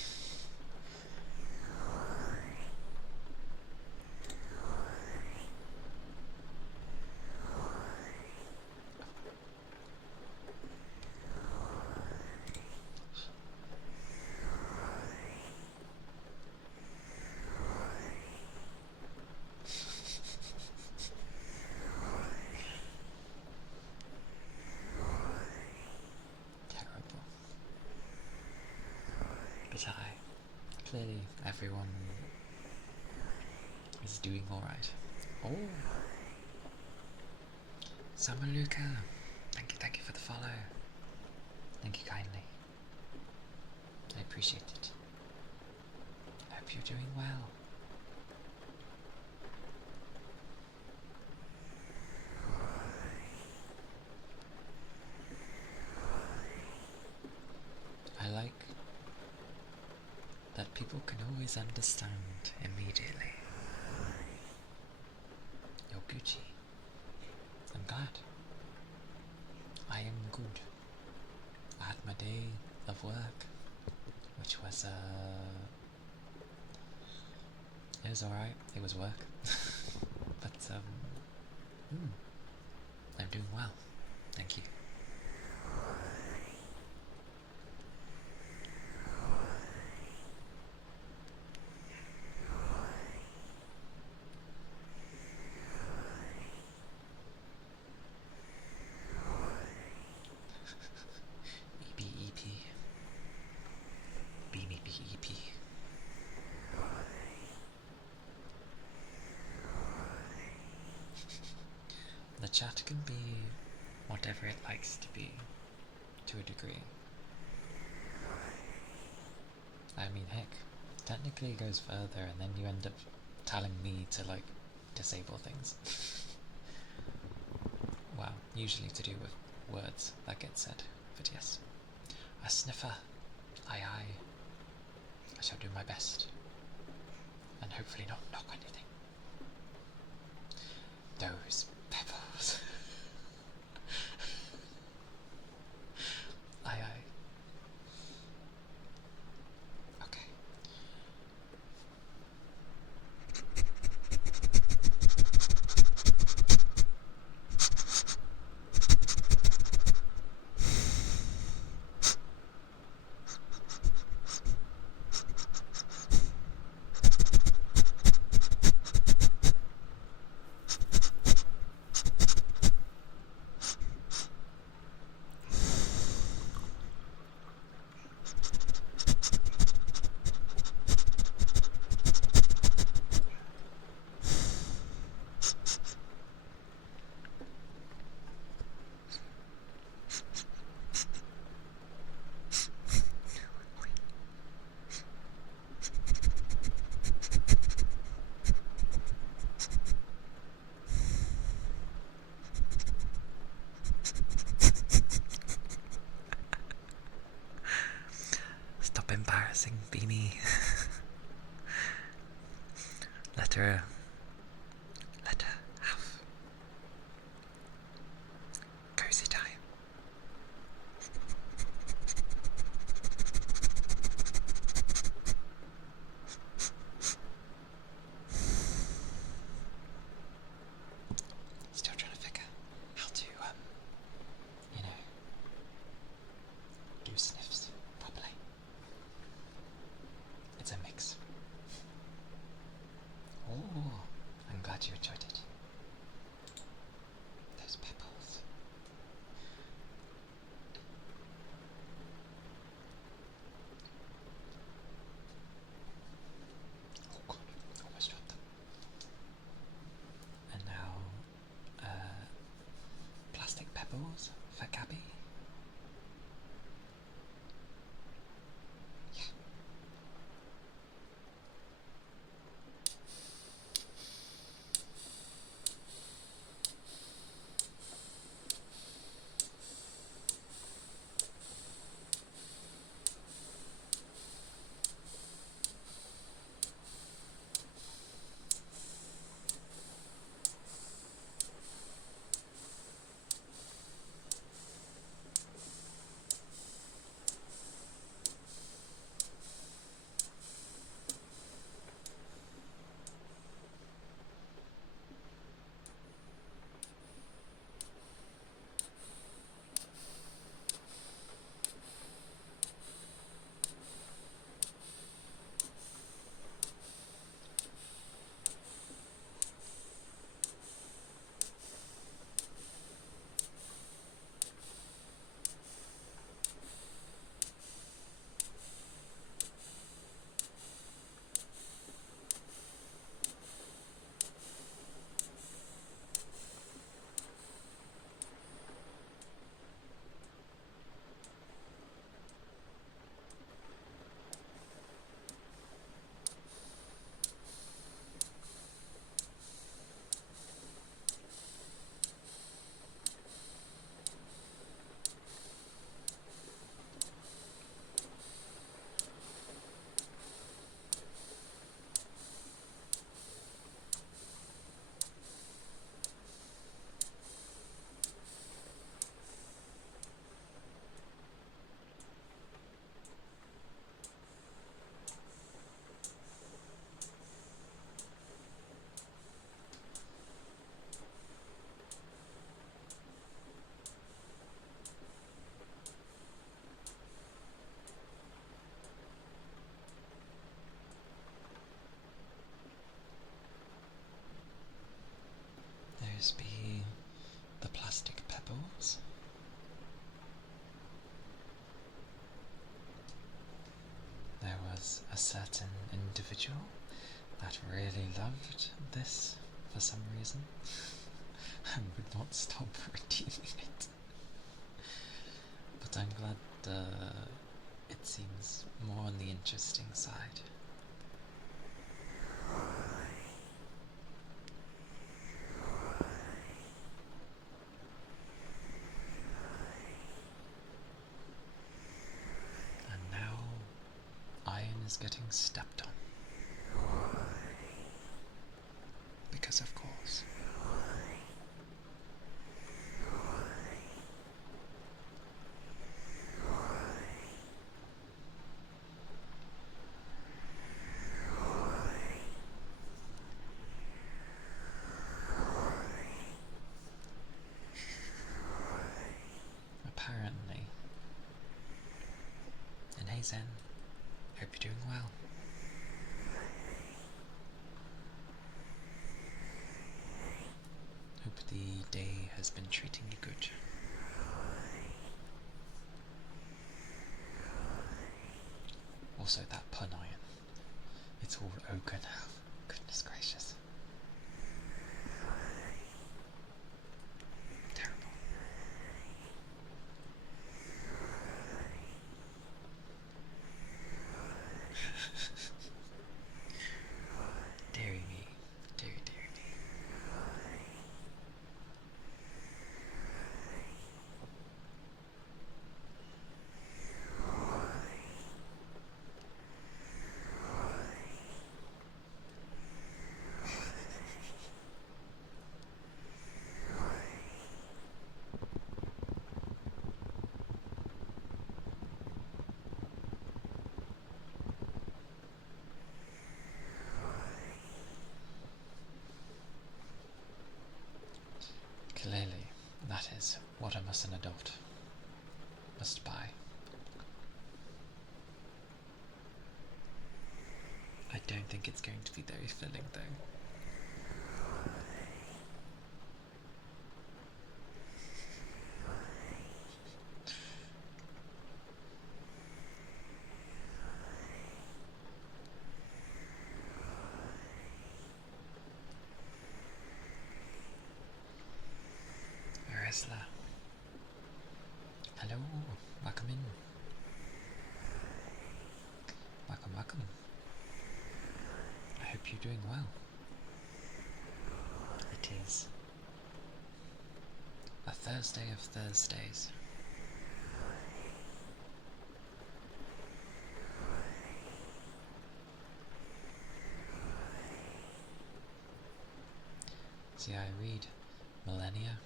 But clearly everyone is doing alright. Oh! Summer Luca! Thank you for the follow. Thank you kindly. I appreciate it. I hope you're doing well. I like that people can always understand immediately your beauty. I'm glad. I am good. I had my day of work, which was it was alright. It was work, but I'm doing well. Thank you. EP. Beamy BEP. The chat can be whatever it likes to be, to a degree. I mean, heck, technically it goes further, and then you end up telling me to, like, disable things. Well, usually to do with words that get said, but yes. A sniffer. Aye aye. I shall do my best. And hopefully not knock anything. Those pebbles. Aye aye. Okay. Stop embarrassing Beanie. Let her have cozy time. Still trying to figure how to, you know, do sniffs properly. It's a mix. Oh, I'm glad you enjoyed it. Those pebbles. Oh god, almost dropped them. And now, plastic pebbles for Gabby. Yeah. There's be the plastic pebbles. There was a certain individual that really loved this for some reason and would not stop redeeming it. But I'm glad it seems more on the interesting side. And now iron is getting stepped on. Because of course. Apparently. And hey Zen, hope you're doing well. Hope the day has been treating you good. Also that pun iron. It's all ochre now. Goodness gracious. Terrible. Deary me. Deary me. Clearly, that is what a must an adult must buy. I don't think it's going to be very filling though. Wrestler. Hello, welcome in. Welcome, welcome. I hope you're doing well. It is a Thursday of Thursdays. See, I read millennia,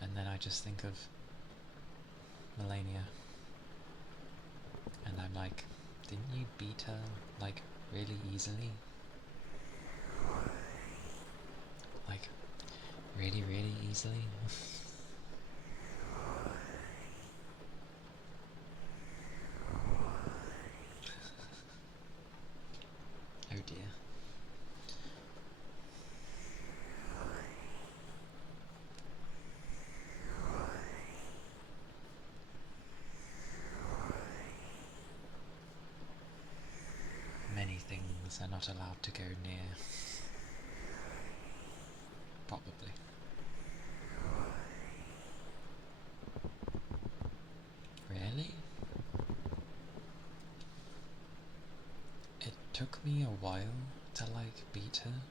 and then I just think of Melania. And I'm like, didn't you beat her, like, really easily? Like, really, really easily? Oh dear. Many things are not allowed to go near. Probably. Really? It took me a while to like beat her,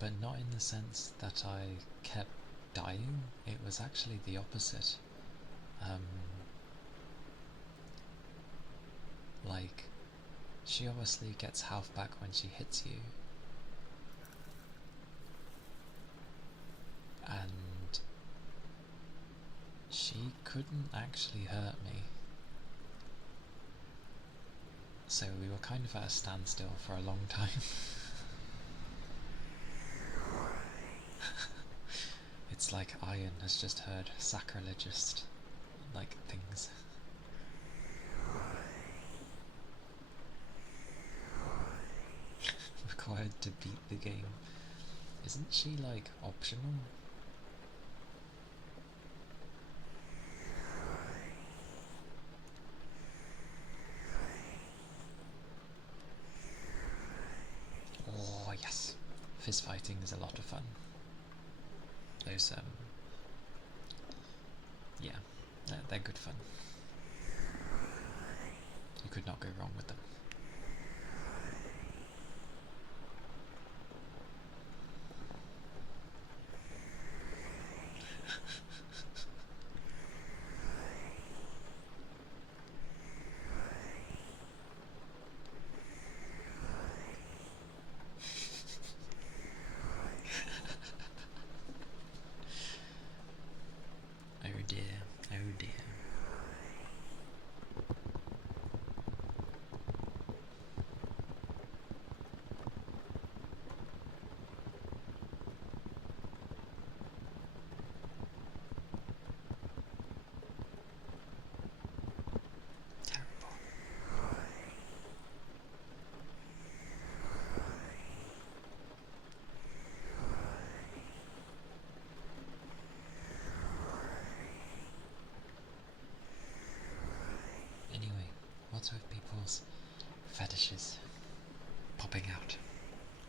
but not in the sense that I kept dying. It was actually the opposite. Like, she obviously gets health back when she hits you, and she couldn't actually hurt me. So we were kind of at a standstill for a long time. It's like Iron has just heard sacrilegious, like, things. Required to beat the game. Isn't she, like, optional? Oh, yes. Fist fighting is a lot of fun. Those, yeah, they're good fun. You could not go wrong with them. Oh dear, oh dear. Terrible. Anyway, what's with people's fetishes popping out?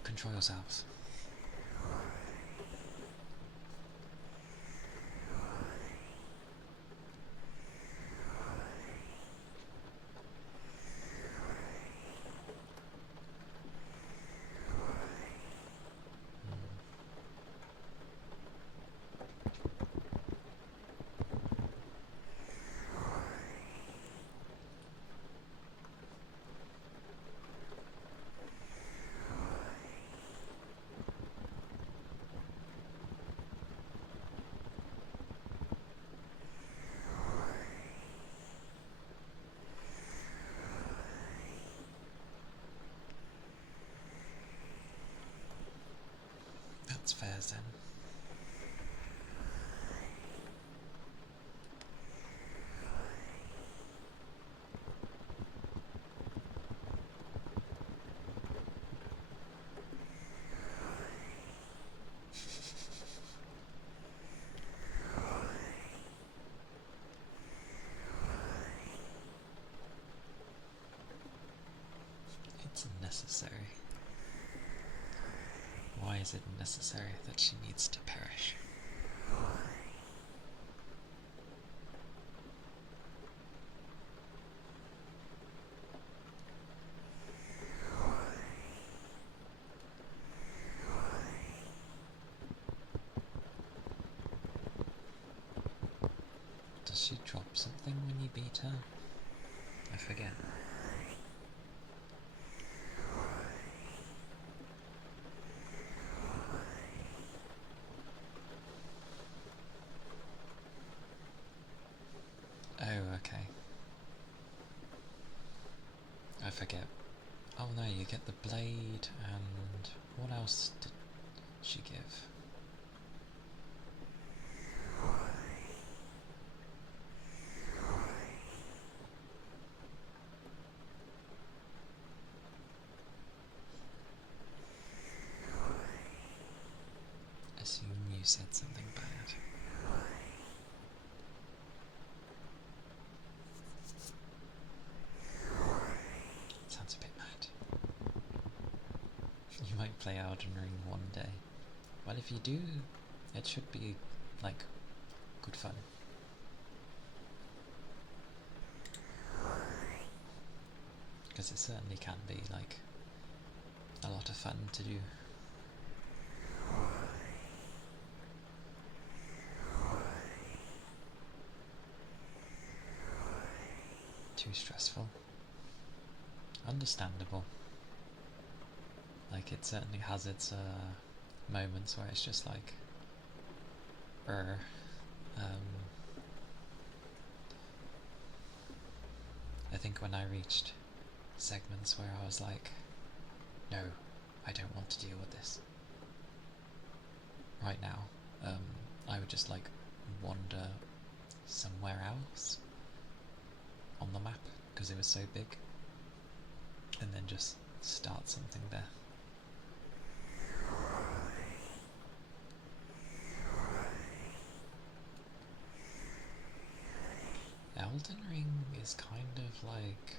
Control yourselves. That's fair then. It's unnecessary. Why is it necessary that she needs to perish? Does she drop something when you beat her? I forget. Oh, okay. I forget. Oh no, you get the blade and what else did she give? Assume you said something bad. Sounds a bit mad. You might play Elden Ring one day. Well, if you do, it should be, like, good fun. Because it certainly can be, like, a lot of fun to do. Too stressful. Understandable. Like, it certainly has its moments where it's just like, I think when I reached segments where I was like, no, I don't want to deal with this. Right now, I would just like wander somewhere else on the map because it was so big, and then just start something there. Elden Ring is kind of like,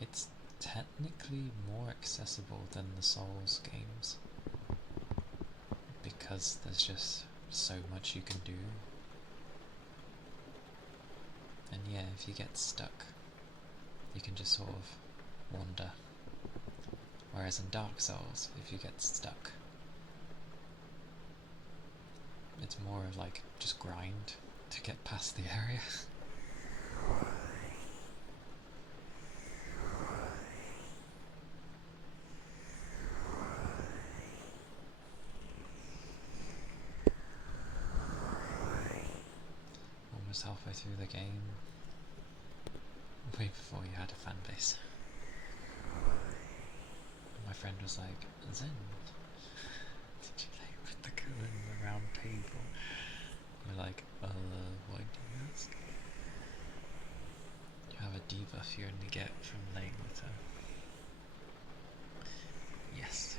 it's technically more accessible than the Souls games because there's just so much you can do. And yeah, if you get stuck, you can just sort of wander. Whereas in Dark Souls, if you get stuck, it's more of like just grind to get past the area. Almost halfway through the game, way before you had a fan base. My friend was like, Zen, did you play with the girl in the round table? We're like, why do you ask? You have a debuff you only get from laying with her. Yes.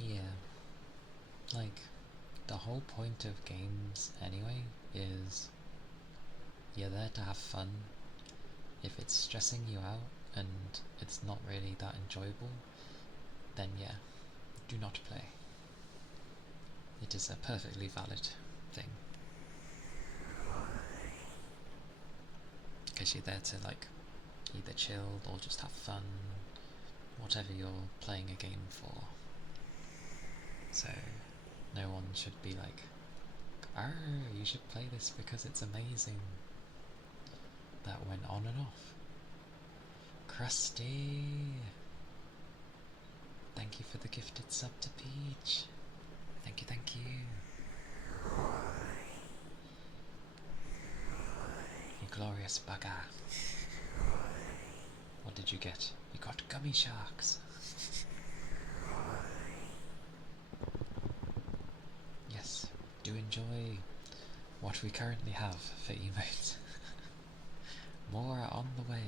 Yeah, like, the whole point of games anyway is you're there to have fun. If it's stressing you out and it's not really that enjoyable, then yeah, do not play. It is a perfectly valid thing. Because you're there to like either chill or just have fun, whatever you're playing a game for. So no one should be like, you should play this because it's amazing. That went on and off. Krusty! Thank you for the gifted sub to Peach. Thank you, thank you. You glorious bugger. What did you get? You got gummy sharks. Yes, do enjoy what we currently have for emotes. More are on the way.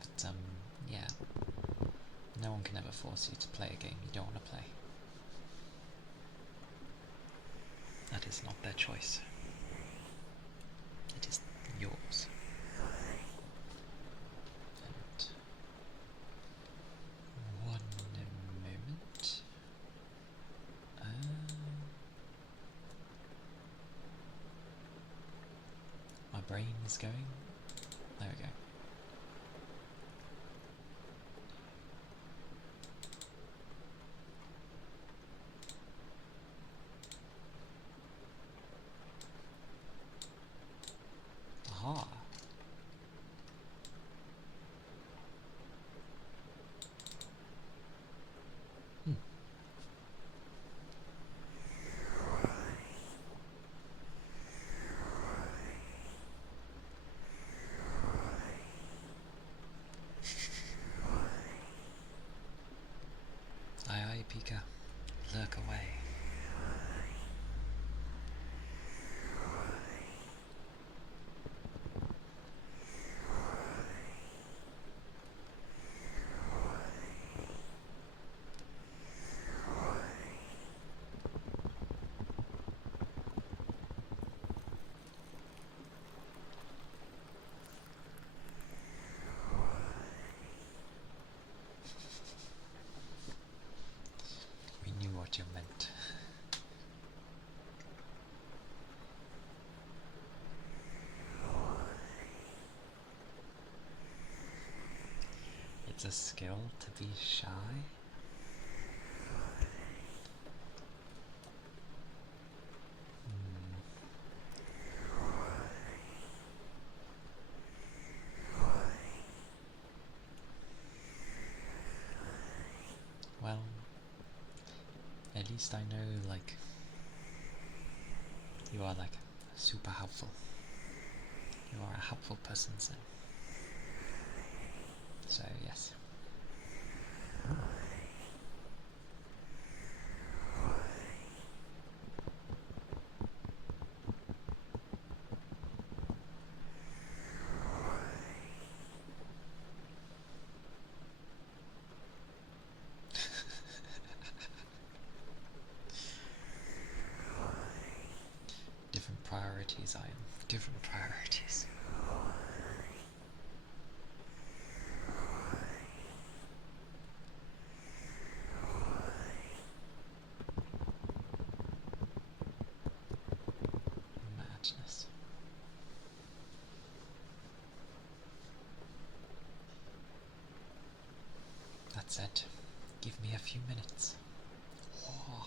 But yeah, no one can ever force you to play a game you don't want to play. That is not their choice. It is yours. And one moment. My brain is going. There we go. Aha. Aye, Pika. Lurk away. We knew what you meant. It's a skill to be shy. Well, at least I know, like, you are, like, super helpful. You are a helpful person, Zen. So, yes. priorities, I am. Different priorities. Madness. That's it. Give me a few minutes. Oh.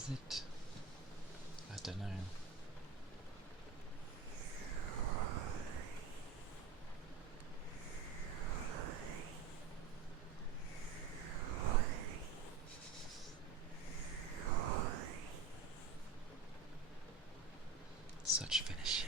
Is it? I don't know. Such finish.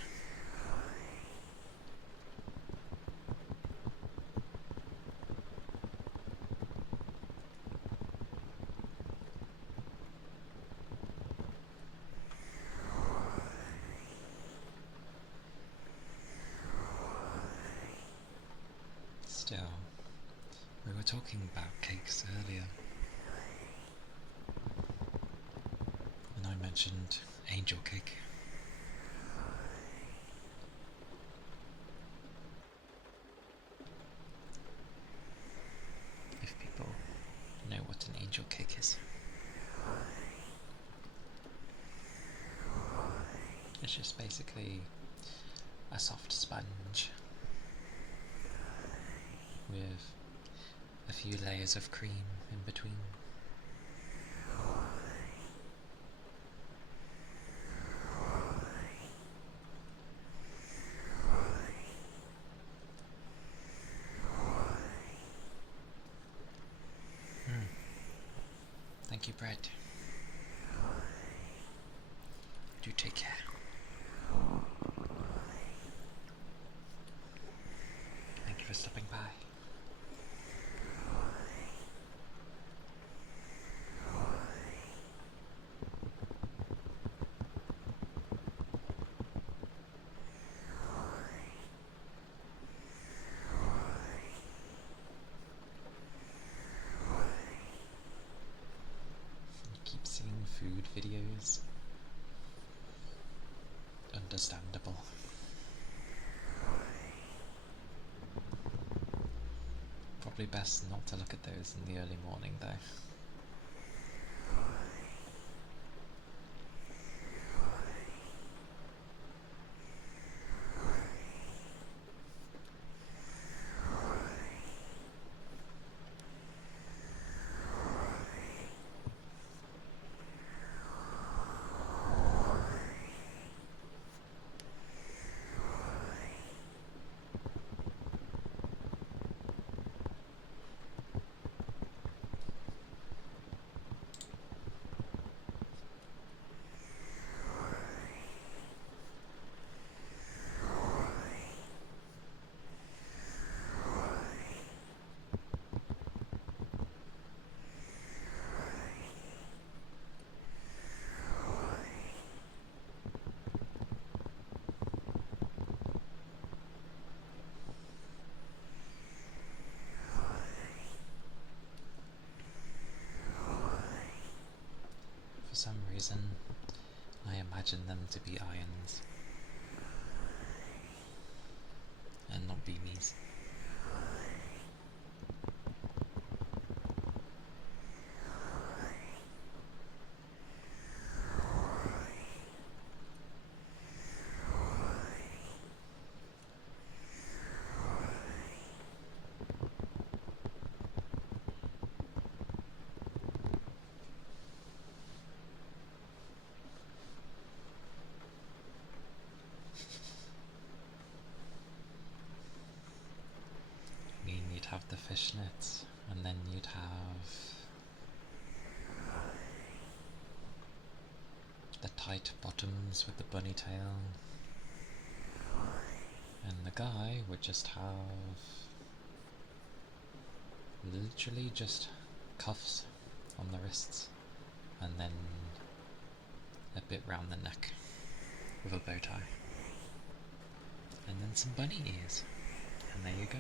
Still, we were talking about cakes earlier, and I mentioned angel cake. If people know what an angel cake is, it's just basically a soft sponge with a few layers of cream in between. Thank you, Brett. Do take care. Thank you for stopping by. Keep seeing food videos. Understandable. Probably best not to look at those in the early morning though. For some reason, I imagine them to be ions and not beamies. You'd have the fishnets, and then you'd have the tight bottoms with the bunny tail, and the guy would just have literally just cuffs on the wrists, and then a bit round the neck with a bow tie, and then some bunny ears, and there you go.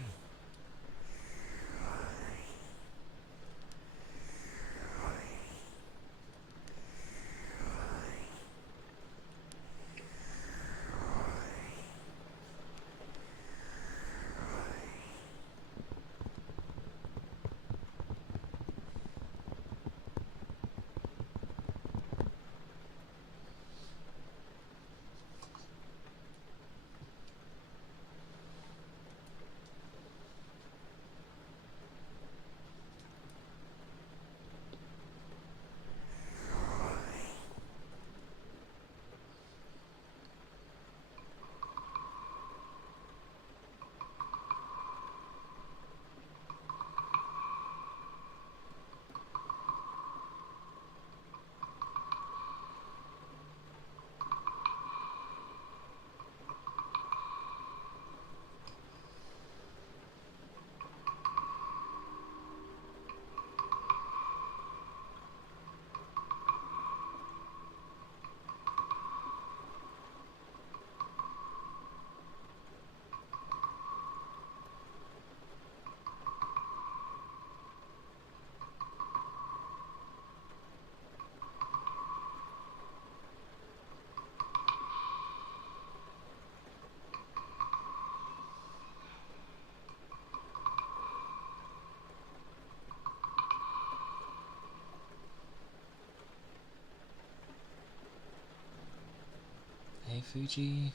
Hey Fuji.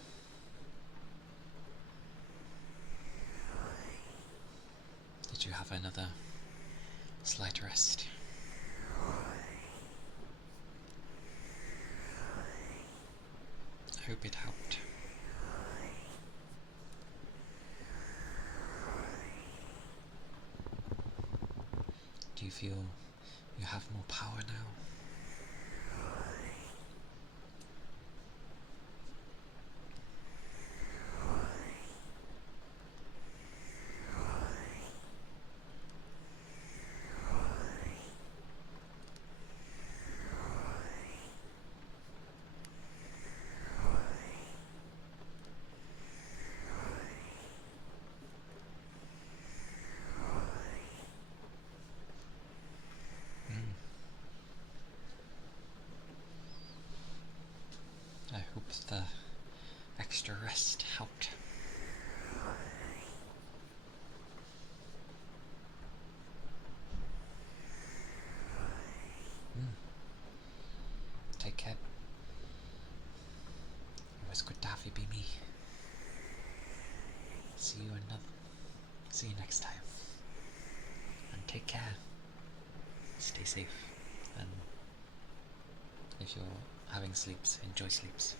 Did you have another slight rest? I hope it helped. Do you feel you have more power now? I hope the extra rest helped. Take care. It was good to have you be me. See you next time. And take care. Stay safe. And if you're having sleeps, enjoy sleeps.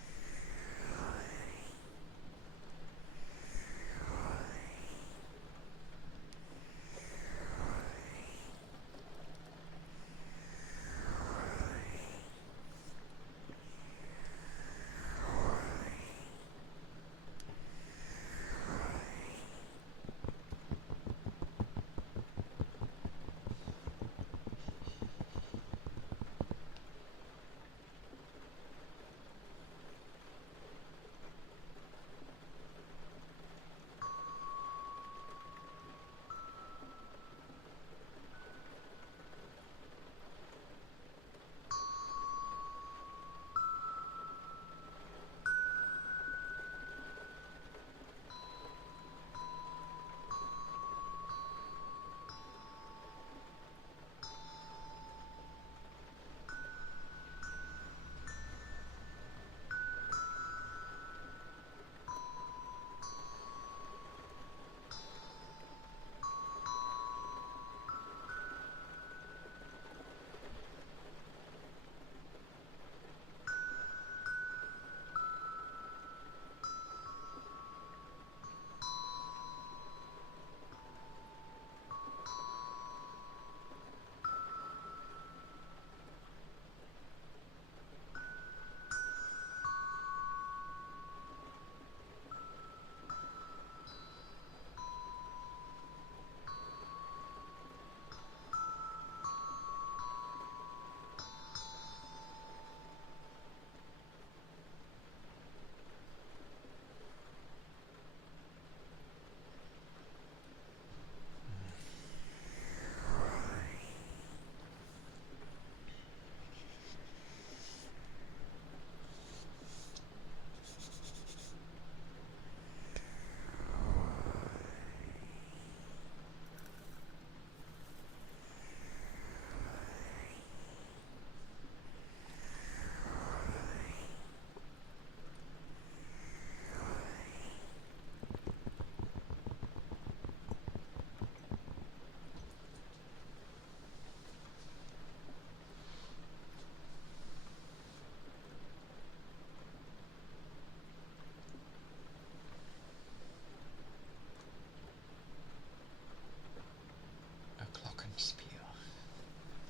Spiel.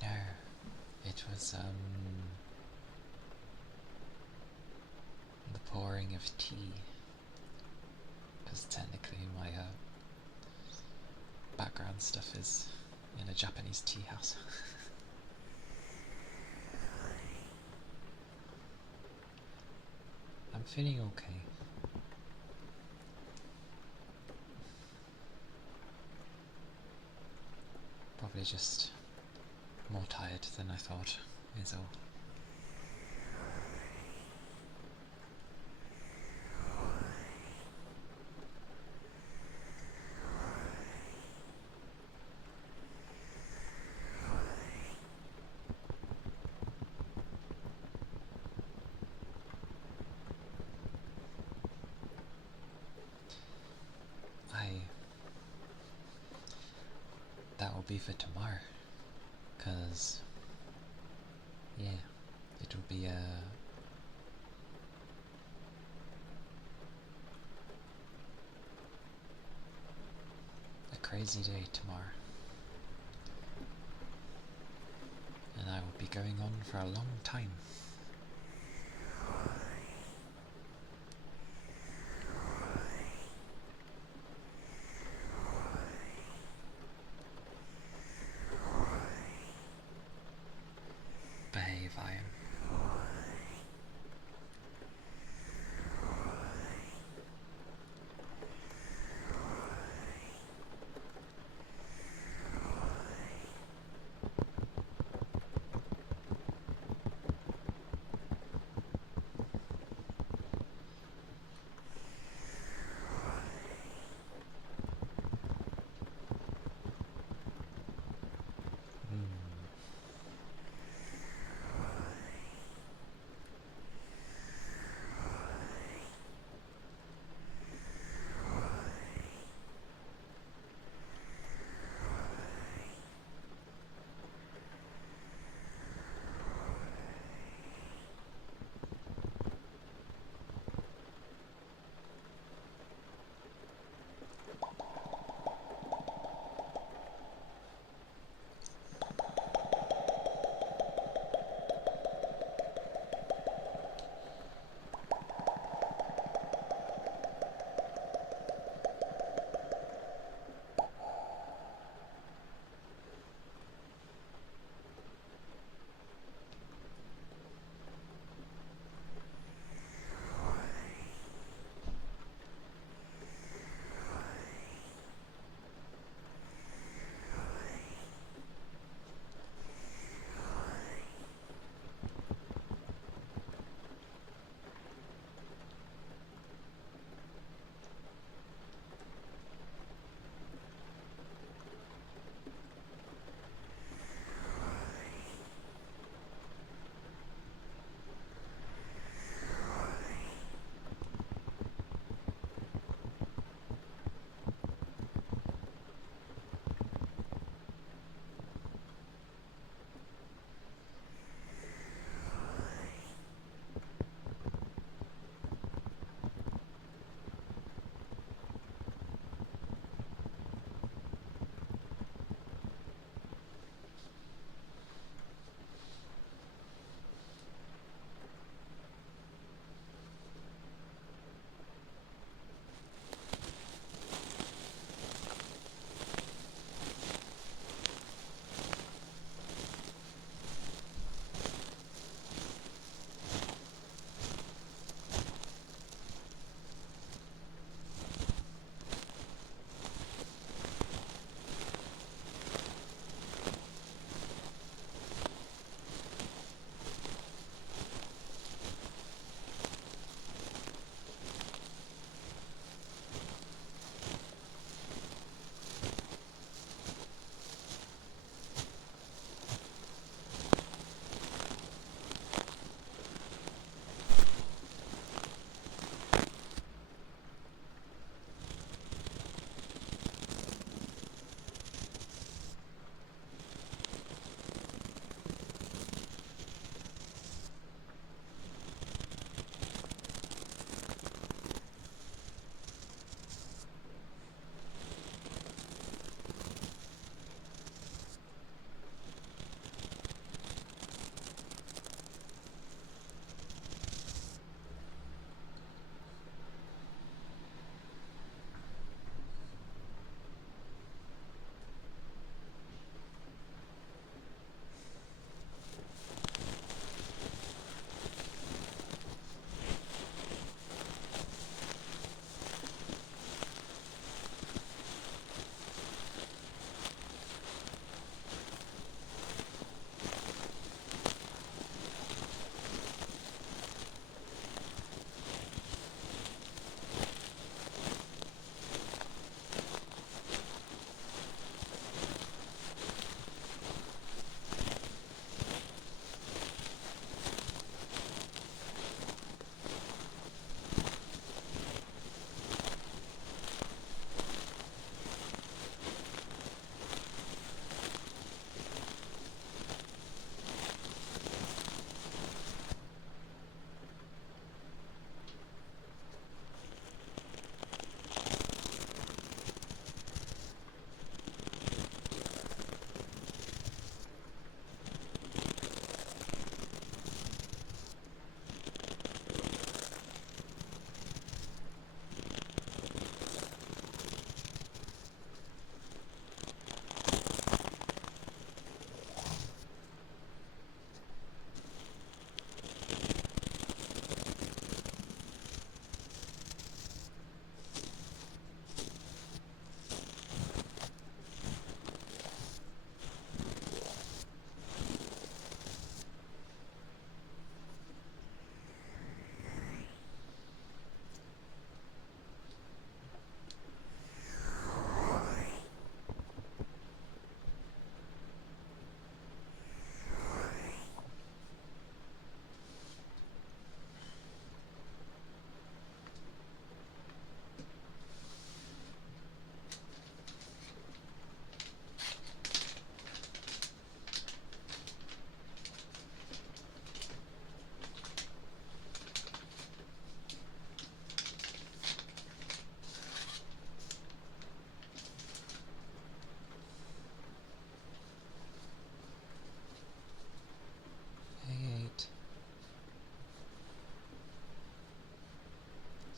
No, it was the pouring of tea, because technically my background stuff is in a Japanese tea house. I'm feeling okay. Probably just more tired than I thought, is all. be for tomorrow, because, yeah, it'll be a crazy day tomorrow, and I will be going on for a long time. Behave, I am.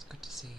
It's good to see you.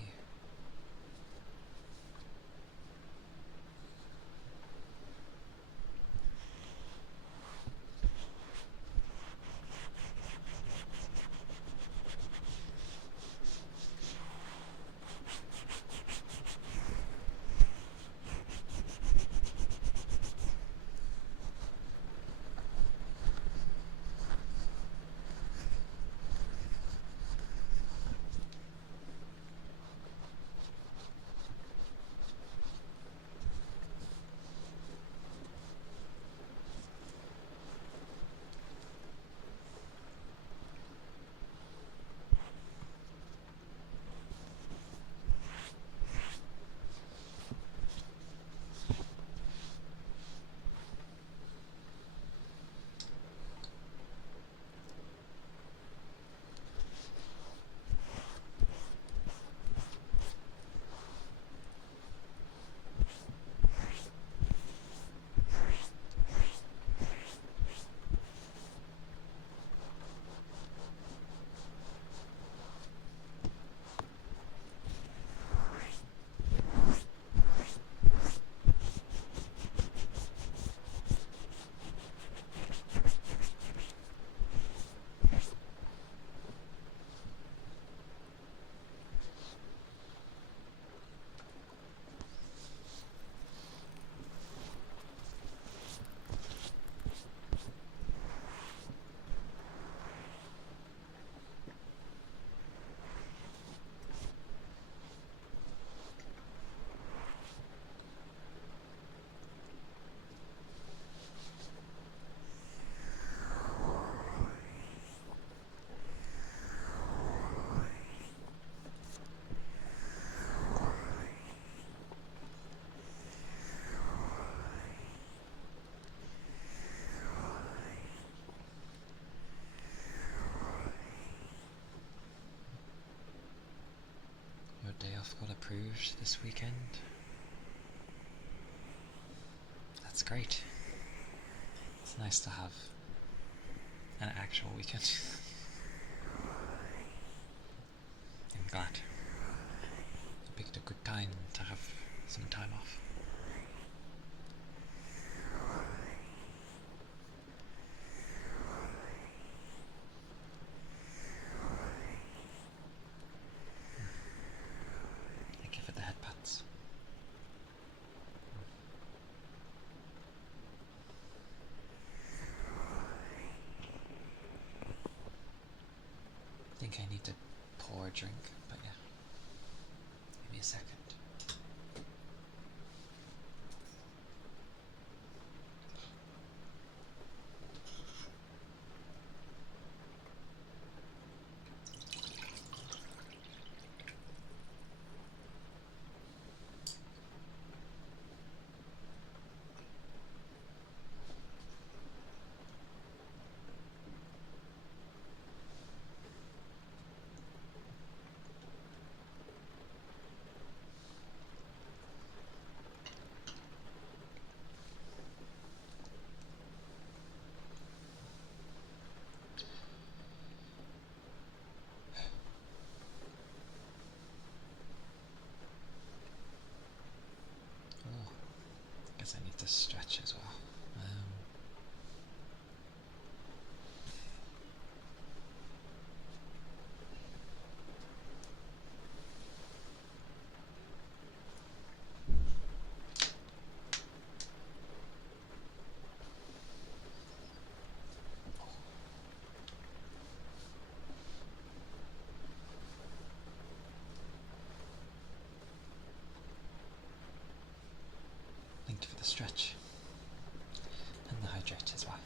Your day off got approved this weekend. That's great. It's nice to have an actual weekend. I'm glad. You picked a good time to have some time off. Thank you for the head pats. I think I need to pour a drink, but yeah. Give me a second. Guess I need to stretch as well. Thank you for the stretch and the hydrate as well.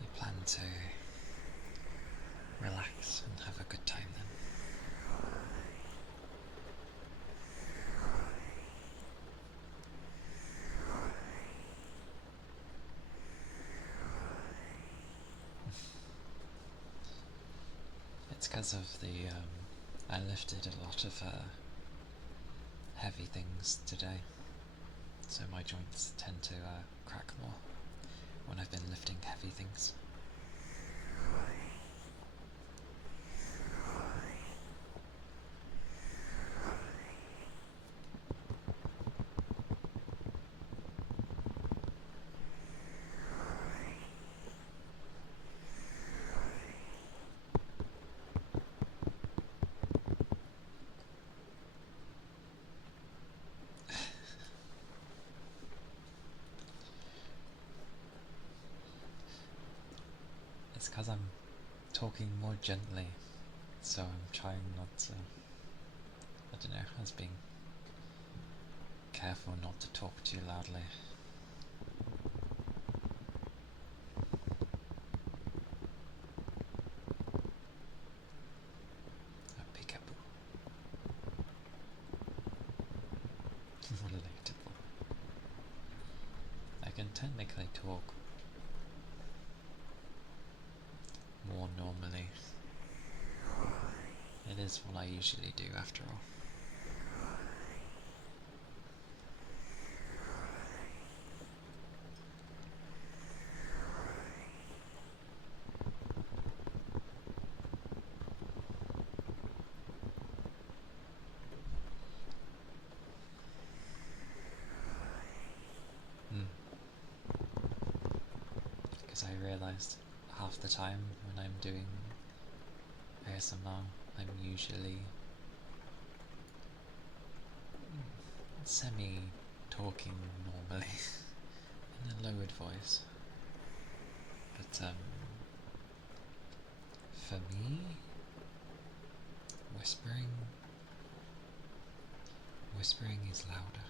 You plan to relax and have a good time then? It's because of the I lifted a lot of heavy things today, so my joints tend to crack more when I've been lifting heavy things. It's because I'm talking more gently, so I'm trying not to, I don't know, I was being careful not to talk too loudly. Peekaboo. Relatable. I can technically talk more normally. It is what I usually do after all. Because I realised half the time when I'm doing ASMR, I'm usually semi-talking normally in a lowered voice. But for me, whispering is louder.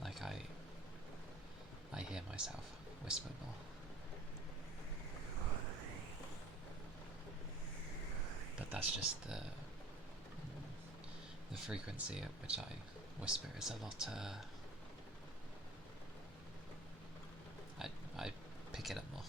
Like I hear myself whisper more. But that's just the frequency at which I whisper is a lot. I pick it up more.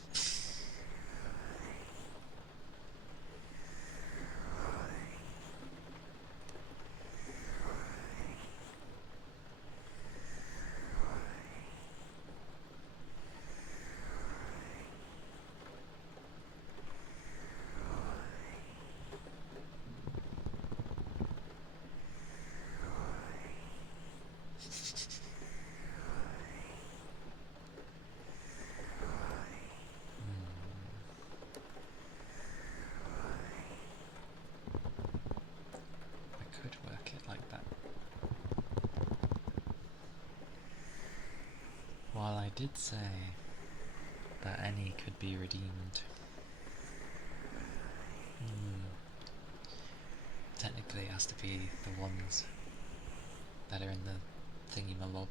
While I did say that any could be redeemed, technically it has to be the ones that are in the thingy-ma-lob.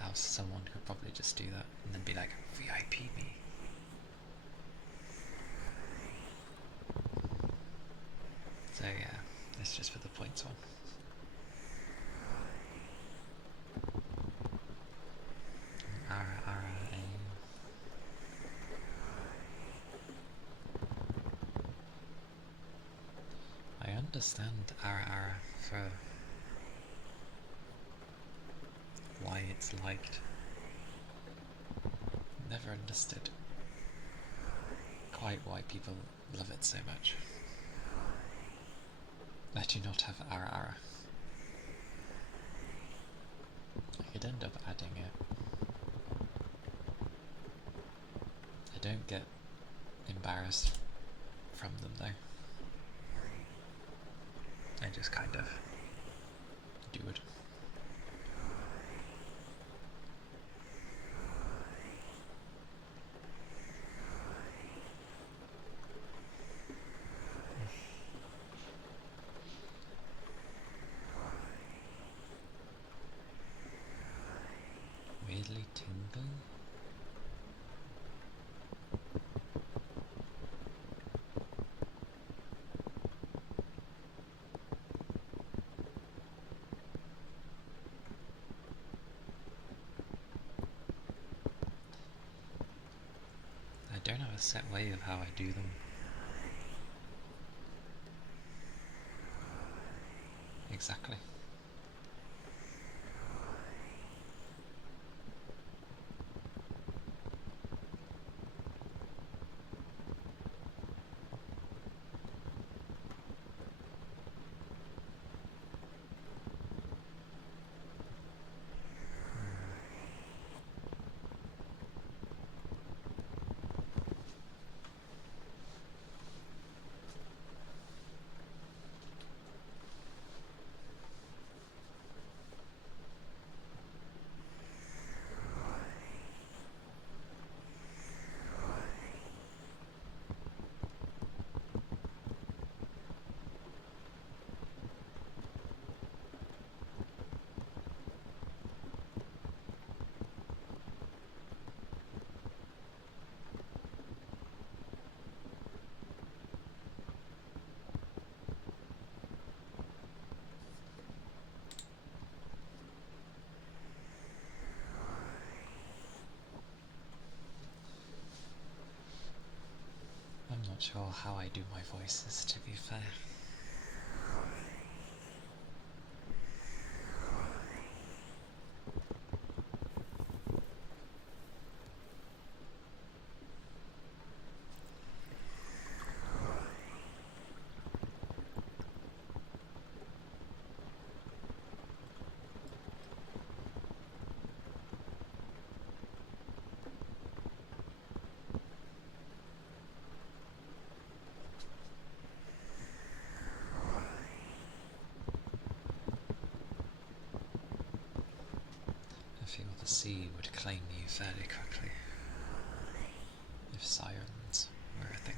Else someone could probably just do that and then be like, VIP me. So yeah, it's just for the points one. I understand ara for why it's liked. Never understood quite why people love it so much. I do not have ara. I could end up adding it. I don't get embarrassed from them though. I just kind of do it. Weirdly tingle? I don't have a set way of how I do them. Exactly. I'm not sure how I do my voices, to be fair. I feel the sea would claim you fairly quickly, if sirens were a thing.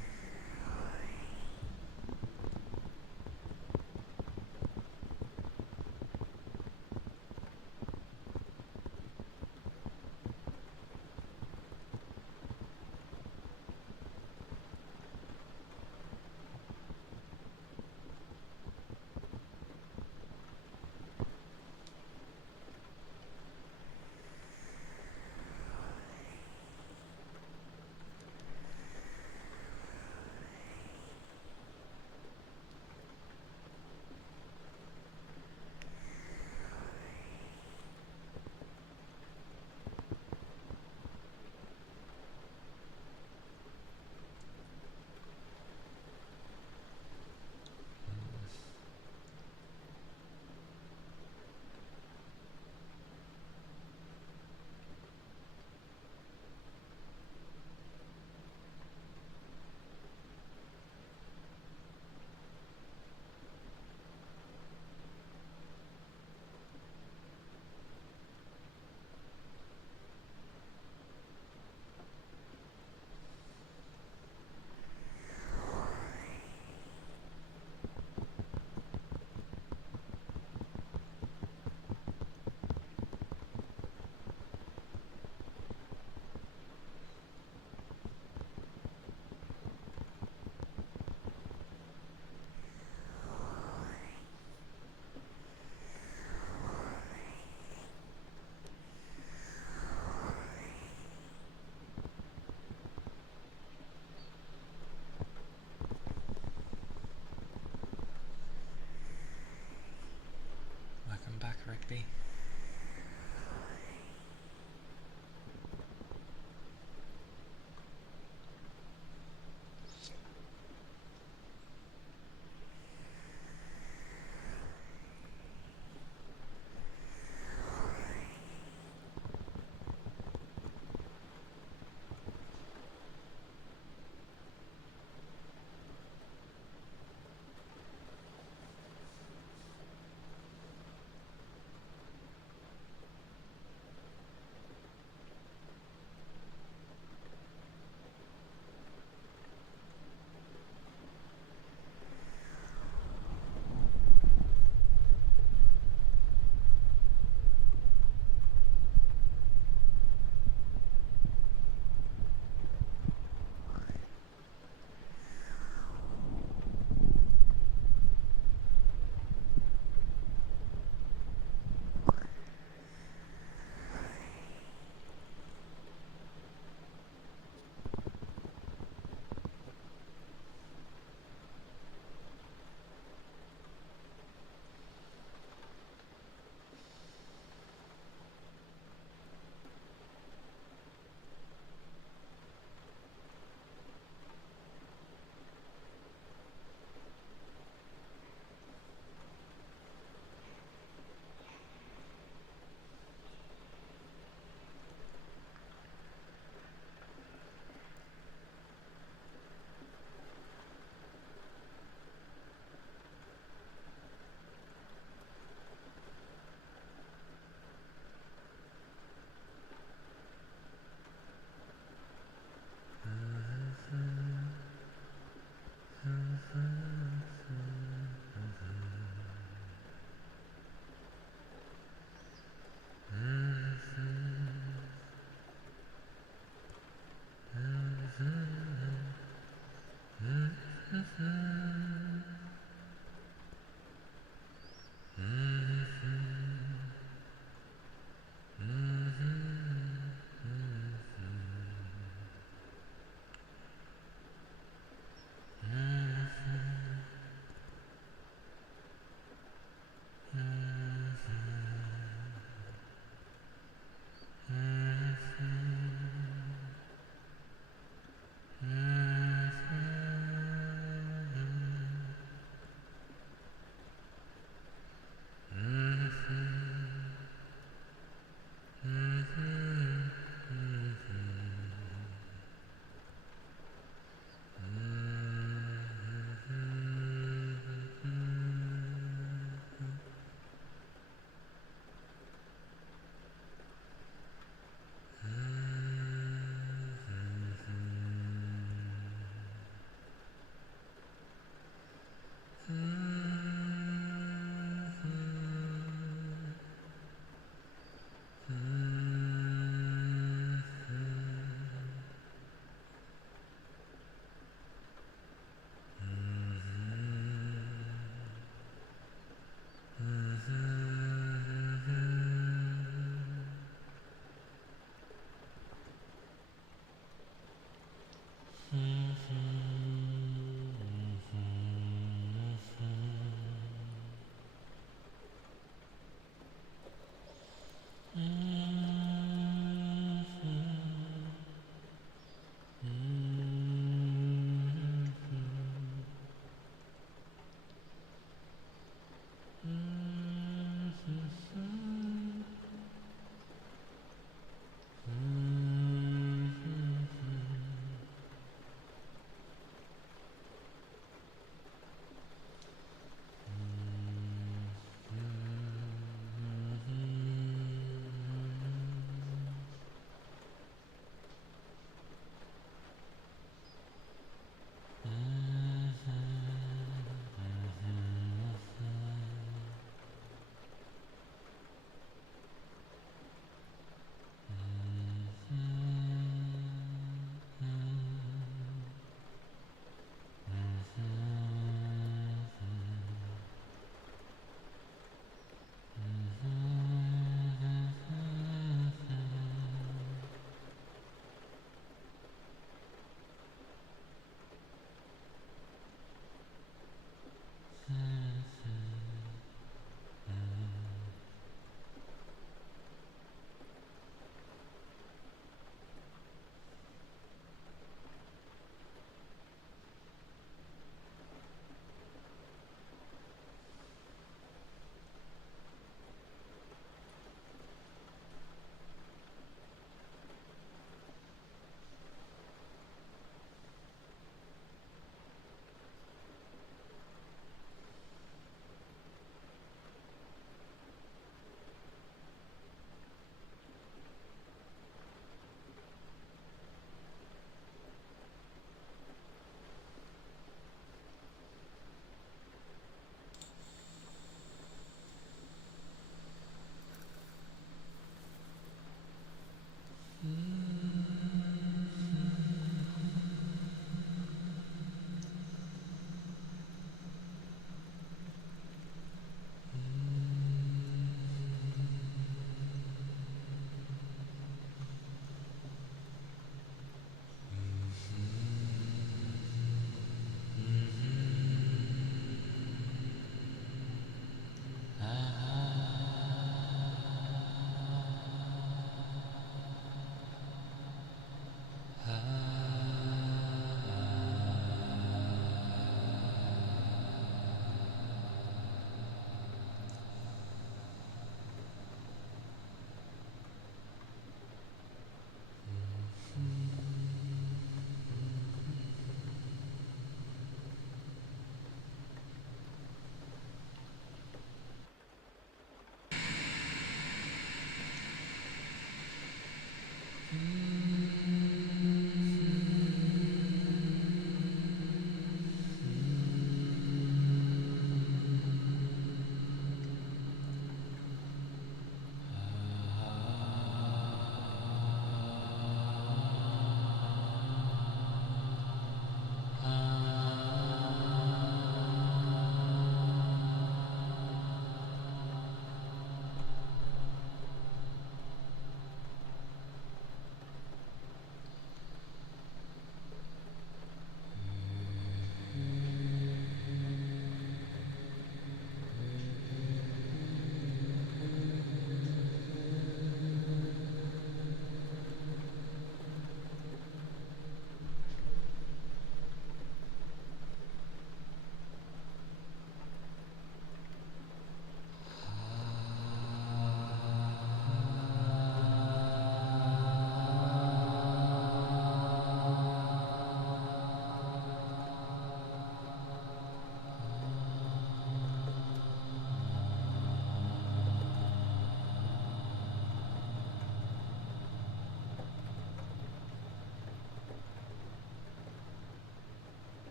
Welcome back, Rigby.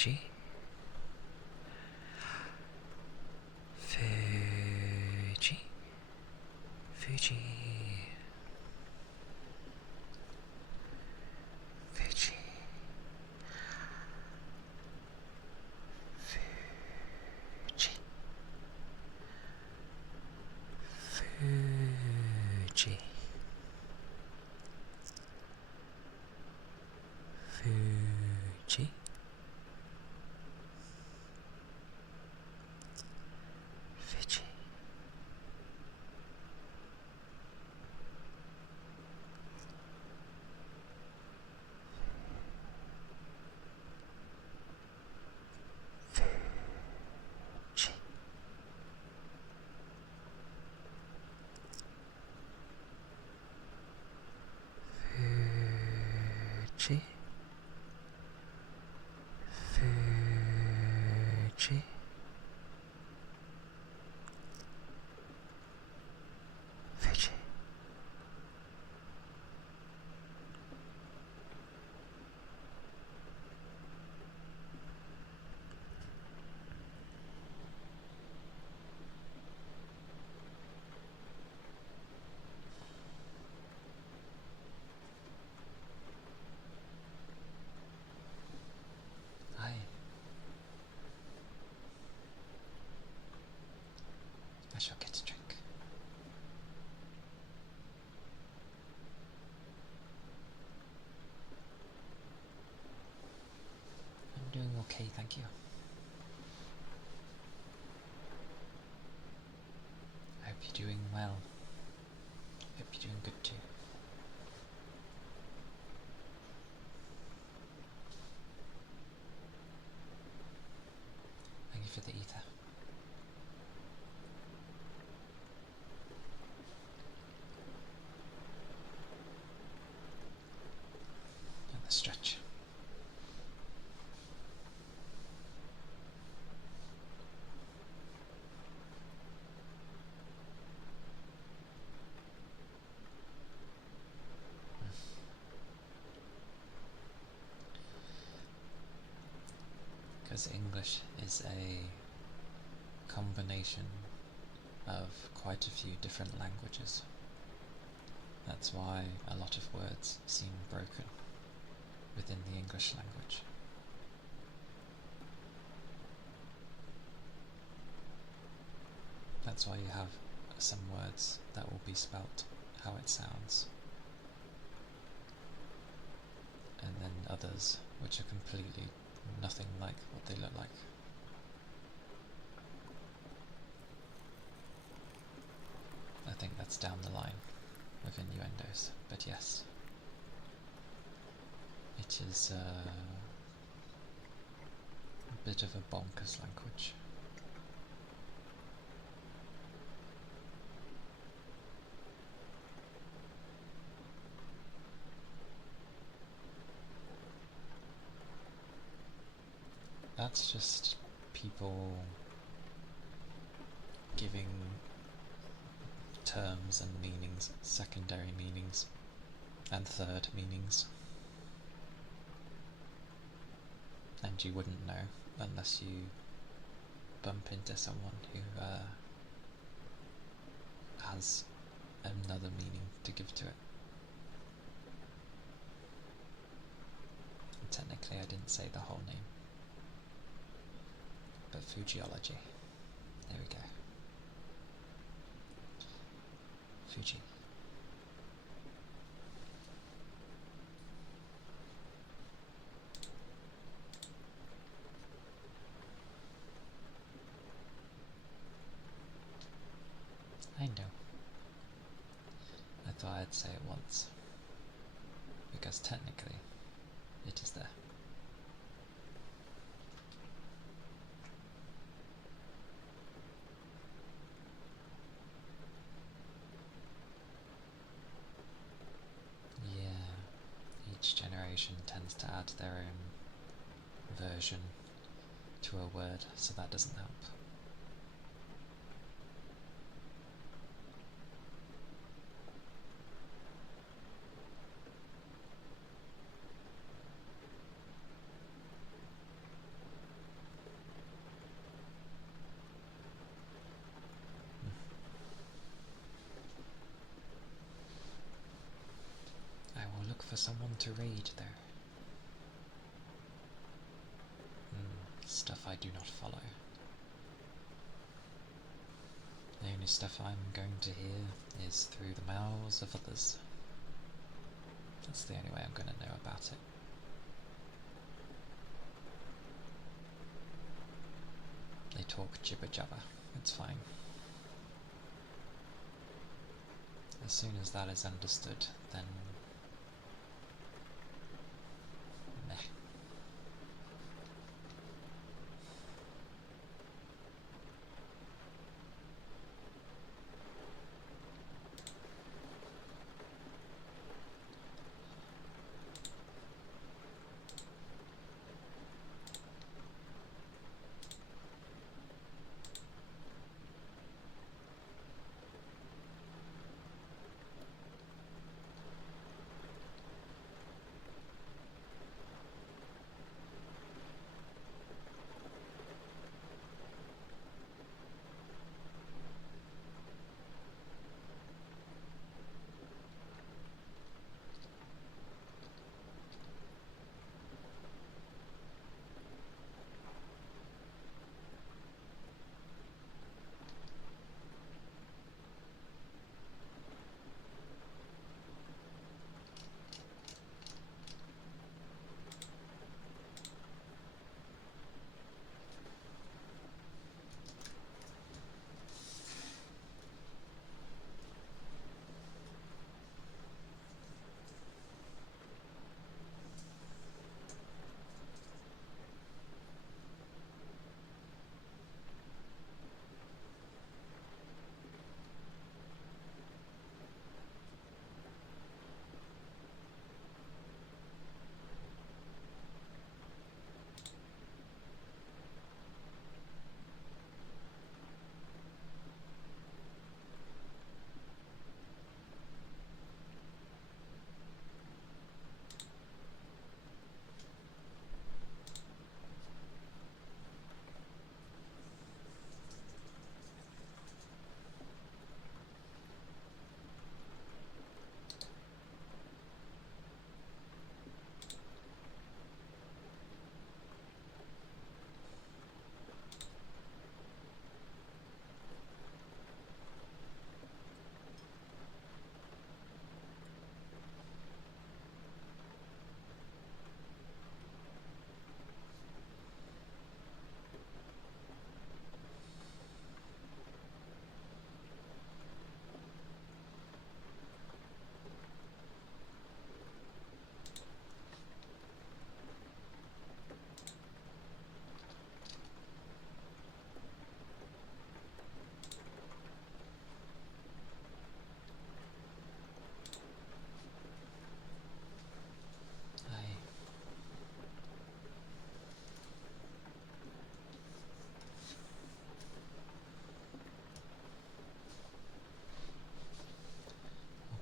Fuji, Fuji, Fuji, Fuji, Fuji, Fuji, Fuji, Fuji, Fuji, Fuji, Fuji. Hi. I shall get a drink. I'm doing okay, thank you. I hope you're doing well. Hope you're doing good too. Thank you for the ether. And the stretch. Because English is a combination of quite a few different languages. That's why a lot of words seem broken within the English language. That's why you have some words that will be spelt how it sounds, and then others which are completely nothing like what they look like. I think that's down the line with innuendos, but yes, it is a bit of a bonkers language. That's just people giving terms and meanings, secondary meanings, and third meanings. And you wouldn't know unless you bump into someone who has another meaning to give to it. And technically I didn't say the whole name. But Fujiology. There we go. Fuji. I know. I thought I'd say it once. Because technically, it is there. Each generation tends to add their own version to a word, so that doesn't help. someone to raid there. Stuff I do not follow. The only stuff I'm going to hear is through the mouths of others. That's the only way I'm going to know about it. They talk jibber jabber, it's fine. As soon as that is understood, then meh.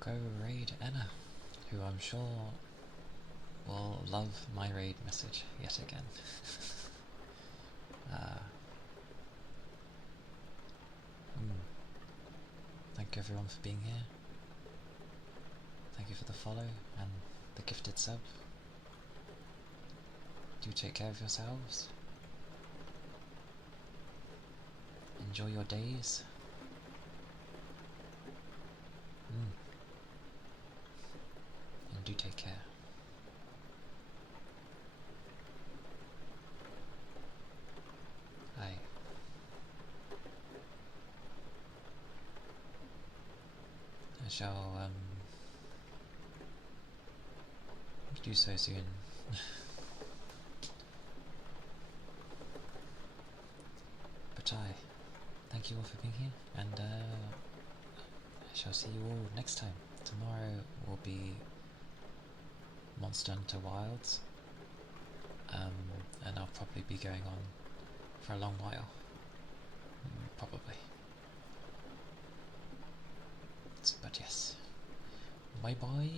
Go raid Enna, who I'm sure will love my raid message yet again. Thank you everyone for being here. Thank you for the follow and the gifted sub. Do take care of yourselves. Enjoy your days. And do take care. Aye. I shall do so soon. But thank you all for being here, and I shall see you all next time. Tomorrow will be Monster Hunter Wilds, and I'll probably be going on for a long while. Probably. But yes. Bye bye.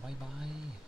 Bye bye.